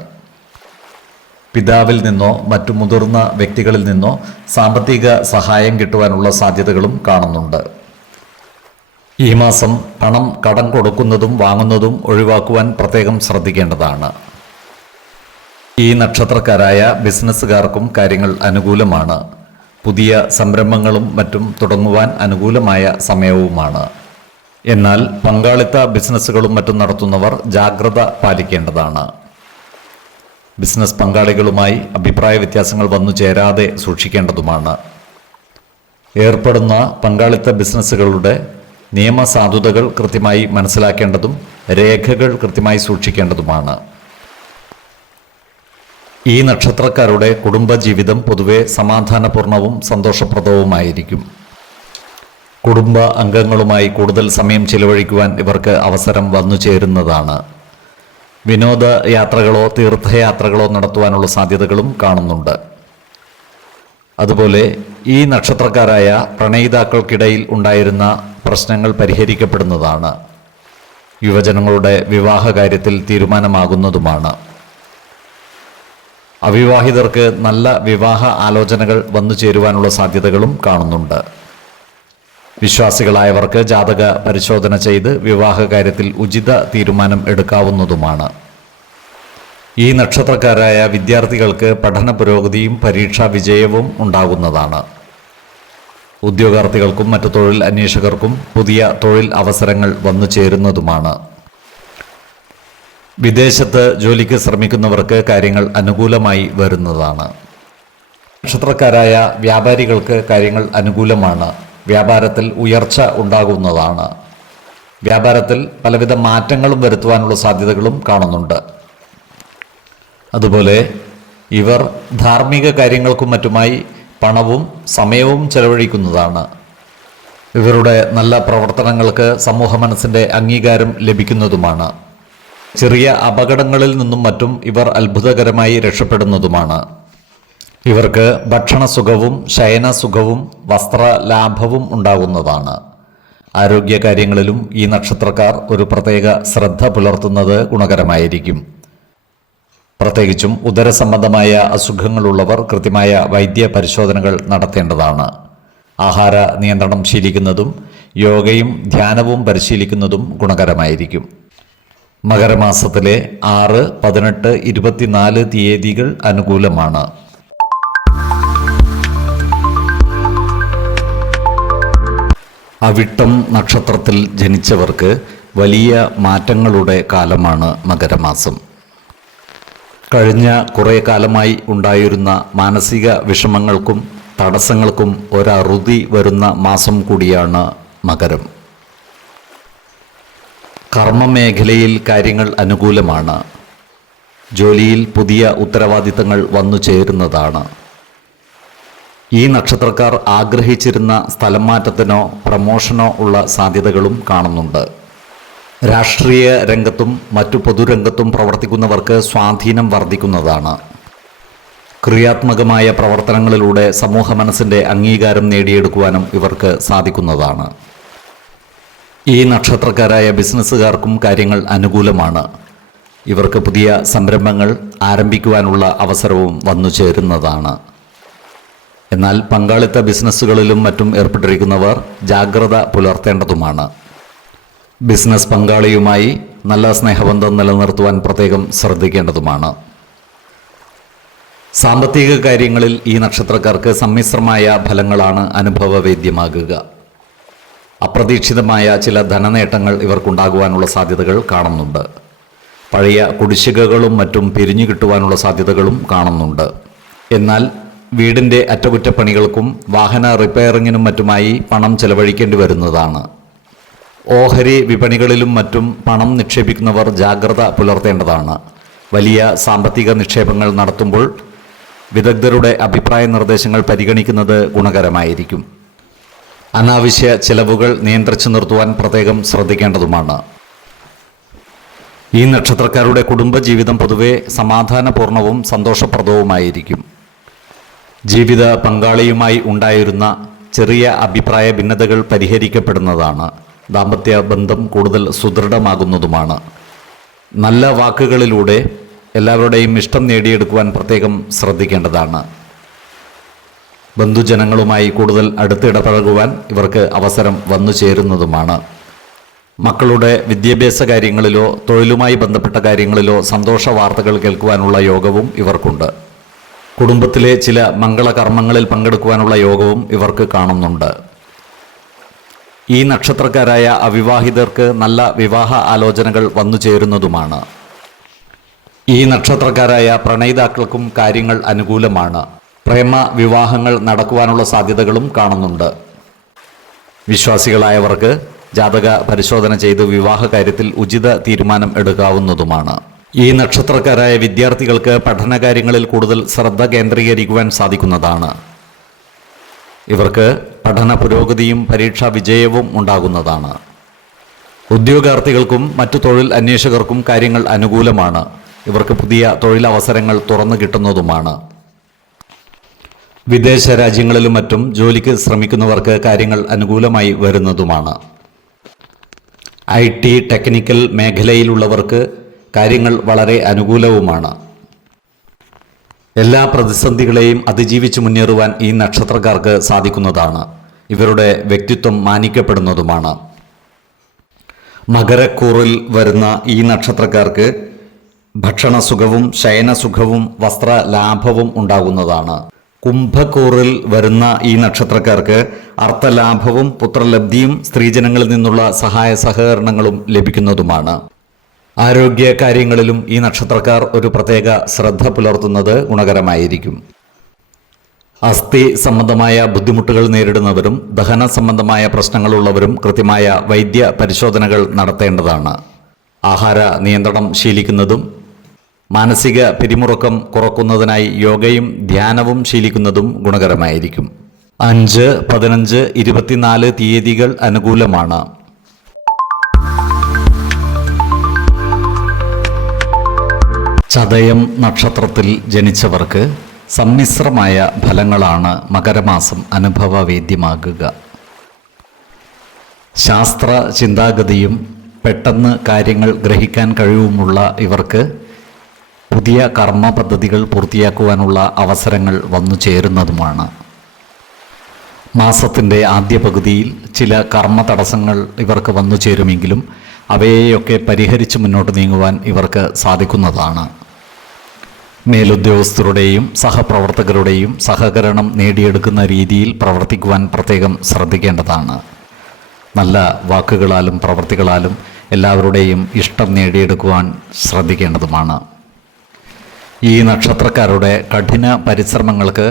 പിതാവിൽ നിന്നോ മറ്റു മുതിർന്ന വ്യക്തികളിൽ നിന്നോ സാമ്പത്തിക സഹായം കിട്ടുവാനുള്ള സാധ്യതകളും കാണുന്നുണ്ട്. ഈ മാസം പണം കടം കൊടുക്കുന്നതും വാങ്ങുന്നതും ഒഴിവാക്കുവാൻ പ്രത്യേകം ശ്രദ്ധിക്കേണ്ടതാണ്. ഈ നക്ഷത്രക്കാരായ ബിസിനസ്സുകാർക്കും കാര്യങ്ങൾ അനുകൂലമാണ്. പുതിയ സംരംഭങ്ങളും മറ്റും തുടങ്ങുവാൻ അനുകൂലമായ സമയവുമാണ്. എന്നാൽ പങ്കാളിത്ത ബിസിനസ്സുകളും മറ്റും നടത്തുന്നവർ ജാഗ്രത പാലിക്കേണ്ടതാണ്. ബിസിനസ് പങ്കാളികളുമായി അഭിപ്രായ വ്യത്യാസങ്ങൾ വന്നു ചേരാതെ സൂക്ഷിക്കേണ്ടതുമാണ്. ഏർപ്പെടുന്ന പങ്കാളിത്ത ബിസിനസ്സുകളുടെ നിയമസാധുതകൾ കൃത്യമായി മനസ്സിലാക്കേണ്ടതും രേഖകൾ കൃത്യമായി സൂക്ഷിക്കേണ്ടതുമാണ്. ഈ നക്ഷത്രക്കാരുടെ കുടുംബജീവിതം പൊതുവെ സമാധാനപൂർണവും സന്തോഷപ്രദവുമായിരിക്കും. കുടുംബ അംഗങ്ങളുമായി കൂടുതൽ സമയം ചിലവഴിക്കുവാൻ ഇവർക്ക് അവസരം വന്നു ചേരുന്നതാണ്. വിനോദ യാത്രകളോ തീർത്ഥയാത്രകളോ നടത്തുവാനുള്ള സാധ്യതകളും കാണുന്നുണ്ട്. അതുപോലെ ഈ നക്ഷത്രക്കാരായ പ്രണയിതാക്കൾക്കിടയിൽ ഉണ്ടായിരുന്ന പ്രശ്നങ്ങൾ പരിഹരിക്കപ്പെടുന്നതാണ്. യുവജനങ്ങളുടെ വിവാഹ കാര്യത്തിൽ തീരുമാനമാകുന്നതുമാണ്. അവിവാഹിതർക്ക് നല്ല വിവാഹ ആലോചനകൾ വന്നു ചേരുവാനുള്ള സാധ്യതകളും കാണുന്നുണ്ട്. വിശ്വാസികളായവർക്ക് ജാതക പരിശോധന ചെയ്ത് വിവാഹ കാര്യത്തിൽ ഉചിത തീരുമാനം എടുക്കാവുന്നതുമാണ്. ഈ നക്ഷത്രക്കാരായ വിദ്യാർത്ഥികൾക്ക് പഠന പുരോഗതിയും പരീക്ഷാ വിജയവും ഉണ്ടാകുന്നതാണ്. ഉദ്യോഗാർത്ഥികൾക്കും മറ്റു തൊഴിൽ അന്വേഷകർക്കും പുതിയ തൊഴിൽ അവസരങ്ങൾ വന്നു ചേരുന്നതുമാണ്. വിദേശത്ത് ജോലിക്ക് ശ്രമിക്കുന്നവർക്ക് കാര്യങ്ങൾ അനുകൂലമായി വരുന്നതാണ്. നക്ഷത്രക്കാരായ വ്യാപാരികൾക്ക് കാര്യങ്ങൾ അനുകൂലമാണ്. വ്യാപാരത്തിൽ ഉയർച്ച ഉണ്ടാകുന്നതാണ്. വ്യാപാരത്തിൽ പലവിധ മാറ്റങ്ങളും വരുത്തുവാനുള്ള സാധ്യതകളും കാണുന്നുണ്ട്. അതുപോലെ ഇവർ ധാർമ്മിക കാര്യങ്ങൾക്കും മറ്റുമായി പണവും സമയവും ചെലവഴിക്കുന്നതാണ്. ഇവരുടെ നല്ല പ്രവർത്തനങ്ങൾക്ക് സമൂഹ മനസ്സിൻ്റെ അംഗീകാരം ലഭിക്കുന്നതുമാണ്. ചെറിയ അപകടങ്ങളിൽ നിന്നും മറ്റും ഇവർ അത്ഭുതകരമായി രക്ഷപ്പെടുന്നതുമാണ്. ഇവർക്ക് ഭക്ഷണസുഖവും ശയനസുഖവും വസ്ത്രലാഭവും ഉണ്ടാകുന്നതാണ്. ആരോഗ്യകാര്യങ്ങളിലും ഈ നക്ഷത്രക്കാർ ഒരു പ്രത്യേക ശ്രദ്ധ പുലർത്തുന്നത് ഗുണകരമായിരിക്കും. പ്രത്യേകിച്ചും ഉദരസംബന്ധമായ അസുഖങ്ങളുള്ളവർ കൃത്യമായ വൈദ്യ പരിശോധനകൾ നടത്തേണ്ടതാണ്. ആഹാര നിയന്ത്രണം ശീലിക്കുന്നതും യോഗയും ധ്യാനവും പരിശീലിക്കുന്നതും ഗുണകരമായിരിക്കും. മകരമാസത്തിലെ 6, 18, 24 തീയതികൾ അനുകൂലമാണ്. അവിട്ടം നക്ഷത്രത്തിൽ ജനിച്ചവർക്ക് വലിയ മാറ്റങ്ങളുടെ കാലമാണ് മകരമാസം. കഴിഞ്ഞ കുറേ കാലമായി ഉണ്ടായിരുന്ന മാനസിക വിഷമങ്ങൾക്കും തടസ്സങ്ങൾക്കും ഒരറുതി വരുന്ന മാസം കൂടിയാണ് മകരം. കർമ്മമേഖലയിൽ കാര്യങ്ങൾ അനുകൂലമാണ്. ജോലിയിൽ പുതിയ ഉത്തരവാദിത്തങ്ങൾ വന്നു ചേരുന്നതാണ്. ഈ നക്ഷത്രക്കാർ ആഗ്രഹിച്ചിരുന്ന സ്ഥലം മാറ്റത്തിനോ പ്രമോഷനോ ഉള്ള സാധ്യതകളും കാണുന്നുണ്ട്. രാഷ്ട്രീയ രംഗത്തും മറ്റു പൊതുരംഗത്തും പ്രവർത്തിക്കുന്നവർക്ക് സ്വാധീനം വർദ്ധിക്കുന്നതാണ്. ക്രിയാത്മകമായ പ്രവർത്തനങ്ങളിലൂടെ സമൂഹ മനസ്സിൻ്റെ അംഗീകാരം നേടിയെടുക്കുവാനും ഇവർക്ക് സാധിക്കുന്നതാണ്. ഈ നക്ഷത്രക്കാരായ ബിസിനസ്സുകാർക്കും കാര്യങ്ങൾ അനുകൂലമാണ്. ഇവർക്ക് പുതിയ സംരംഭങ്ങൾ ആരംഭിക്കുവാനുള്ള അവസരവും വന്നു ചേരുന്നതാണ്. എന്നാൽ പങ്കാളിത്ത ബിസിനസ്സുകളിലും മറ്റും ഏർപ്പെട്ടിരിക്കുന്നവർ ജാഗ്രത പുലർത്തേണ്ടതുമാണ്. ബിസിനസ് പങ്കാളിയുമായി നല്ല സ്നേഹബന്ധം നിലനിർത്തുവാൻ പ്രത്യേകം ശ്രദ്ധിക്കേണ്ടതുമാണ്. സാമ്പത്തിക കാര്യങ്ങളിൽ ഈ നക്ഷത്രക്കാർക്ക് സമ്മിശ്രമായ ഫലങ്ങളാണ് അനുഭവവേദ്യമാകുക. അപ്രതീക്ഷിതമായ ചില ധനനേട്ടങ്ങൾ ഇവർക്കുണ്ടാകുവാനുള്ള സാധ്യതകൾ കാണുന്നുണ്ട്. പഴയ കുടിശ്ശികകളും മറ്റും പിരിഞ്ഞു കിട്ടുവാനുള്ള സാധ്യതകളും കാണുന്നുണ്ട്. എന്നാൽ വീടിൻ്റെ അറ്റകുറ്റപ്പണികൾക്കും വാഹന റിപ്പയറിങ്ങിനും മറ്റുമായി പണം ചെലവഴിക്കേണ്ടി വരുന്നതാണ്. ഓഹരി വിപണികളിലും മറ്റും പണം നിക്ഷേപിക്കുന്നവർ ജാഗ്രത പുലർത്തേണ്ടതാണ്. വലിയ സാമ്പത്തിക നിക്ഷേപങ്ങൾ നടത്തുമ്പോൾ വിദഗ്ധരുടെ അഭിപ്രായ നിർദ്ദേശങ്ങൾ പരിഗണിക്കുന്നത് ഗുണകരമായിരിക്കും. അനാവശ്യ ചെലവുകൾ നിയന്ത്രിച്ചു നിർത്തുവാൻ പ്രത്യേകം ശ്രദ്ധിക്കേണ്ടതുമാണ്. ഈ നക്ഷത്രക്കാരുടെ കുടുംബജീവിതം പൊതുവെ സമാധാനപൂർണവും സന്തോഷപ്രദവുമായിരിക്കും. ജീവിത പങ്കാളിയുമായി ഉണ്ടായിരുന്ന ചെറിയ അഭിപ്രായ ഭിന്നതകൾ പരിഹരിക്കപ്പെടുന്നതാണ്. ദാമ്പത്യ ബന്ധം കൂടുതൽ സുദൃഢമാകുന്നതുമാണ്. നല്ല വാക്കുകളിലൂടെ എല്ലാവരുടെയും ഇഷ്ടം നേടിയെടുക്കുവാൻ പ്രത്യേകം ശ്രദ്ധിക്കേണ്ടതാണ്. ബന്ധുജനങ്ങളുമായി കൂടുതൽ അടുത്തിടപഴകുവാൻ ഇവർക്ക് അവസരം വന്നു ചേരുന്നതുമാണ്. മക്കളുടെ വിദ്യാഭ്യാസ കാര്യങ്ങളിലോ തൊഴിലുമായി ബന്ധപ്പെട്ട കാര്യങ്ങളിലോ സന്തോഷ വാർത്തകൾ കേൾക്കുവാനുള്ള യോഗവും ഇവർക്കുണ്ട്. കുടുംബത്തിലെ ചില മംഗളകർമ്മങ്ങളിൽ പങ്കെടുക്കുവാനുള്ള യോഗവും ഇവർക്ക് കാണുന്നുണ്ട്. ഈ നക്ഷത്രക്കാരായ അവിവാഹിതർക്ക് നല്ല വിവാഹ ആലോചനകൾ വന്നു ചേരുന്നതുമാണ്. ഈ നക്ഷത്രക്കാരായ പ്രണയിതാക്കൾക്കും കാര്യങ്ങൾ അനുകൂലമാണ്. പ്രേമ വിവാഹങ്ങൾ നടക്കുവാനുള്ള സാധ്യതകളും കാണുന്നുണ്ട്. വിശ്വാസികളായവർക്ക് ജാതക പരിശോധന ചെയ്ത് വിവാഹ കാര്യത്തിൽ ഉചിത തീരുമാനം എടുക്കാവുന്നതുമാണ്. ഈ നക്ഷത്രക്കാരായ വിദ്യാർത്ഥികൾക്ക് പഠനകാര്യങ്ങളിൽ കൂടുതൽ ശ്രദ്ധ കേന്ദ്രീകരിക്കുവാൻ സാധിക്കുന്നതാണ്. ഇവർക്ക് പഠന പുരോഗതിയും പരീക്ഷാ വിജയവും ഉണ്ടാകുന്നതാണ്. ഉദ്യോഗാർത്ഥികൾക്കും മറ്റു തൊഴിൽ അന്വേഷകർക്കും കാര്യങ്ങൾ അനുകൂലമാണ്. ഇവർക്ക് പുതിയ തൊഴിലവസരങ്ങൾ തുറന്നു കിട്ടുന്നതുമാണ്. വിദേശ രാജ്യങ്ങളിലും മറ്റും ജോലിക്ക് ശ്രമിക്കുന്നവർക്ക് കാര്യങ്ങൾ അനുകൂലമായി വരുന്നതുമാണ്. IT, ടെക്നിക്കൽ മേഖലയിലുള്ളവർക്ക് കാര്യങ്ങൾ വളരെ അനുകൂലവുമാണ്. എല്ലാ പ്രതിസന്ധികളെയും അതിജീവിച്ച് മുന്നേറുവാൻ ഈ നക്ഷത്രക്കാർക്ക് സാധിക്കുന്നതാണ്. ഇവരുടെ വ്യക്തിത്വം മാനിക്കപ്പെടുന്നതുമാണ്. മകരക്കൂറിൽ വരുന്ന ഈ നക്ഷത്രക്കാർക്ക് ഭക്ഷണസുഖവും ശയനസുഖവും വസ്ത്രലാഭവും ഉണ്ടാകുന്നതാണ്. കുംഭക്കൂറിൽ വരുന്ന ഈ നക്ഷത്രക്കാർക്ക് അർത്ഥലാഭവും പുത്രലബ്ധിയും സ്ത്രീജനങ്ങളിൽ നിന്നുള്ള സഹായ സഹകരണങ്ങളും ലഭിക്കുന്നതുമാണ്. ആരോഗ്യ കാര്യങ്ങളിലും ഈ നക്ഷത്രക്കാർ ഒരു പ്രത്യേക ശ്രദ്ധ പുലർത്തുന്നത് ഗുണകരമായിരിക്കും. അസ്ഥി സംബന്ധമായ ബുദ്ധിമുട്ടുകൾ നേരിടുന്നവരും ദഹന സംബന്ധമായ പ്രശ്നങ്ങളുള്ളവരും കൃത്യമായ വൈദ്യ പരിശോധനകൾ നടത്തേണ്ടതാണ്. ആഹാര നിയന്ത്രണം ശീലിക്കുന്നതും മാനസിക പിരിമുറുക്കം കുറക്കുന്നതിനായി യോഗയും ധ്യാനവും ശീലിക്കുന്നതും ഗുണകരമായിരിക്കും. 5, 15, 24 തീയതികൾ അനുകൂലമാണ്. ചതയം നക്ഷത്രത്തിൽ ജനിച്ചവർക്ക് സമ്മിശ്രമായ ഫലങ്ങളാണ് മകരമാസം അനുഭവവേദ്യമാകുക. ശാസ്ത്ര ചിന്താഗതിയും പെട്ടെന്ന് കാര്യങ്ങൾ ഗ്രഹിക്കാൻ കഴിവുമുള്ള ഇവർക്ക് പുതിയ കർമ്മ പദ്ധതികൾ പൂർത്തിയാക്കുവാനുള്ള അവസരങ്ങൾ വന്നു ചേരുന്നതുമാണ്. മാസത്തിൻ്റെ ആദ്യ പകുതിയിൽ ചില കർമ്മ തടസ്സങ്ങൾ ഇവർക്ക് വന്നു ചേരുമെങ്കിലും അവയെയൊക്കെ പരിഹരിച്ച് മുന്നോട്ട് നീങ്ങുവാൻ ഇവർക്ക് സാധിക്കുന്നതാണ്. മേലുദ്യോഗസ്ഥരുടെയും സഹപ്രവർത്തകരുടെയും സഹകരണം നേടിയെടുക്കുന്ന രീതിയിൽ പ്രവർത്തിക്കുവാൻ പ്രത്യേകം ശ്രദ്ധിക്കേണ്ടതാണ്. നല്ല വാക്കുകളാലും പ്രവൃത്തികളാലും എല്ലാവരുടെയും ഇഷ്ടം നേടിയെടുക്കുവാൻ ശ്രദ്ധിക്കേണ്ടതുമാണ്. ഈ നക്ഷത്രക്കാരുടെ കഠിന പരിശ്രമങ്ങൾക്ക്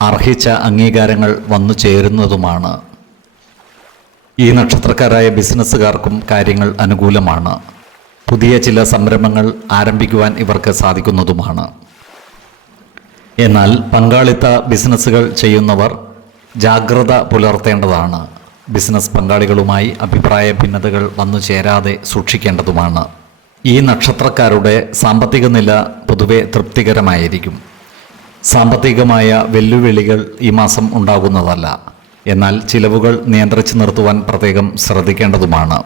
അർഹിച്ച അംഗീകാരങ്ങൾ വന്നു ചേരുന്നതുമാണ്. ഈ നക്ഷത്രക്കാരായ ബിസിനസ്സുകാർക്കും കാര്യങ്ങൾ അനുകൂലമാണ്. പുതിയ ചില സംരംഭങ്ങൾ ആരംഭിക്കുവാൻ ഇവർക്ക് സാധിക്കുന്നതുമാണ്. എന്നാൽ പങ്കാളിത്ത ബിസിനസ്സുകൾ ചെയ്യുന്നവർ ജാഗ്രത പുലർത്തേണ്ടതാണ്. ബിസിനസ് പങ്കാളികളുമായി അഭിപ്രായ ഭിന്നതകൾ വന്നു ചേരാതെ സൂക്ഷിക്കേണ്ടതുമാണ്. ഈ നക്ഷത്രക്കാരുടെ സാമ്പത്തിക നില പൊതുവെ തൃപ്തികരമായിരിക്കും. സാമ്പത്തികമായ വെല്ലുവിളികൾ ഈ മാസം ഉണ്ടാകുന്നതല്ല. എന്നാൽ ചിലവുകൾ നിയന്ത്രിച്ചു നിർത്തുവാൻ പ്രത്യേകം ശ്രദ്ധിക്കേണ്ടതുമാണ്.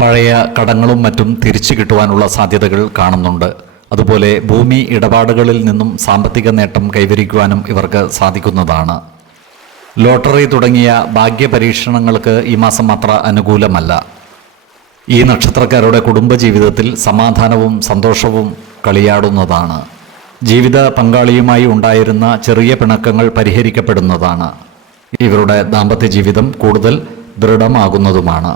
പഴയ കടങ്ങളും മറ്റും തിരിച്ചു കിട്ടുവാനുള്ള സാധ്യതകൾ കാണുന്നുണ്ട്. അതുപോലെ ഭൂമി ഇടപാടുകളിൽ നിന്നും സാമ്പത്തിക നേട്ടം കൈവരിക്കുവാനും ഇവർക്ക് സാധിക്കുന്നതാണ്. ലോട്ടറി തുടങ്ങിയ ഭാഗ്യപരീക്ഷണങ്ങൾക്ക് ഈ മാസം അത്ര അനുകൂലമല്ല. ഈ നക്ഷത്രക്കാരുടെ കുടുംബജീവിതത്തിൽ സമാധാനവും സന്തോഷവും കളിയാടുന്നതാണ്. ജീവിത പങ്കാളിയുമായി ഉണ്ടായിരുന്ന ചെറിയ പിണക്കങ്ങൾ പരിഹരിക്കപ്പെടുന്നതാണ്. ഇവരുടെ ദാമ്പത്യ ജീവിതം കൂടുതൽ ദൃഢമാകുന്നതുമാണ്.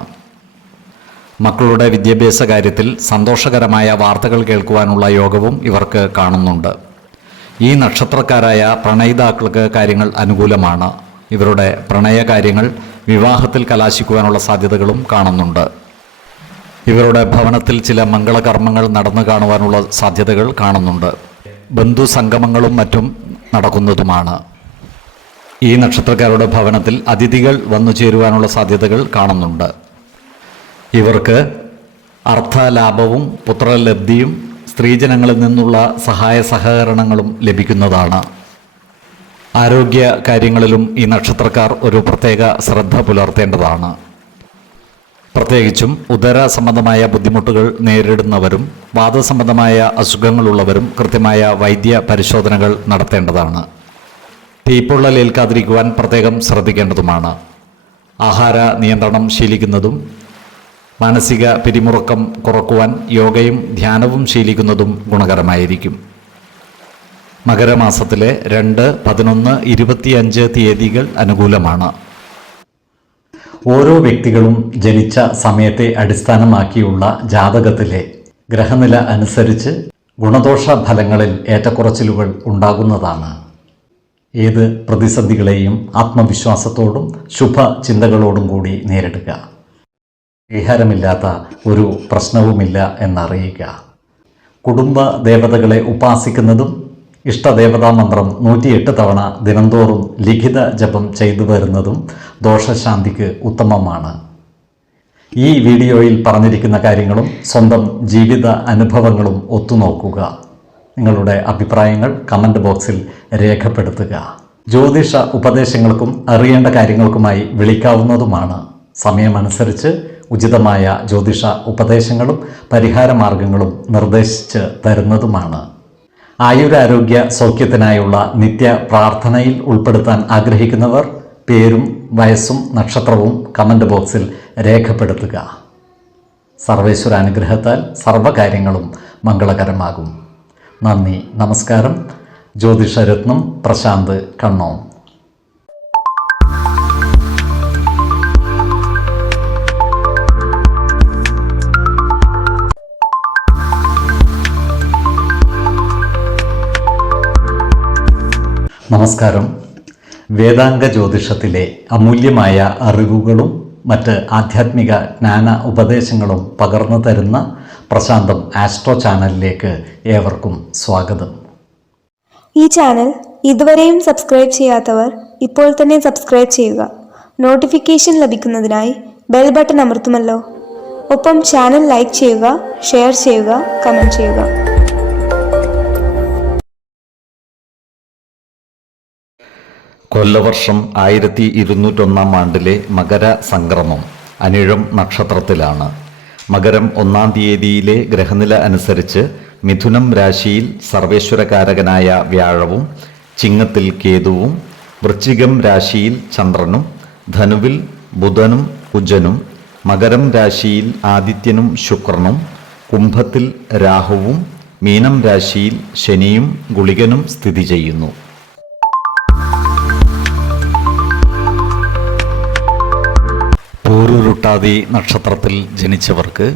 മക്കളുടെ വിദ്യാഭ്യാസ കാര്യത്തിൽ സന്തോഷകരമായ വാർത്തകൾ കേൾക്കുവാനുള്ള യോഗവും ഇവർക്ക് കാണുന്നുണ്ട്. ഈ നക്ഷത്രക്കാരായ പ്രണയിതാക്കൾക്ക് കാര്യങ്ങൾ അനുകൂലമാണ്. ഇവരുടെ പ്രണയ കാര്യങ്ങൾ വിവാഹത്തിൽ കലാശിക്കുവാനുള്ള സാധ്യതകളും കാണുന്നുണ്ട്. ഇവരുടെ ഭവനത്തിൽ ചില മംഗളകർമ്മങ്ങൾ നടന്നു കാണുവാനുള്ള സാധ്യതകൾ കാണുന്നുണ്ട്. ബന്ധുസംഗമങ്ങളും മറ്റും നടക്കുന്നതുമാണ്. ഈ നക്ഷത്രക്കാരുടെ ഭവനത്തിൽ അതിഥികൾ വന്നു ചേരുവാനുള്ള സാധ്യതകൾ കാണുന്നുണ്ട്. ഇവർക്ക് അർത്ഥലാഭവും പുത്രലബ്ധിയും സ്ത്രീജനങ്ങളിൽ നിന്നുള്ള സഹായ സഹകരണങ്ങളും ലഭിക്കുന്നതാണ്. ആരോഗ്യ കാര്യങ്ങളിലും ഈ നക്ഷത്രക്കാർ ഒരു പ്രത്യേക ശ്രദ്ധ പുലർത്തേണ്ടതാണ്. പ്രത്യേകിച്ചും ഉദര സംബന്ധമായ ബുദ്ധിമുട്ടുകൾ നേരിടുന്നവരും വാതസംബന്ധമായ അസുഖങ്ങളുള്ളവരും കൃത്യമായ വൈദ്യ പരിശോധനകൾ നടത്തേണ്ടതാണ്. തീപ്പൊള്ളലേൽക്കാതിരിക്കുവാൻ പ്രത്യേകം ശ്രദ്ധിക്കേണ്ടതുമാണ്. ആഹാര നിയന്ത്രണം ശീലിക്കുന്നതും മാനസിക പിരിമുറുക്കം കുറക്കുവാൻ യോഗയും ധ്യാനവും ശീലിക്കുന്നതും ഗുണകരമായിരിക്കും. മകരമാസത്തിലെ 2, 11, 25 തീയതികൾ അനുകൂലമാണ്. ഓരോ വ്യക്തികളും ജനിച്ച സമയത്തെ അടിസ്ഥാനമാക്കിയുള്ള ജാതകത്തിലെ ഗ്രഹനില അനുസരിച്ച് ഗുണദോഷ ഫലങ്ങളിൽ ഏറ്റക്കുറച്ചിലുകൾ ഉണ്ടാകുന്നതാണ്. ഏത് പ്രതിസന്ധികളെയും ആത്മവിശ്വാസത്തോടും ശുഭചിന്തകളോടും കൂടി നേരിടുക. പരിഹാരമില്ലാത്ത ഒരു പ്രശ്നവുമില്ല എന്നറിയുക. കുടുംബ ദേവതകളെ ഉപാസിക്കുന്നതും ഇഷ്ടദേവതാ മന്ത്രം 108 തവണ ദിനംതോറും ലിഖിത ജപം ചെയ്തു വരുന്നതും ദോഷശാന്തിക്ക് ഉത്തമമാണ്. ഈ വീഡിയോയിൽ പറഞ്ഞിരിക്കുന്ന കാര്യങ്ങളും സ്വന്തം ജീവിത അനുഭവങ്ങളും ഒത്തുനോക്കുക. നിങ്ങളുടെ അഭിപ്രായങ്ങൾ കമൻറ്റ് ബോക്സിൽ രേഖപ്പെടുത്തുക. ജ്യോതിഷ ഉപദേശങ്ങൾക്കും അറിയേണ്ട കാര്യങ്ങൾക്കുമായി വിളിക്കാവുന്നതുമാണ്. സമയമനുസരിച്ച് ഉചിതമായ ജ്യോതിഷ ഉപദേശങ്ങളും പരിഹാര മാർഗങ്ങളും നിർദ്ദേശിച്ച് തരുന്നതുമാണ്. ആയുരാരോഗ്യ സൗഖ്യത്തിനായുള്ള നിത്യ പ്രാർത്ഥനയിൽ ഉൾപ്പെടുത്താൻ ആഗ്രഹിക്കുന്നവർ പേരും വയസ്സും നക്ഷത്രവും കമൻറ്റ് ബോക്സിൽ രേഖപ്പെടുത്തുക. സർവേശ്വരാനുഗ്രഹത്താൽ സർവകാര്യങ്ങളും മംഗളകരമാകും. നന്ദി, നമസ്കാരം. ജ്യോതിഷരത്നം പ്രശാന്ത് കണ്ണോം. നമസ്കാരം. വേദാംഗ ജ്യോതിഷത്തിലെ അമൂല്യമായ അറിവുകളും മറ്റ് ആധ്യാത്മിക ജ്ഞാന ഉപദേശങ്ങളും പകർന്നു തരുന്ന പ്രശാന്തം ആസ്ട്രോ ചാനലിലേക്ക് ഏവർക്കും സ്വാഗതം. ഈ ചാനൽ ഇതുവരെയും സബ്സ്ക്രൈബ് ചെയ്യാത്തവർ ഇപ്പോൾ തന്നെ സബ്സ്ക്രൈബ് ചെയ്യുക. നോട്ടിഫിക്കേഷൻ ലഭിക്കുന്നതിനായി ബെൽ ബട്ടൺ അമർത്തുമല്ലോ. ഒപ്പം ചാനൽ ലൈക്ക് ചെയ്യുക, ഷെയർ ചെയ്യുക, കമൻറ്റ് ചെയ്യുക. കൊല്ലവർഷം 1201 ആണ്ടിലെ മകര സംക്രമം അനിഴം നക്ഷത്രത്തിലാണ്. മകരം 1-ാം തീയതിയിലെ ഗ്രഹനില അനുസരിച്ച് മിഥുനം രാശിയിൽ സർവേശ്വരകാരകനായ വ്യാഴവും ചിങ്ങത്തിൽ കേതുവും, വൃശ്ചികം രാശിയിൽ ചന്ദ്രനും, ധനുവിൽ ബുധനും കുജനും, മകരം രാശിയിൽ ആദിത്യനും ശുക്രനും, കുംഭത്തിൽ രാഹുവും, മീനം രാശിയിൽ ശനിയും ഗുളികനും സ്ഥിതി ചെയ്യുന്നു. പൂരുരുട്ടാതി നക്ഷത്രത്തിൽ ജനിച്ചവർക്ക്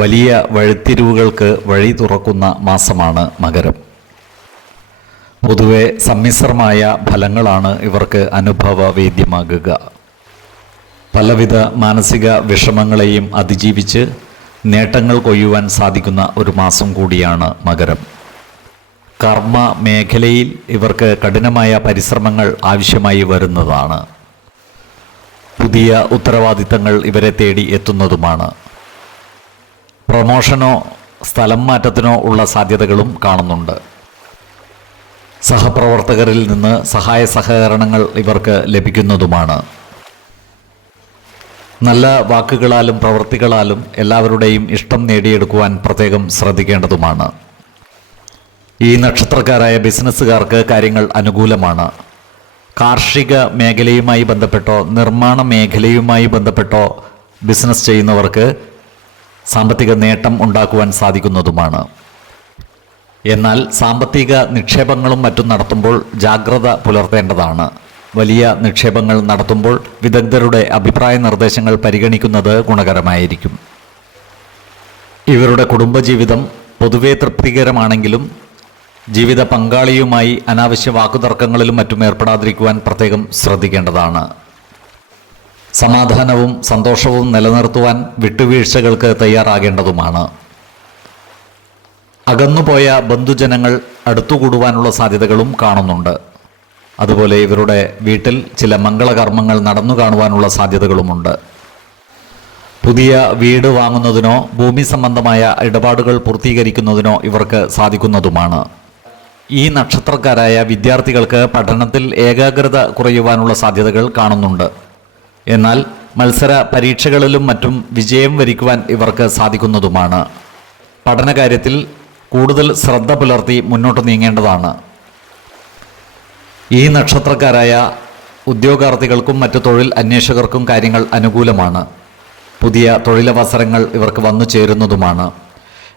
വലിയ വഴിത്തിരിവുകൾക്ക് വഴി തുറക്കുന്ന മാസമാണ് മകരം. പൊതുവെ സമ്മിശ്രമായ ഫലങ്ങളാണ് ഇവർക്ക് അനുഭവവേദ്യമാകുക. പലവിധ മാനസിക വിഷമങ്ങളെയും അതിജീവിച്ച് നേട്ടങ്ങൾ കൊയ്യുവാൻ സാധിക്കുന്ന ഒരു മാസം കൂടിയാണ് മകരം. കർമ്മ മേഖലയിൽ ഇവർക്ക് കഠിനമായ പരിശ്രമങ്ങൾ ആവശ്യമായി വരുന്നതാണ്. പുതിയ ഉത്തരവാദിത്തങ്ങൾ ഇവരെ തേടി എത്തുന്നതുമാണ്. പ്രൊമോഷനോ സ്ഥലം മാറ്റത്തിനോ ഉള്ള സാധ്യതകളും കാണുന്നുണ്ട്. സഹപ്രവർത്തകരിൽ നിന്ന് സഹായ സഹകരണങ്ങൾ ഇവർക്ക് ലഭിക്കുന്നതുമാണ്. നല്ല വാക്കുകളാലും പ്രവൃത്തികളാലും എല്ലാവരുടെയും ഇഷ്ടം നേടിയെടുക്കുവാൻ പ്രത്യേകം ശ്രദ്ധിക്കേണ്ടതുമാണ്. ഈ നക്ഷത്രക്കാരായ ബിസിനസ്സുകാർക്ക് കാര്യങ്ങൾ അനുകൂലമാണ്. കാർഷിക മേഖലയുമായി ബന്ധപ്പെട്ടോ നിർമ്മാണ മേഖലയുമായി ബന്ധപ്പെട്ടോ ബിസിനസ് ചെയ്യുന്നവർക്ക് സാമ്പത്തിക നേട്ടം ഉണ്ടാക്കുവാൻ സാധിക്കുന്നതുമാണ്. എന്നാൽ സാമ്പത്തിക നിക്ഷേപങ്ങളും മറ്റും നടത്തുമ്പോൾ ജാഗ്രത പുലർത്തേണ്ടതാണ്. വലിയ നിക്ഷേപങ്ങൾ നടത്തുമ്പോൾ വിദഗ്ധരുടെ അഭിപ്രായ നിർദ്ദേശങ്ങൾ പരിഗണിക്കുന്നത് ഗുണകരമായിരിക്കും. ഇവരുടെ കുടുംബജീവിതം പൊതുവെ തൃപ്തികരമാണെങ്കിലും ജീവിത പങ്കാളിയുമായി അനാവശ്യ വാക്കുതർക്കങ്ങളിലും മറ്റും ഏർപ്പെടാതിരിക്കുവാൻ പ്രത്യേകം ശ്രദ്ധിക്കേണ്ടതാണ്. സമാധാനവും സന്തോഷവും നിലനിർത്തുവാൻ വിട്ടുവീഴ്ചകൾക്ക് തയ്യാറാകേണ്ടതുമാണ്. അകന്നുപോയ ബന്ധുജനങ്ങൾ അടുത്തുകൂടുവാനുള്ള സാധ്യതകളും കാണുന്നുണ്ട്. അതുപോലെ ഇവരുടെ വീട്ടിൽ ചില മംഗളകർമ്മങ്ങൾ നടന്നു കാണുവാനുള്ള സാധ്യതകളുമുണ്ട്. പുതിയ വീട് വാങ്ങുന്നതിനോ ഭൂമി സംബന്ധമായ ഇടപാടുകൾ പൂർത്തീകരിക്കുന്നതിനോ ഇവർക്ക് സാധിക്കുന്നതുമാണ്. ഈ നക്ഷത്രക്കാരായ വിദ്യാർത്ഥികൾക്ക് പഠനത്തിൽ ഏകാഗ്രത കുറയുവാനുള്ള സാധ്യതകൾ കാണുന്നുണ്ട്. എന്നാൽ മത്സര പരീക്ഷകളിലും മറ്റും വിജയം വരിക്കുവാൻ ഇവർക്ക് സാധിക്കുന്നതുമാണ്. പഠനകാര്യത്തിൽ കൂടുതൽ ശ്രദ്ധ പുലർത്തി മുന്നോട്ട് നീങ്ങേണ്ടതാണ്. ഈ നക്ഷത്രക്കാരായ ഉദ്യോഗാർത്ഥികൾക്കും മറ്റു തൊഴിൽ അന്വേഷകർക്കും കാര്യങ്ങൾ അനുകൂലമാണ്. പുതിയ തൊഴിലവസരങ്ങൾ ഇവർക്ക് വന്നു ചേരുന്നതുമാണ്.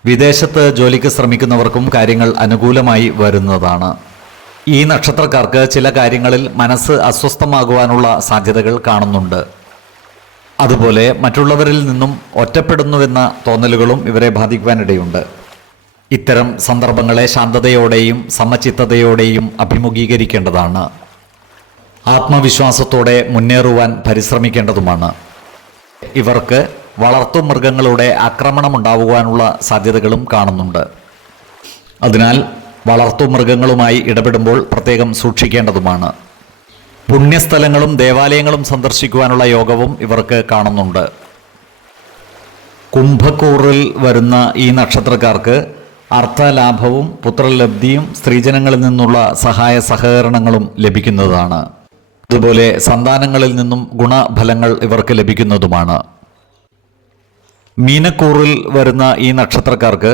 വിദേശത്ത് ജോലിക്ക് ശ്രമിക്കുന്നവർക്കും കാര്യങ്ങൾ അനുകൂലമായി വരുന്നതാണ്. ഈ നക്ഷത്രക്കാർക്ക് ചില കാര്യങ്ങളിൽ മനസ്സ് അസ്വസ്ഥമാകുവാനുള്ള സാധ്യതകൾ കാണുന്നുണ്ട്. അതുപോലെ മറ്റുള്ളവരിൽ നിന്നും ഒറ്റപ്പെടുന്നുവെന്ന തോന്നലുകളും ഇവരെ ബാധിക്കുവാനിടയുണ്ട്. ഇത്തരം സന്ദർഭങ്ങളെ ശാന്തതയോടെയും സമചിത്തതയോടെയും അഭിമുഖീകരിക്കേണ്ടതാണ്. ആത്മവിശ്വാസത്തോടെ മുന്നേറുവാൻ പരിശ്രമിക്കേണ്ടതുമാണ്. ഇവർക്ക് വളർത്തുമൃഗങ്ങളുടെ ആക്രമണമുണ്ടാകുവാനുള്ള സാധ്യതകളും കാണുന്നുണ്ട്. അതിനാൽ വളർത്തുമൃഗങ്ങളുമായി ഇടപെടുമ്പോൾ പ്രത്യേകം സൂക്ഷിക്കേണ്ടതുമാണ്. പുണ്യസ്ഥലങ്ങളും ദേവാലയങ്ങളും സന്ദർശിക്കുവാനുള്ള യോഗവും ഇവർക്ക് കാണുന്നുണ്ട്. കുംഭക്കൂറിൽ വരുന്ന ഈ നക്ഷത്രക്കാർക്ക് അർത്ഥലാഭവും പുത്രലബ്ധിയും സ്ത്രീജനങ്ങളിൽ നിന്നുള്ള സഹായ സഹകരണങ്ങളും ലഭിക്കുന്നതാണ്. അതുപോലെ സന്താനങ്ങളിൽ നിന്നും ഗുണഫലങ്ങൾ ഇവർക്ക് ലഭിക്കുന്നതുമാണ്. മീനക്കൂറിൽ വരുന്ന ഈ നക്ഷത്രക്കാർക്ക്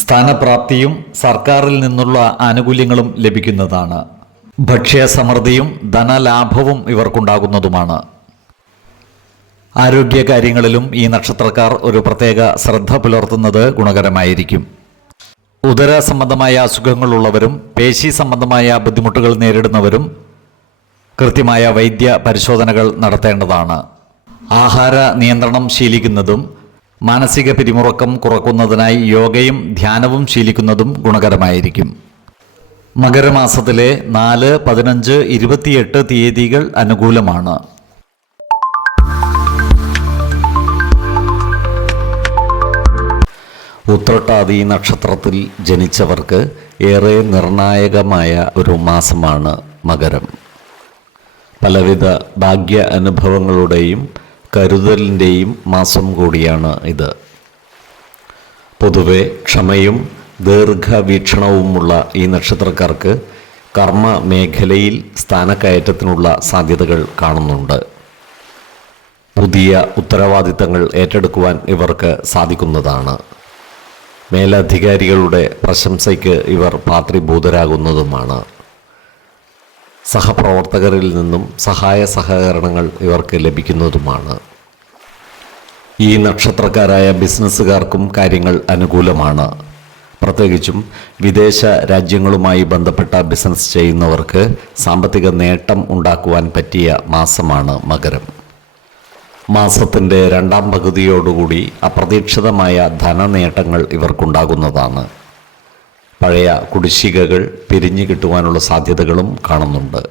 സ്ഥാനപ്രാപ്തിയും സർക്കാരിൽ നിന്നുള്ള ആനുകൂല്യങ്ങളും ലഭിക്കുന്നതാണ്. ഭക്ഷ്യസമൃദ്ധിയും ധനലാഭവും ഇവർക്കുണ്ടാകുന്നതുമാണ്. ആരോഗ്യകാര്യങ്ങളിലും ഈ നക്ഷത്രക്കാർ ഒരു പ്രത്യേക ശ്രദ്ധ പുലർത്തുന്നത് ഗുണകരമായിരിക്കും. ഉദര സംബന്ധമായ അസുഖങ്ങളുള്ളവരും പേശി സംബന്ധമായ ബുദ്ധിമുട്ടുകൾ നേരിടുന്നവരും കൃത്യമായ വൈദ്യ പരിശോധനകൾ നടത്തേണ്ടതാണ്. ആഹാര നിയന്ത്രണം ശീലിക്കുന്നതും മാനസിക പിരിമുറുക്കം കുറക്കുന്നതിനായി യോഗയും ധ്യാനവും ശീലിക്കുന്നതും ഗുണകരമായിരിക്കും. മകരമാസത്തിലെ 4, 15, 28 തീയതികൾ അനുകൂലമാണ്. ഉത്രട്ടാതി നക്ഷത്രത്തിൽ ജനിച്ചവർക്ക് ഏറെ നിർണായകമായ ഒരു മാസമാണ് മകരം. പലവിധ ഭാഗ്യ അനുഭവങ്ങളുടെയും കരുതലിൻ്റെയും മാസം കൂടിയാണ് ഇത്. പൊതുവെ ക്ഷമയും ദീർഘവീക്ഷണവുമുള്ള ഈ നക്ഷത്രക്കാർക്ക് കർമ്മ മേഖലയിൽ സ്ഥാനക്കയറ്റത്തിനുള്ള സാധ്യതകൾ കാണുന്നുണ്ട്. പുതിയ ഉത്തരവാദിത്തങ്ങൾ ഏറ്റെടുക്കുവാൻ ഇവർക്ക് സാധിക്കുന്നതാണ്. മേലധികാരികളുടെ പ്രശംസയ്ക്ക് ഇവർ പാത്രീഭൂതരാകുന്നതുമാണ്. സഹപ്രവർത്തകരിൽ നിന്നും സഹായ സഹകരണങ്ങൾ ഇവർക്ക് ലഭിക്കുന്നതുമാണ്. ഈ നക്ഷത്രക്കാരായ ബിസിനസ്സുകാർക്കും കാര്യങ്ങൾ അനുകൂലമാണ്. പ്രത്യേകിച്ചും വിദേശ രാജ്യങ്ങളുമായി ബന്ധപ്പെട്ട ബിസിനസ് ചെയ്യുന്നവർക്ക് സാമ്പത്തിക നേട്ടം ഉണ്ടാക്കുവാൻ പറ്റിയ മാസമാണ് മകരം. മാസത്തിൻ്റെ രണ്ടാം പകുതിയോടുകൂടി അപ്രതീക്ഷിതമായ ധനനേട്ടങ്ങൾ ഇവർക്കുണ്ടാകുന്നതാണ്. പഴയ കുടിശ്ശികകൾ പിരിഞ്ഞു കിട്ടുവാനുള്ള സാധ്യതകളും കാണുന്നുണ്ട്.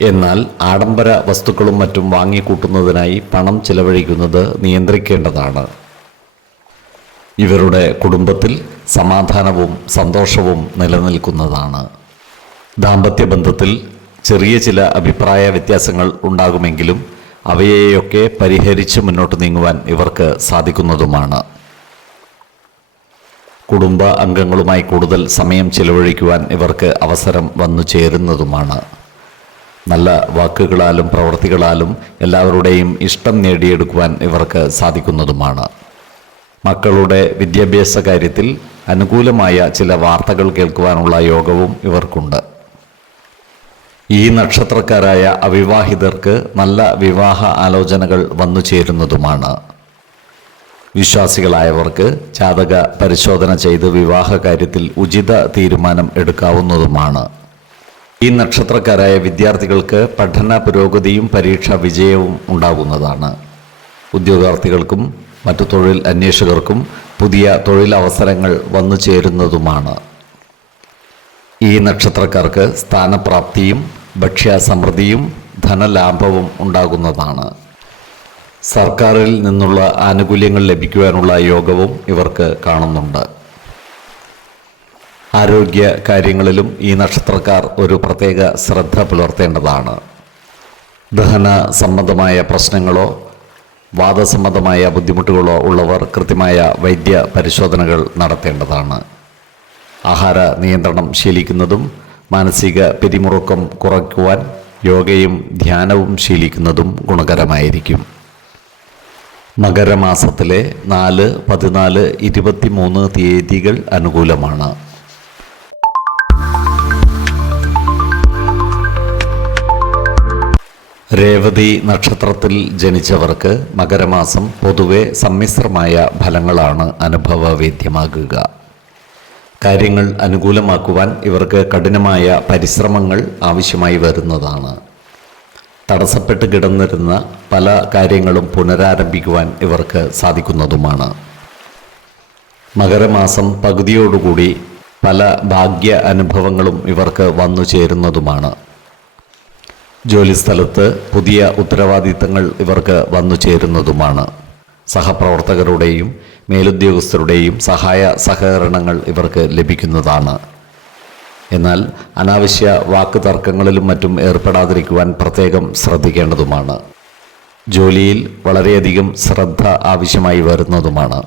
എന്നാൽ ആഡംബര വസ്തുക്കളും മറ്റും വാങ്ങിക്കൂട്ടുന്നതിനായി പണം ചിലവഴിക്കുന്നത് നിയന്ത്രിക്കേണ്ടതാണ്. ഇവരുടെ കുടുംബത്തിൽ സമാധാനവും സന്തോഷവും നിലനിൽക്കുന്നതാണ്. ദാമ്പത്യ ബന്ധത്തിൽ ചെറിയ ചില അഭിപ്രായ വ്യത്യാസങ്ങൾ ഉണ്ടാകുമെങ്കിലും അവയെയൊക്കെ പരിഹരിച്ച് മുന്നോട്ട് നീങ്ങുവാൻ ഇവർക്ക് സാധിക്കുന്നതുമാണ്. കുടുംബ അംഗങ്ങളുമായി കൂടുതൽ സമയം ചിലവഴിക്കുവാൻ ഇവർക്ക് അവസരം വന്നു ചേരുന്നതുമാണ്. നല്ല വാക്കുകളാലും പ്രവൃത്തികളാലും എല്ലാവരുടെയും ഇഷ്ടം നേടിയെടുക്കുവാൻ ഇവർക്ക് സാധിക്കുന്നതുമാണ്. മക്കളുടെ വിദ്യാഭ്യാസ കാര്യത്തിൽ അനുകൂലമായ ചില വാർത്തകൾ കേൾക്കുവാനുള്ള യോഗവും ഇവർക്കുണ്ട്. ഈ നക്ഷത്രക്കാരായ അവിവാഹിതർക്ക് നല്ല വിവാഹ ആലോചനകൾ വന്നു ചേരുന്നതുമാണ്. വിശ്വാസികളായവർക്ക് ജാതക പരിശോധന ചെയ്ത് വിവാഹ കാര്യത്തിൽ ഉചിത തീരുമാനം എടുക്കാവുന്നതുമാണ്. ഈ നക്ഷത്രക്കാരായ വിദ്യാർത്ഥികൾക്ക് പഠന പുരോഗതിയും പരീക്ഷാ വിജയവും ഉണ്ടാകുന്നതാണ്. ഉദ്യോഗാർത്ഥികൾക്കും മറ്റു തൊഴിൽ അന്വേഷകർക്കും പുതിയ തൊഴിലവസരങ്ങൾ വന്നു ചേരുന്നതുമാണ്. ഈ നക്ഷത്രക്കാർക്ക് സ്ഥാനപ്രാപ്തിയും ഭക്ഷ്യസമൃദ്ധിയും ധനലാഭവും ഉണ്ടാകുന്നതാണ്. സർക്കാരിൽ നിന്നുള്ള ആനുകൂല്യങ്ങൾ ലഭിക്കുവാനുള്ള യോഗവും ഇവർക്ക് കാണുന്നുണ്ട്. ആരോഗ്യ കാര്യങ്ങളിലും ഈ നക്ഷത്രക്കാർ ഒരു പ്രത്യേക ശ്രദ്ധ പുലർത്തേണ്ടതാണ്. ദഹന സംബന്ധമായ പ്രശ്നങ്ങളോ വാദസംബന്ധമായ ബുദ്ധിമുട്ടുകളോ ഉള്ളവർ കൃത്യമായ വൈദ്യ പരിശോധനകൾ നടത്തേണ്ടതാണ്. ആഹാര നിയന്ത്രണം ശീലിക്കുന്നതും മാനസിക പിരിമുറുക്കം കുറയ്ക്കുവാൻ യോഗയും ധ്യാനവും ശീലിക്കുന്നതും ഗുണകരമായിരിക്കും. മകരമാസത്തിലെ 4, 14, 23 തീയതികൾ അനുകൂലമാണ്. രേവതി നക്ഷത്രത്തിൽ ജനിച്ചവർക്ക് മകരമാസം പൊതുവെ സമ്മിശ്രമായ ഫലങ്ങളാണ് അനുഭവവേദ്യമാകുക. കാര്യങ്ങൾ അനുകൂലമാക്കുവാൻ ഇവർക്ക് കഠിനമായ പരിശ്രമങ്ങൾ ആവശ്യമായി വരുന്നതാണ്. തടസ്സപ്പെട്ട് കിടന്നിരുന്ന പല കാര്യങ്ങളും പുനരാരംഭിക്കുവാൻ ഇവർക്ക് സാധിക്കുന്നതുമാണ്. മകരമാസം പകുതിയോടുകൂടി പല ഭാഗ്യ അനുഭവങ്ങളും ഇവർക്ക് വന്നു ചേരുന്നതുമാണ്. ജോലിസ്ഥലത്ത് പുതിയ ഉത്തരവാദിത്തങ്ങൾ ഇവർക്ക് വന്നു ചേരുന്നതുമാണ്. സഹപ്രവർത്തകരുടെയും മേലുദ്യോഗസ്ഥരുടെയും സഹായ സഹകരണങ്ങൾ ഇവർക്ക് ലഭിക്കുന്നതാണ്. എന്നാൽ അനാവശ്യ വാക്ക് തർക്കങ്ങളിലും മറ്റും ഏർപ്പെടാതിരിക്കുവാൻ പ്രത്യേകം ശ്രദ്ധിക്കേണ്ടതുമാണ്. ജോലിയിൽ വളരെയധികം ശ്രദ്ധ ആവശ്യമായി വരുന്നതുമാണ്.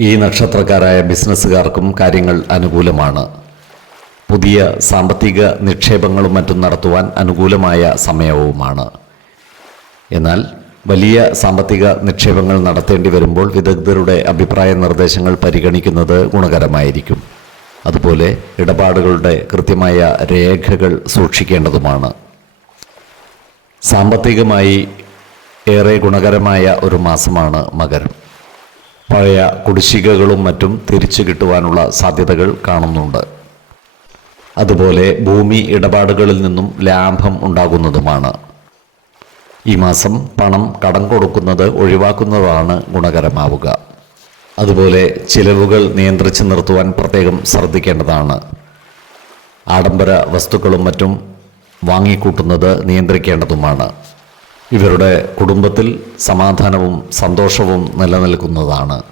ഈ നക്ഷത്രക്കാരായ ബിസിനസ്സുകാർക്കും കാര്യങ്ങൾ അനുകൂലമാണ്. പുതിയ സാമ്പത്തിക നിക്ഷേപങ്ങളും മറ്റും നടത്തുവാൻ അനുകൂലമായ സമയവുമാണ്. എന്നാൽ വലിയ സാമ്പത്തിക നിക്ഷേപങ്ങൾ നടത്തേണ്ടി വരുമ്പോൾ വിദഗ്ധരുടെ അഭിപ്രായ നിർദ്ദേശങ്ങൾ പരിഗണിക്കുന്നത് ഗുണകരമായിരിക്കും. അതുപോലെ ഇടപാടുകളുടെ കൃത്യമായ രേഖകൾ സൂക്ഷിക്കേണ്ടതുമാണ്. സാമ്പത്തികമായി ഏറെ ഗുണകരമായ ഒരു മാസമാണ് മകരം. പഴയ കുടിശ്ശികകളും മറ്റും തിരിച്ചു കിട്ടുവാനുള്ള സാധ്യതകൾ കാണുന്നുണ്ട്. അതുപോലെ ഭൂമി ഇടപാടുകളിൽ നിന്നും ലാഭം ഉണ്ടാകുന്നതുമാണ്. ഈ മാസം പണം കടം കൊടുക്കുന്നത് ഒഴിവാക്കുന്നതാണ് ഗുണകരമാവുക. അതുപോലെ ചിലവുകൾ നിയന്ത്രിച്ച് നിർത്തുവാൻ പ്രത്യേകം ശ്രദ്ധിക്കേണ്ടതാണ്. ആഡംബര വസ്തുക്കളും മറ്റും വാങ്ങിക്കൂട്ടുന്നത് നിയന്ത്രിക്കേണ്ടതുമാണ്. ഇവരുടെ കുടുംബത്തിൽ സമാധാനവും സന്തോഷവും നിലനിൽക്കുന്നതാണ്.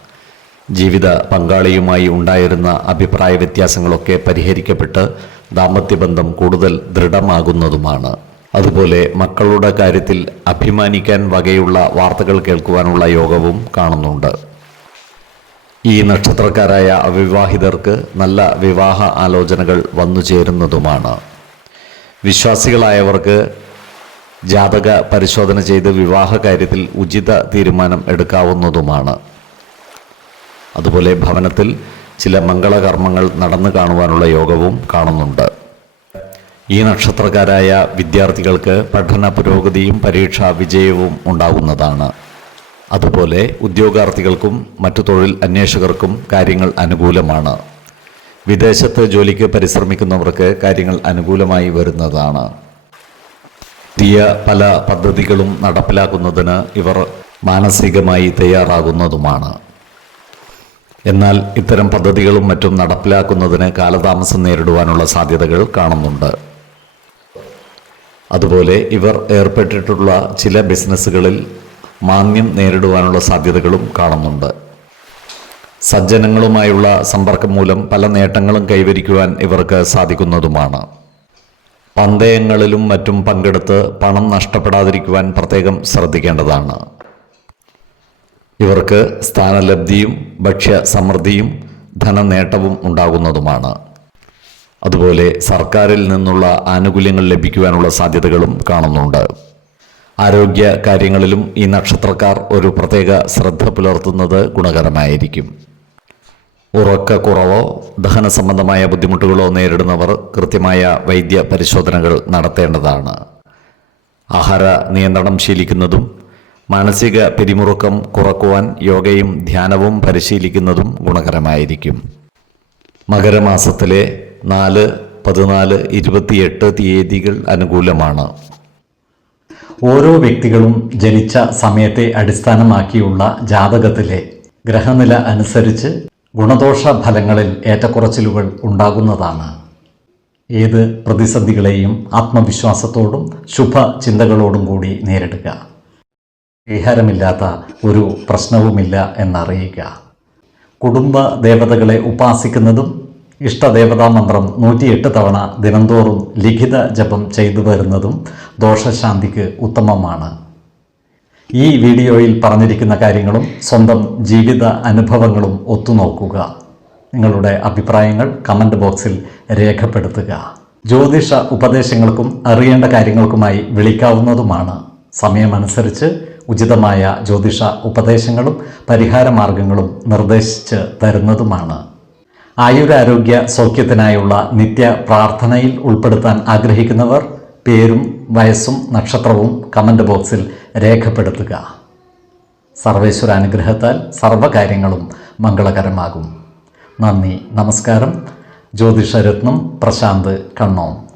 ജീവിത പങ്കാളിയുമായി ഉണ്ടായിരുന്ന അഭിപ്രായ വ്യത്യാസങ്ങളൊക്കെ പരിഹരിക്കപ്പെട്ട് ദാമ്പത്യബന്ധം കൂടുതൽ ദൃഢമാകുന്നതുമാണ്. അതുപോലെ മക്കളുടെ കാര്യത്തിൽ അഭിമാനിക്കാൻ വകയുള്ള വാർത്തകൾ കേൾക്കുവാനുള്ള യോഗവും കാണുന്നുണ്ട്. ഈ നക്ഷത്രക്കാരായ അവിവാഹിതർക്ക് നല്ല വിവാഹ ആലോചനകൾ വന്നു ചേരുന്നതുമാണ്. വിശ്വാസികളായവർക്ക് ജാതക പരിശോധന ചെയ്ത് വിവാഹ കാര്യത്തിൽ ഉചിത തീരുമാനം എടുക്കാവുന്നതുമാണ്. അതുപോലെ ഭവനത്തിൽ ചില മംഗളകർമ്മങ്ങൾ നടന്നു കാണുവാനുള്ള യോഗവും കാണുന്നുണ്ട്. ഈ നക്ഷത്രക്കാരായ വിദ്യാർത്ഥികൾക്ക് പഠന പുരോഗതിയും പരീക്ഷാ വിജയവും ഉണ്ടാകുന്നതാണ്. അതുപോലെ ഉദ്യോഗാർത്ഥികൾക്കും മറ്റു തൊഴിൽ അന്വേഷകർക്കും കാര്യങ്ങൾ അനുകൂലമാണ്. വിദേശത്ത് ജോലിക്ക് പരിശ്രമിക്കുന്നവർക്ക് കാര്യങ്ങൾ അനുകൂലമായി വരുന്നതാണ്. പുതിയ പല പദ്ധതികളും നടപ്പിലാക്കുന്നതിന് ഇവർ മാനസികമായി തയ്യാറാകുന്നതുമാണ്. എന്നാൽ ഇത്തരം പദ്ധതികളും മറ്റും നടപ്പിലാക്കുന്നതിന് കാലതാമസം നേരിടുവാനുള്ള സാധ്യതകൾ കാണുന്നുണ്ട്. അതുപോലെ ഇവർ ഏർപ്പെട്ടിട്ടുള്ള ചില ബിസിനസ്സുകളിൽ മാന്ദ്യം നേരിടുവാനുള്ള സാധ്യതകളും കാണുന്നുണ്ട്. സജ്ജനങ്ങളുമായുള്ള സമ്പർക്കം മൂലം പല നേട്ടങ്ങളും കൈവരിക്കുവാൻ ഇവർക്ക് സാധിക്കുന്നതുമാണ്. പന്തയങ്ങളിലും മറ്റും പങ്കെടുത്ത് പണം നഷ്ടപ്പെടാതിരിക്കുവാൻ പ്രത്യേകം ശ്രദ്ധിക്കേണ്ടതാണ്. ഇവർക്ക് സ്ഥാനലബ്ധിയും ഭക്ഷ്യ സമൃദ്ധിയും ധനനേട്ടവും ഉണ്ടാകുന്നതുമാണ്. അതുപോലെ സർക്കാരിൽ നിന്നുള്ള ആനുകൂല്യങ്ങൾ ലഭിക്കുവാനുള്ള സാധ്യതകളും കാണുന്നുണ്ട്. ആരോഗ്യ കാര്യങ്ങളിലും ഈ നക്ഷത്രക്കാർ ഒരു പ്രത്യേക ശ്രദ്ധ പുലർത്തുന്നത് ഗുണകരമായിരിക്കും. ഉറക്കക്കുറവോ ദഹന സംബന്ധമായ ബുദ്ധിമുട്ടുകളോ നേരിടുന്നവർ കൃത്യമായ വൈദ്യ പരിശോധനകൾ നടത്തേണ്ടതാണ്. ആഹാര നിയന്ത്രണം ശീലിക്കുന്നതും മാനസിക പിരിമുറുക്കം കുറക്കുവാൻ യോഗയും ധ്യാനവും പരിശീലിക്കുന്നതും ഗുണകരമായിരിക്കും. മകരമാസത്തിലെ 4, 14, 28 തീയതികൾ അനുകൂലമാണ്. ഓരോ വ്യക്തികളും ജനിച്ച സമയത്തെ അടിസ്ഥാനമാക്കിയുള്ള ജാതകത്തിലെ ഗ്രഹനില അനുസരിച്ച് ഗുണദോഷ ഫലങ്ങളിൽ ഏറ്റക്കുറച്ചിലുകൾ ഉണ്ടാകുന്നതാണ്. ഏത് പ്രതിസന്ധികളെയും ആത്മവിശ്വാസത്തോടും ശുഭചിന്തകളോടും കൂടി നേരിടുക. പരിഹാരമില്ലാത്ത ഒരു പ്രശ്നവുമില്ല എന്നറിയുക. കുടുംബ ദേവതകളെ ഉപാസിക്കുന്നതും ഇഷ്ടദേവതാ മന്ത്രം 108 തവണ ദിനംതോറും ലിഖിത ജപം ചെയ്തു വരുന്നതും ദോഷശാന്തിക്ക് ഉത്തമമാണ്. ഈ വീഡിയോയിൽ പറഞ്ഞിരിക്കുന്ന കാര്യങ്ങളും സ്വന്തം ജീവിത അനുഭവങ്ങളും ഒത്തുനോക്കുക. നിങ്ങളുടെ അഭിപ്രായങ്ങൾ കമൻറ്റ് ബോക്സിൽ രേഖപ്പെടുത്തുക. ജ്യോതിഷ ഉപദേശങ്ങൾക്കും അറിയേണ്ട കാര്യങ്ങൾക്കുമായി വിളിക്കാവുന്നതുമാണ്. സമയമനുസരിച്ച് ഉചിതമായ ജ്യോതിഷ ഉപദേശങ്ങളും പരിഹാര മാർഗങ്ങളും നിർദ്ദേശിച്ച് തരുന്നതുമാണ്. ആയുരാരോഗ്യ സൗഖ്യത്തിനായുള്ള നിത്യ പ്രാർത്ഥനയിൽ ഉൾപ്പെടുത്താൻ ആഗ്രഹിക്കുന്നവർ പേരും വയസ്സും നക്ഷത്രവും കമൻറ്റ് ബോക്സിൽ രേഖപ്പെടുത്തുക. സർവേശ്വരാനുഗ്രഹത്താൽ സർവ്വകാര്യങ്ങളും മംഗളകരമാകും. നന്ദി, നമസ്കാരം. ജ്യോതിഷരത്നം പ്രശാന്ത് കണ്ണോം.